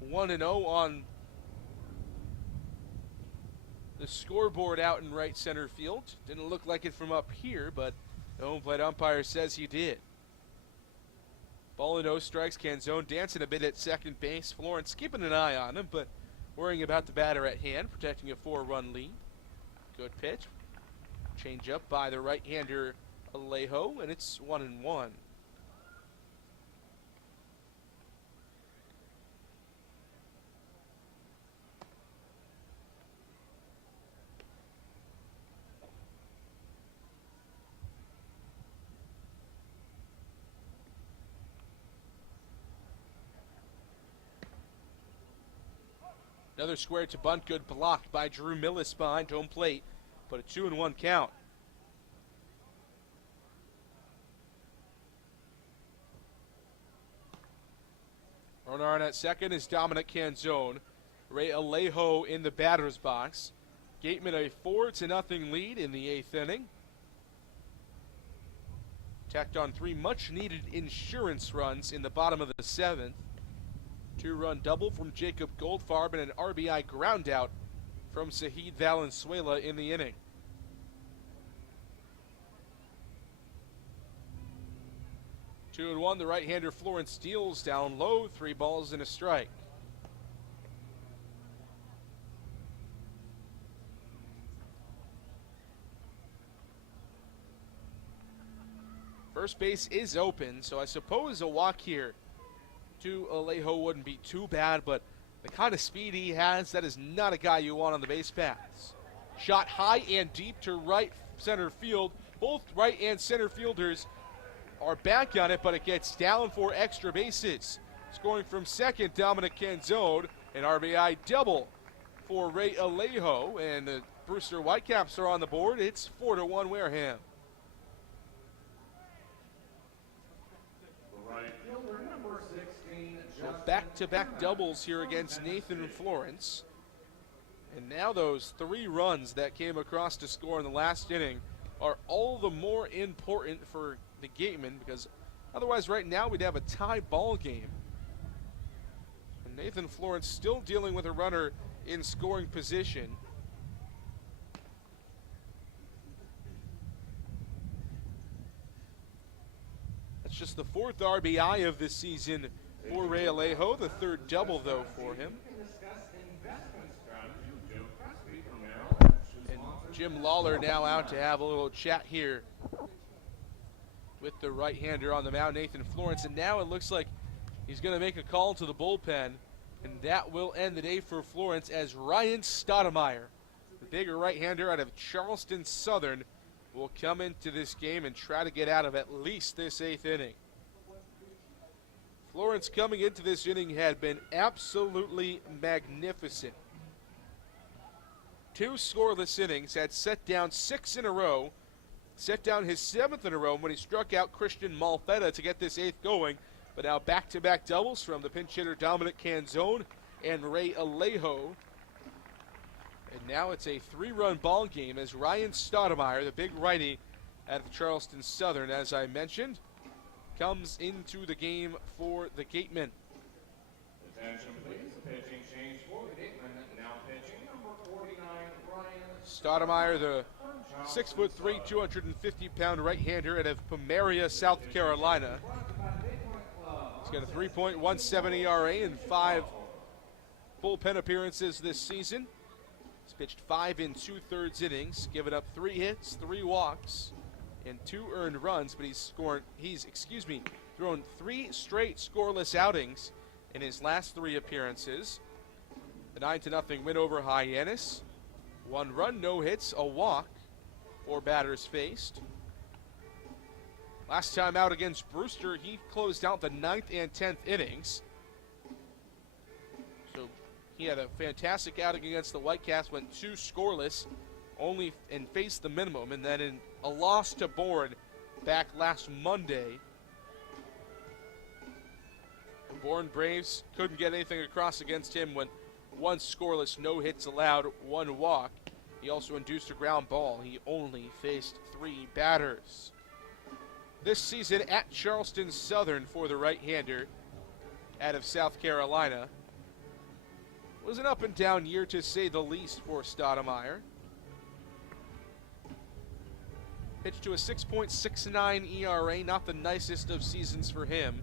1-0 on the scoreboard out in right center field. Didn't look like it from up here, but the home plate umpire says he did. Ball and 0 strikes. Canzone dancing a bit at second base. Florence keeping an eye on him, but worrying about the batter at hand, protecting a 4-run lead. Good pitch. Change up by the right-hander Alejo, and it's 1-1. Another square to bunt, good blocked by Drew Millis behind home plate, but a 2-1 count. Runner on at second is Dominic Canzone. Ray Alejo in the batter's box. Gatemen a 4-0 lead in the 8th inning. Tacked on 3 much-needed insurance runs in the bottom of the 7th. 2-run double from Jacob Goldfarb and an RBI groundout from Zahid Valenzuela in the inning. Two and one, the right-hander Florence steals down low, 3 balls and a strike. First base is open, so I suppose a walk here to Alejo wouldn't be too bad, but the kind of speed he has, that is not a guy you want on the base paths. Shot high and deep to right center field. Both right and center fielders are back on it, but it gets down for extra bases. Scoring from second, Dominic Canzone, an RBI double for Ray Alejo, and the Brewster Whitecaps are on the board. It's 4-1 Wareham. Right fielder number 16, So back-to-back doubles here against Nathan Florence. And now those 3 runs that came across to score in the last inning are all the more important for the Gatemen, because otherwise right now we'd have a tie ball game. And Nathan Florence still dealing with a runner in scoring position. That's just the 4th RBI of this season for Ray Alejo, the 3rd double though for him. And Jim Lawler now out to have a little chat here with the right-hander on the mound, Nathan Florence. And now it looks like he's going to make a call to the bullpen, and that will end the day for Florence as Ryan Stoudemire, the bigger right-hander out of Charleston Southern, will come into this game and try to get out of at least this 8th inning. Florence coming into this inning had been absolutely magnificent. 2 scoreless innings, had set down 6 in a row, set down his 7th in a row when he struck out Christian Malfetta to get this 8th going, but now back-to-back doubles from the pinch hitter Dominic Canzone and Ray Alejo. And now it's a 3-run ball game as Ryan Stoudemire, the big righty out of Charleston Southern, as I mentioned, comes into the game for the Gatemen. Attention please, pitching change for the Gatemen. Now pitching number 49, Ryan Stoudemire, the 6'3", 250-pound right-hander out of Pomeria, South Carolina. He's got a 3.17 ERA in 5 bullpen appearances this season. He's pitched 5 2/3 innings, given up 3 hits, 3 walks, and 2 earned runs, but he's thrown 3 straight scoreless outings in his last 3 appearances. The 9-0 win over Hyannis. 1 run, no hits, a walk, 4 batters faced. Last time out against Brewster, he closed out the 9th and 10th innings. So he had a fantastic outing against the Whitecaps, went 2 scoreless, only and faced the minimum, and then in a loss to Bourne back last Monday. The Bourne Braves couldn't get anything across against him when 1 scoreless, no hits allowed, 1 walk. He also induced a ground ball. He only faced 3 batters. This season at Charleston Southern for the right-hander out of South Carolina was an up-and-down year to say the least for Stoudemire. Pitched to a 6.69 ERA, not the nicest of seasons for him.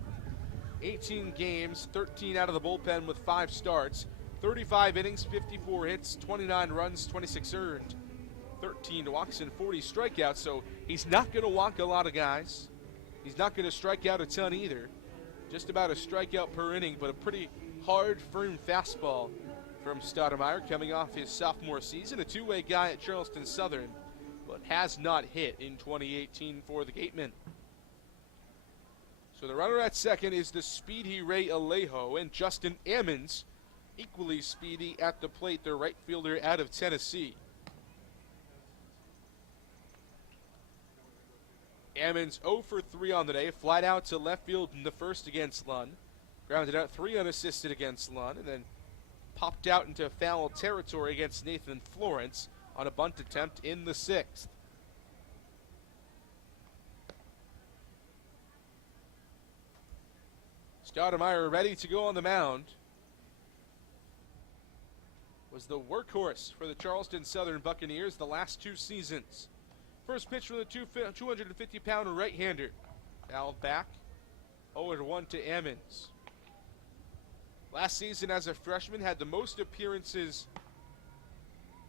18 games, 13 out of the bullpen with 5 starts, 35 innings, 54 hits, 29 runs, 26 earned, 13 walks and 40 strikeouts, so he's not going to walk a lot of guys. He's not going to strike out a ton either. Just about a strikeout per inning, but a pretty hard, firm fastball from Stoudemire coming off his sophomore season. A 2-way guy at Charleston Southern, but has not hit in 2018 for the Gatemen. So the runner at second is the speedy Ray Alejo, and Justin Ammons, equally speedy at the plate, the right fielder out of Tennessee. Ammons 0 for 3 on the day, flied out to left field in the first against Lund. Grounded out 3 unassisted against Lund, and then popped out into foul territory against Nathan Florence on a bunt attempt in the 6th. Stoudemire ready to go on the mound. Was the workhorse for the Charleston Southern Buccaneers the last 2 seasons. First pitch from the 250-pound right-hander. Fouled back, 0-1 to Ammons. Last season as a freshman had the most appearances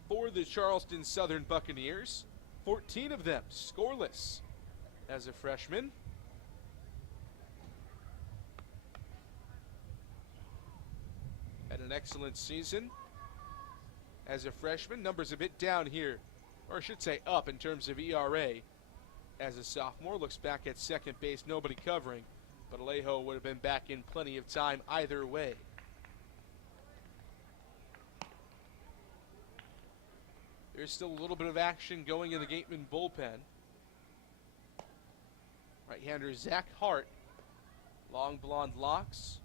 for the Charleston Southern Buccaneers. 14 of them scoreless as a freshman. Had an excellent season as a freshman. Numbers a bit down here, or I should say up in terms of ERA. As a sophomore, looks back at second base, nobody covering, but Alejo would have been back in plenty of time either way. There's still a little bit of action going in the Gatemen bullpen. Right-hander Zach Hart, long blonde locks,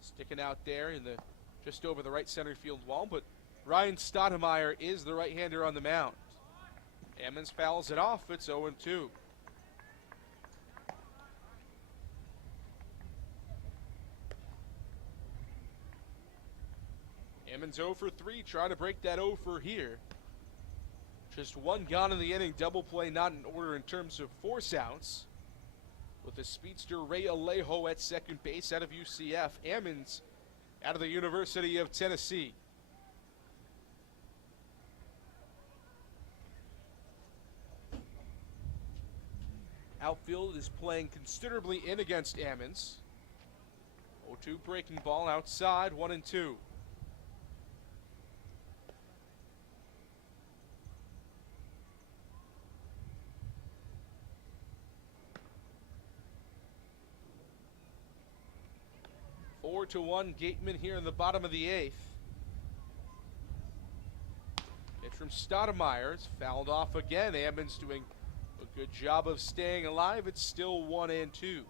sticking out there in the just over the right center field wall, but Ryan Stoudemire is the right-hander on the mound. Ammons fouls it off. It's 0-2. Ammons 0 for 3, trying to break that 0 for here. Just 1 gone in the inning, double play not in order in terms of force outs. With the speedster Ray Alejo at second base out of UCF. Ammons out of the University of Tennessee. Outfield is playing considerably in against Ammons. 0-2 breaking ball outside, 1-2. Four to 1 Gatemen here in the bottom of the 8th. Pitch from Stoudemire. It's fouled off again. Ammons doing a good job of staying alive. It's still 1-2. This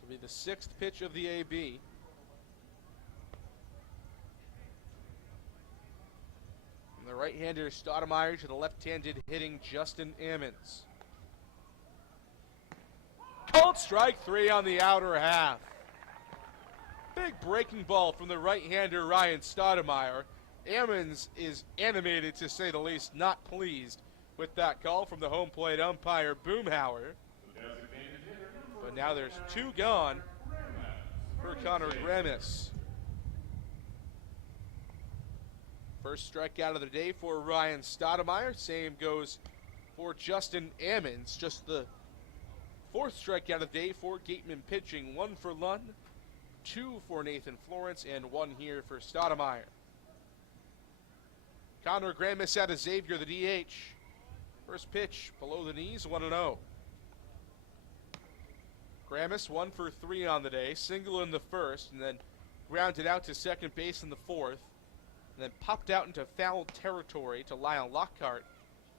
will be the 6th pitch of the AB. From the right-hander Stoudemire to the left-handed hitting Justin Ammons. Called strike 3 on the outer half. Big breaking ball from the right-hander Ryan Stoudemire. Ammons is animated, to say the least, not pleased with that call from the home plate umpire Boomhauer. But now there's 2 gone for Connor Gramis. First strikeout of the day for Ryan Stoudemire. Same goes for Justin Ammons. Just the 4th strikeout of the day for Gatemen pitching. 1 for Lund, 2 for Nathan Florence, and 1 here for Stoudemire. Connor Gramis out of Xavier, the DH. First pitch below the knees, 1-0. Gramis 1 for 3 on the day. Single in the 1st, and then grounded out to second base in the 4th. And then popped out into foul territory to Lyle Lockhart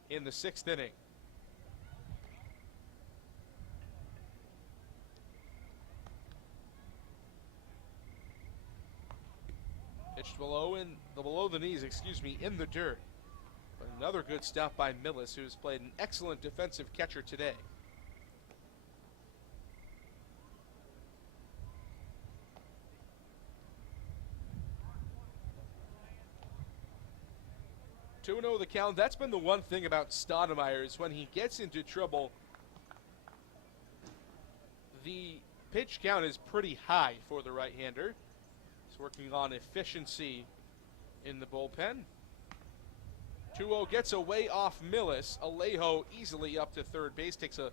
in the 6th inning. Pitched below the knees, in the dirt. But another good stop by Millis, who's played an excellent defensive catcher today. Two 2-0 the count. That's been the one thing about Stoudemire, is when he gets into trouble, the pitch count is pretty high for the right-hander. He's working on efficiency in the bullpen. 2-0 gets away off Millis. Alejo easily up to third base, takes a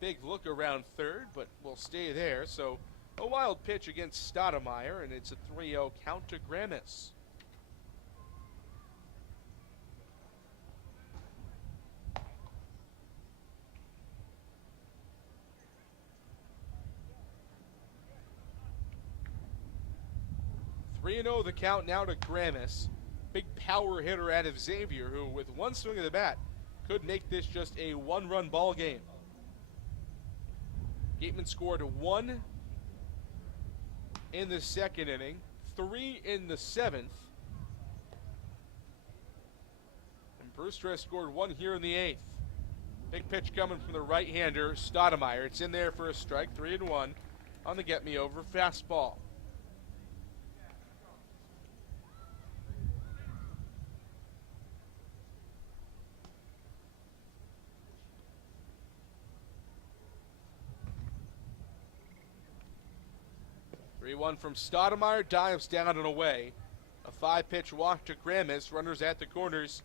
big look around third, but will stay there. So a wild pitch against Stoudemire, and it's a 3-0 count to Gramis. The count now to Gramis. big power hitter out of Xavier, who with one swing of the bat could make this just a one-run ball game. Gatemen scored 1 in the second inning, 3 in the 7th. And Brewster has scored 1 here in the 8th. Big pitch coming from the right-hander, Stoudemire. It's in there for a strike, 3-1 on the get-me-over fastball. One from Stoudemire, dives down and away. A 5-pitch walk to Gramis, runners at the corners,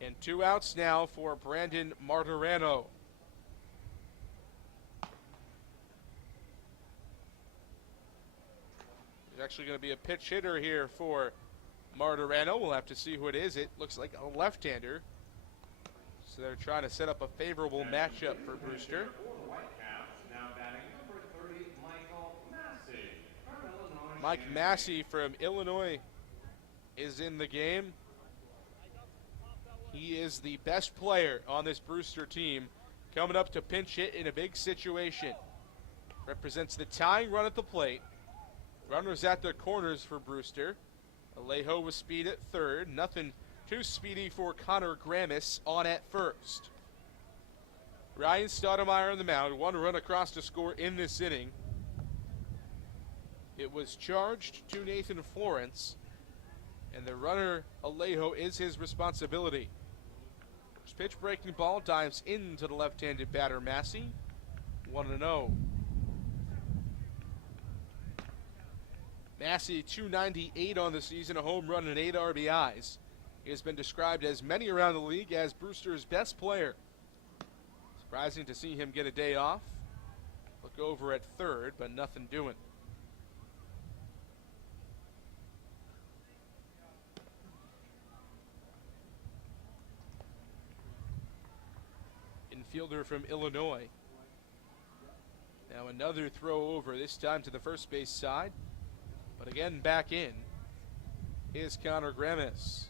and 2 outs now for Brandon Martirano. There's actually going to be a pitch hitter here for Martirano. We'll have to see who it is. It looks like a left-hander. So they're trying to set up a favorable matchup for Brewster. Mike Massey from Illinois is in the game. He is the best player on this Brewster team, coming up to pinch hit in a big situation. Represents the tying run at the plate. Runners at the corners for Brewster. Alejo with speed at third. Nothing too speedy for Connor Gramis on at first. Ryan Stoudemire on the mound. 1 run across to score in this inning. It was charged to Nathan Florence, and the runner, Alejo, is his responsibility. First pitch breaking ball dives into the left-handed batter, Massey. 1-0. Massey, 298 on the season, a home run and 8 RBIs. He has been described as many around the league as Brewster's best player. Surprising to see him get a day off. Look over at third, but nothing doing. Fielder from Illinois. Now another throw over, this time to the first base side. But again, back in is Connor Gramis.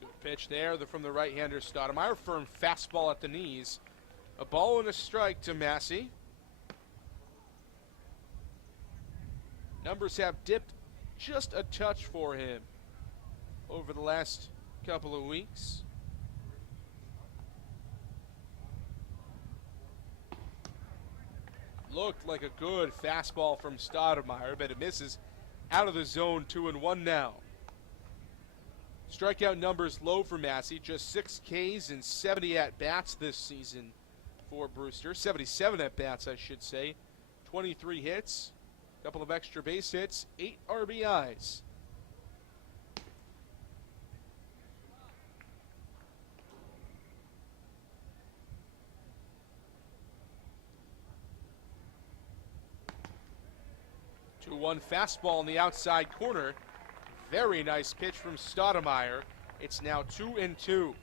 Good pitch there from the right-hander Stoudemire. Firm fastball at the knees. A ball and a strike to Massey. Numbers have dipped just a touch for him over the last couple of weeks. Looked like a good fastball from Stoudemire, but it misses out of the zone. 2-1 now. Strikeout numbers low for Massey, just 6 Ks and 70 at-bats this season for Brewster. 77 at-bats, I should say. 23 hits. Couple of extra base hits, 8 RBIs. Two 2-1 fastball in the outside corner. Very nice pitch from Stoudemire. It's now 2-2.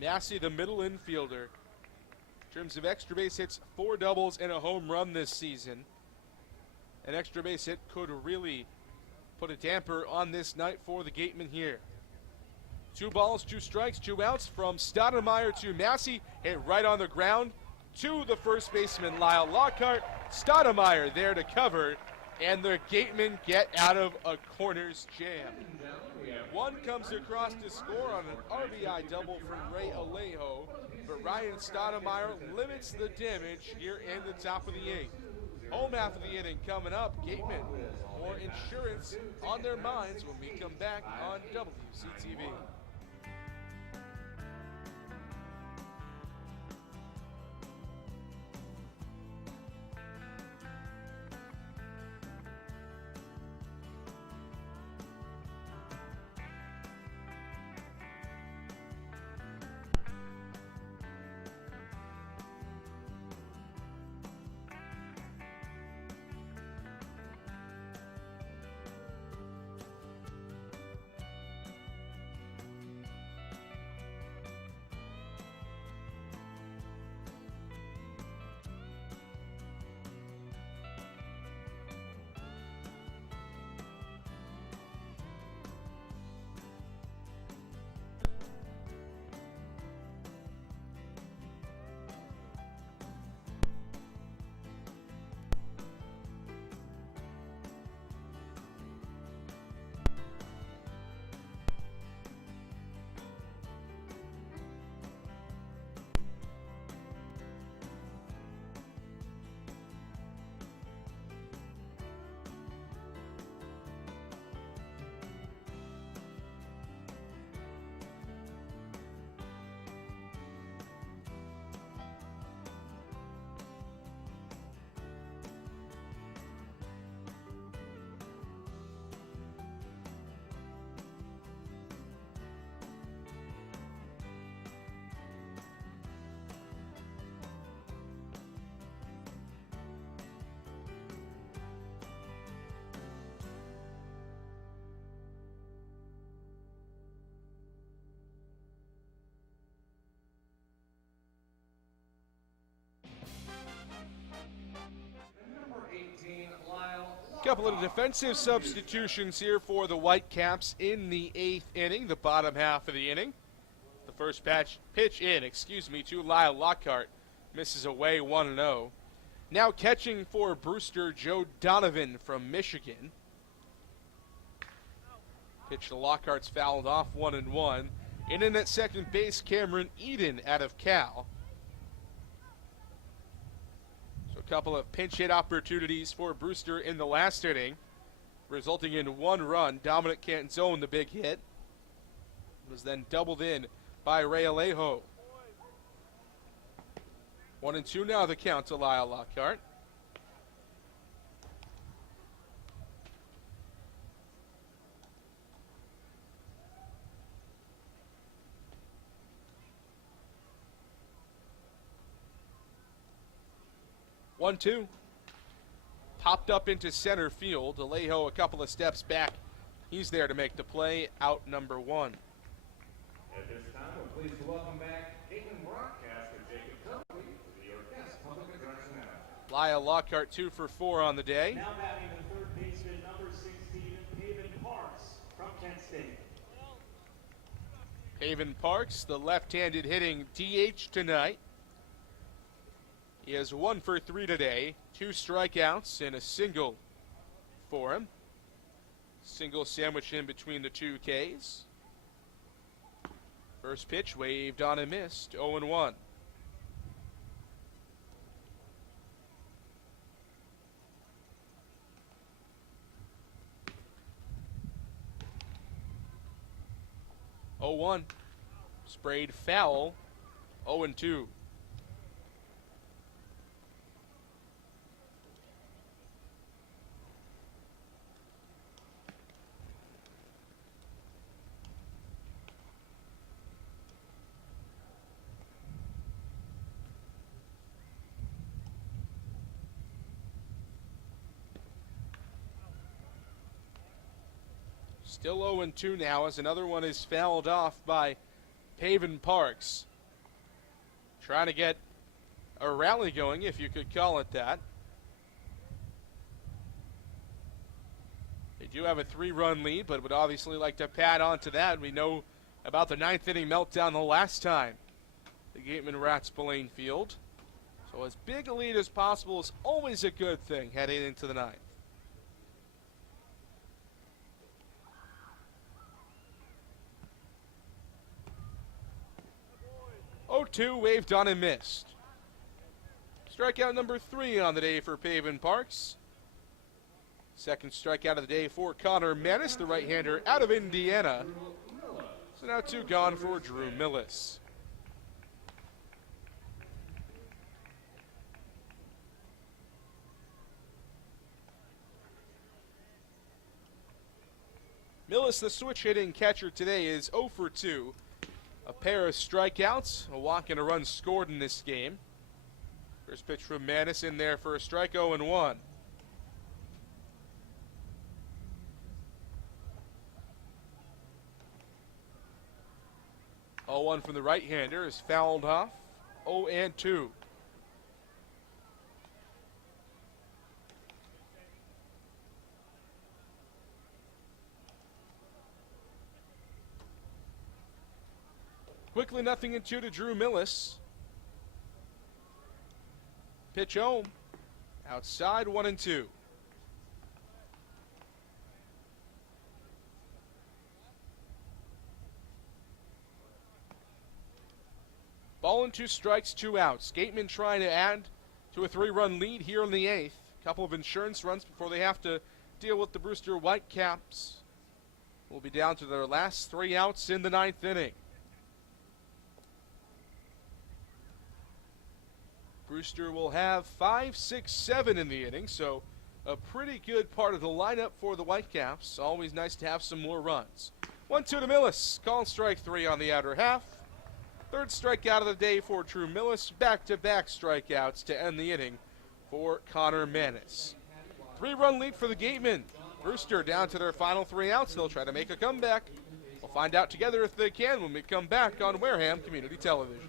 Massey, the middle infielder. In terms of extra base hits, 4 doubles and a home run this season. An extra base hit could really put a damper on this night for the Gatemen here. 2 balls, 2 strikes, 2 outs from Stoudemire to Massey. Hit right on the ground to the first baseman, Lyle Lockhart. Stoudemire there to cover, and the Gatemen get out of a corner's jam. One comes across to score on an RBI double from Ray Alejo, but Ryan Stoudemire limits the damage here in the top of the 8th. Home half of the inning coming up. Gatemen, more insurance on their minds when we come back on WCTV. Couple of defensive substitutions here for the Whitecaps in the 8th inning, the bottom half of the inning. The first pitch in to Lyle Lockhart. Misses away 1-0. Now catching for Brewster, Joe Donovan from Michigan. Pitch to Lockhart's fouled off 1-1. And in at second base, Cameron Eden out of Cal. So a couple of pinch hit opportunities for Brewster in the last inning, resulting in 1 run. Dominic Canzone, the big hit, was then doubled in by Ray Alejo. 1-2 now the count to Lyle Lockhart. One, two. Popped up into center field. Alejo a couple of steps back. He's there to make the play. Out number 1. At this time, we're pleased to welcome back Gatemen broadcaster Jacob Kirby to the Orchestra Public Address Announcement. Lyle Lockhart 2 for 4 on the day. Now batting the third baseman, number 16, Haven Parks from Kent State. Haven Parks, the left-handed hitting DH tonight. He has 1 for 3 today, 2 strikeouts and a single for him. Single sandwich in between the 2 Ks. First pitch waved on and missed, 0-1. Sprayed foul, 0-2. Still 0-2 now as another one is fouled off by Haven Parks. Trying to get a rally going, if you could call it that. They do have a 3-run lead, but would obviously like to pad on to that. We know about the 9th inning meltdown the last time the Gatemen were at Spillane Field. So as big a lead as possible is always a good thing heading into the 9th. 0-2, waved on and missed. Strikeout number 3 on the day for Haven Parks. Second strikeout of the day for Connor Manis, the right-hander out of Indiana. So now 2 gone for Drew Millis. Millis, the switch hitting catcher today, is 0 for 2. A pair of strikeouts, a walk and a run scored in this game. First pitch from Manis in there for a strike, 0-1. Oh, 1 from the right-hander is fouled off, 0-2. Quickly 0-2 to Drew Millis. Pitch home. Outside, 1-2. Ball and 2 strikes, 2 outs. Gatemen trying to add to a 3-run lead here in the 8th. Couple of insurance runs before they have to deal with the Brewster Whitecaps. Will be down to their last 3 outs in the 9th inning. Brewster will have 5, 6, 7 in the inning, so a pretty good part of the lineup for the Whitecaps. Always nice to have some more runs. 1-2 to Millis. Call strike 3 on the outer half. Third strikeout of the day for Drew Millis. Back-to-back strikeouts to end the inning for Connor Manis. 3-run lead for the Gatemen. Brewster down to their final 3 outs. They'll try to make a comeback. We'll find out together if they can when we come back on Wareham Community Television.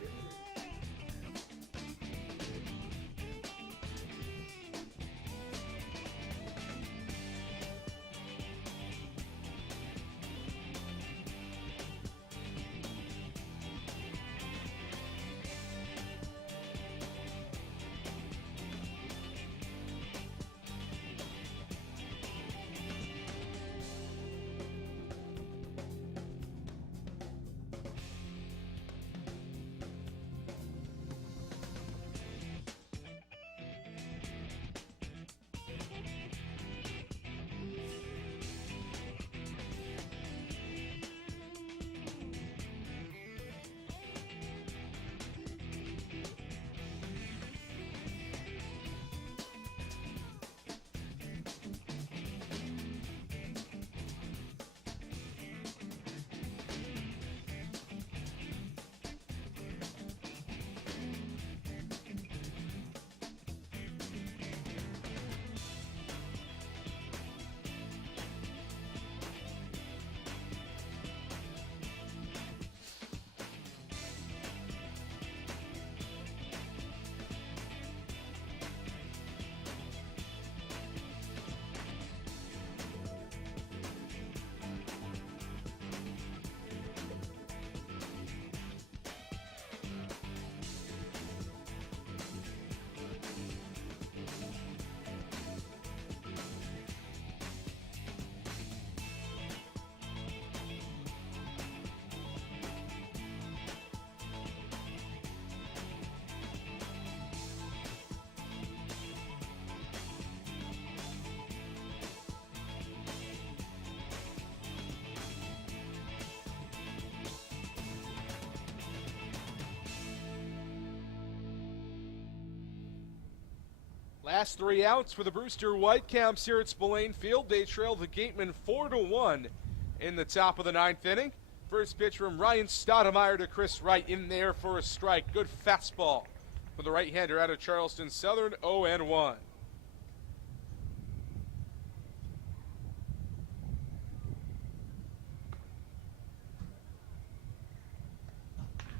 Last 3 outs for the Brewster Whitecaps here at Spillane Field. They trail the Gatemen 4-1 in the top of the 9th inning. First pitch from Ryan Stoudemire to Chris Wright in there for a strike. Good fastball for the right-hander out of Charleston Southern, 0-1.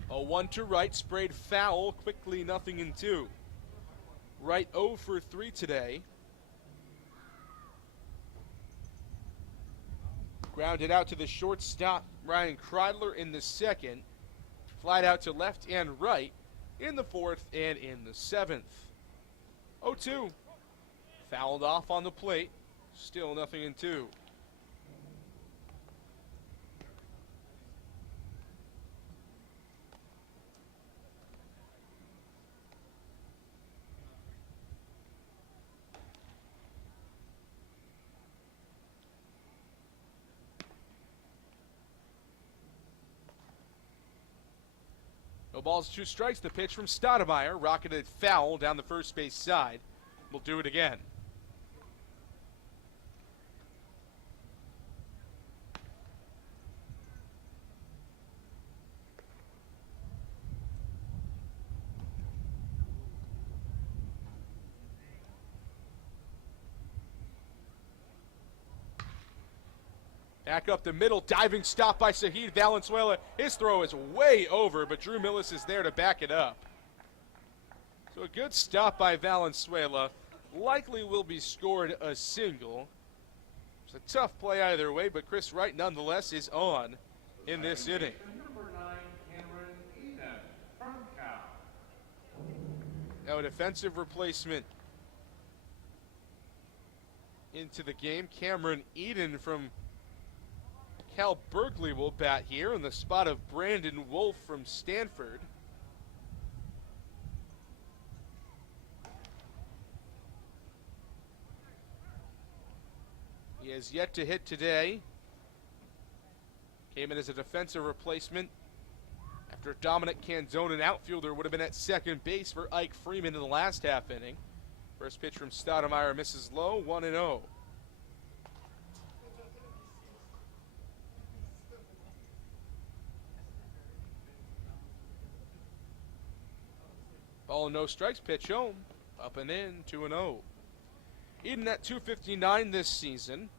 A 1 to Wright, sprayed foul, quickly 0-2. Wright 0 for 3 today. Grounded out to the shortstop, Ryan Kreidler in the second. Flied out to left and right in the 4th and in the 7th. 0-2. Fouled off on the plate. Still 0-2. No balls, 2 strikes. The pitch from Stoudemire, rocketed foul down the first base side. We'll do it again. Back up the middle, diving stop by Sahid Valenzuela. His throw is way over, but Drew Millis is there to back it up. So a good stop by Valenzuela. Likely will be scored a single. It's a tough play either way, but Chris Wright nonetheless is on in this inning. Number 9, Cameron Eden from Cal. Now a defensive replacement into the game. Cameron Eden from Cal Berkeley will bat here in the spot of Brandon Wolf from Stanford. He has yet to hit today. Came in as a defensive replacement after Dominic Canzone, an outfielder, would have been at second base for Ike Freeman in the last half inning. First pitch from Stoudemire misses low, 1-0. Ball and no strikes, pitch home, up and in, 2-0. Eden at .259 this season.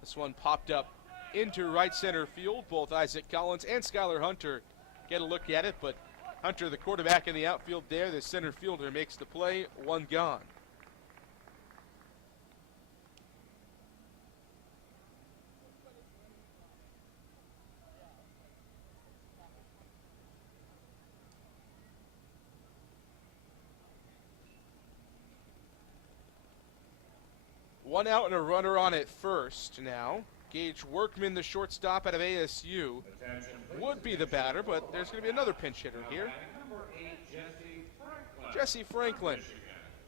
This one popped up into right center field. Both Isaac Collins and Skylar Hunter get a look at it, but Hunter, the quarterback in the outfield there, the center fielder, makes the play, 1 gone. One out and a runner on at first now. Gage Workman, the shortstop out of ASU, would be the batter, but there's going to be another pinch hitter here. Number 8, Jesse Franklin,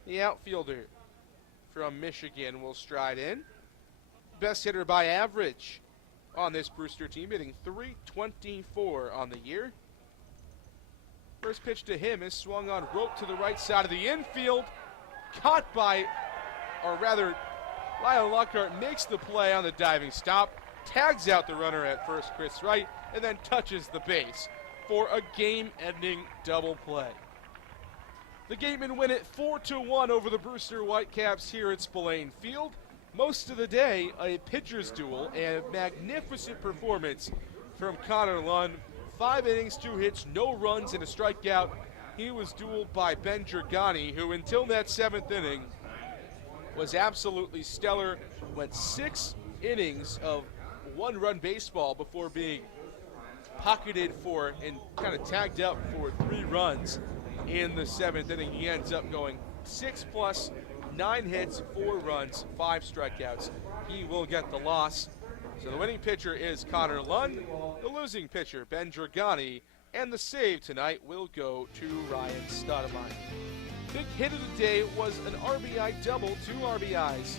the outfielder from Michigan, will stride in. Best hitter by average on this Brewster team, hitting .324 on the year. First pitch to him is swung on rope to the right side of the infield. Caught by, or rather, Lyle Lockhart makes the play on the diving stop, tags out the runner at first, Chris Wright, and then touches the base for a game-ending double play. The Gatemen win it 4-1 over the Brewster Whitecaps here at Spillane Field. Most of the day, a pitcher's duel and a magnificent performance from Connor Lund. 5 innings, 2 hits, no runs, and a strikeout. He was dueled by Ben Dragani, who until that 7th inning was absolutely stellar. Went 6 innings of 1-run baseball before being pocketed for and kind of tagged up for 3 runs in the 7th inning. He ends up going 6+, 9 hits, 4 runs, 5 strikeouts. He will get the loss. So the winning pitcher is Connor Lund, the losing pitcher Ben Dragani, and the save tonight will go to Ryan Stoudemire. Big hit of the day was an RBI double, 2 RBIs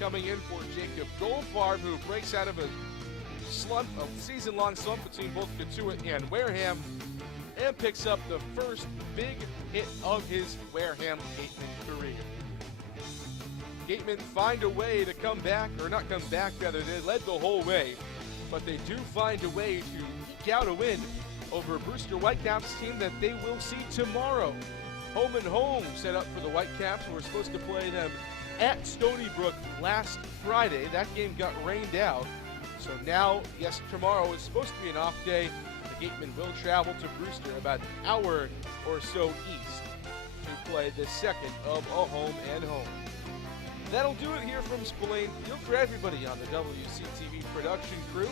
coming in for Jacob Goldfarb, who breaks out of a slump, a season-long slump between both Katuitt and Wareham, and picks up the first big hit of his Wareham Gatemen career. Gatemen find a way to come back, or not come back, rather, they led the whole way, but they do find a way to eke out a win over Brewster Whitecaps team that they will see tomorrow. Home and home set up for the Whitecaps, who were supposed to play them at Stony Brook last Friday. That game got rained out. So now, yes, tomorrow is supposed to be an off day. The Gatemen will travel to Brewster about an hour or so east to play the second of a home and home. That'll do it here from Spillane Field. For everybody on the WCTV production crew,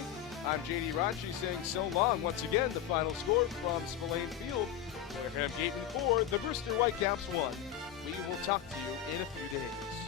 I'm JD Rachi saying so long. Once again, the final score from Spillane Field: Wareham Gatemen 4, the Brewster Whitecaps 1. We will talk to you in a few days.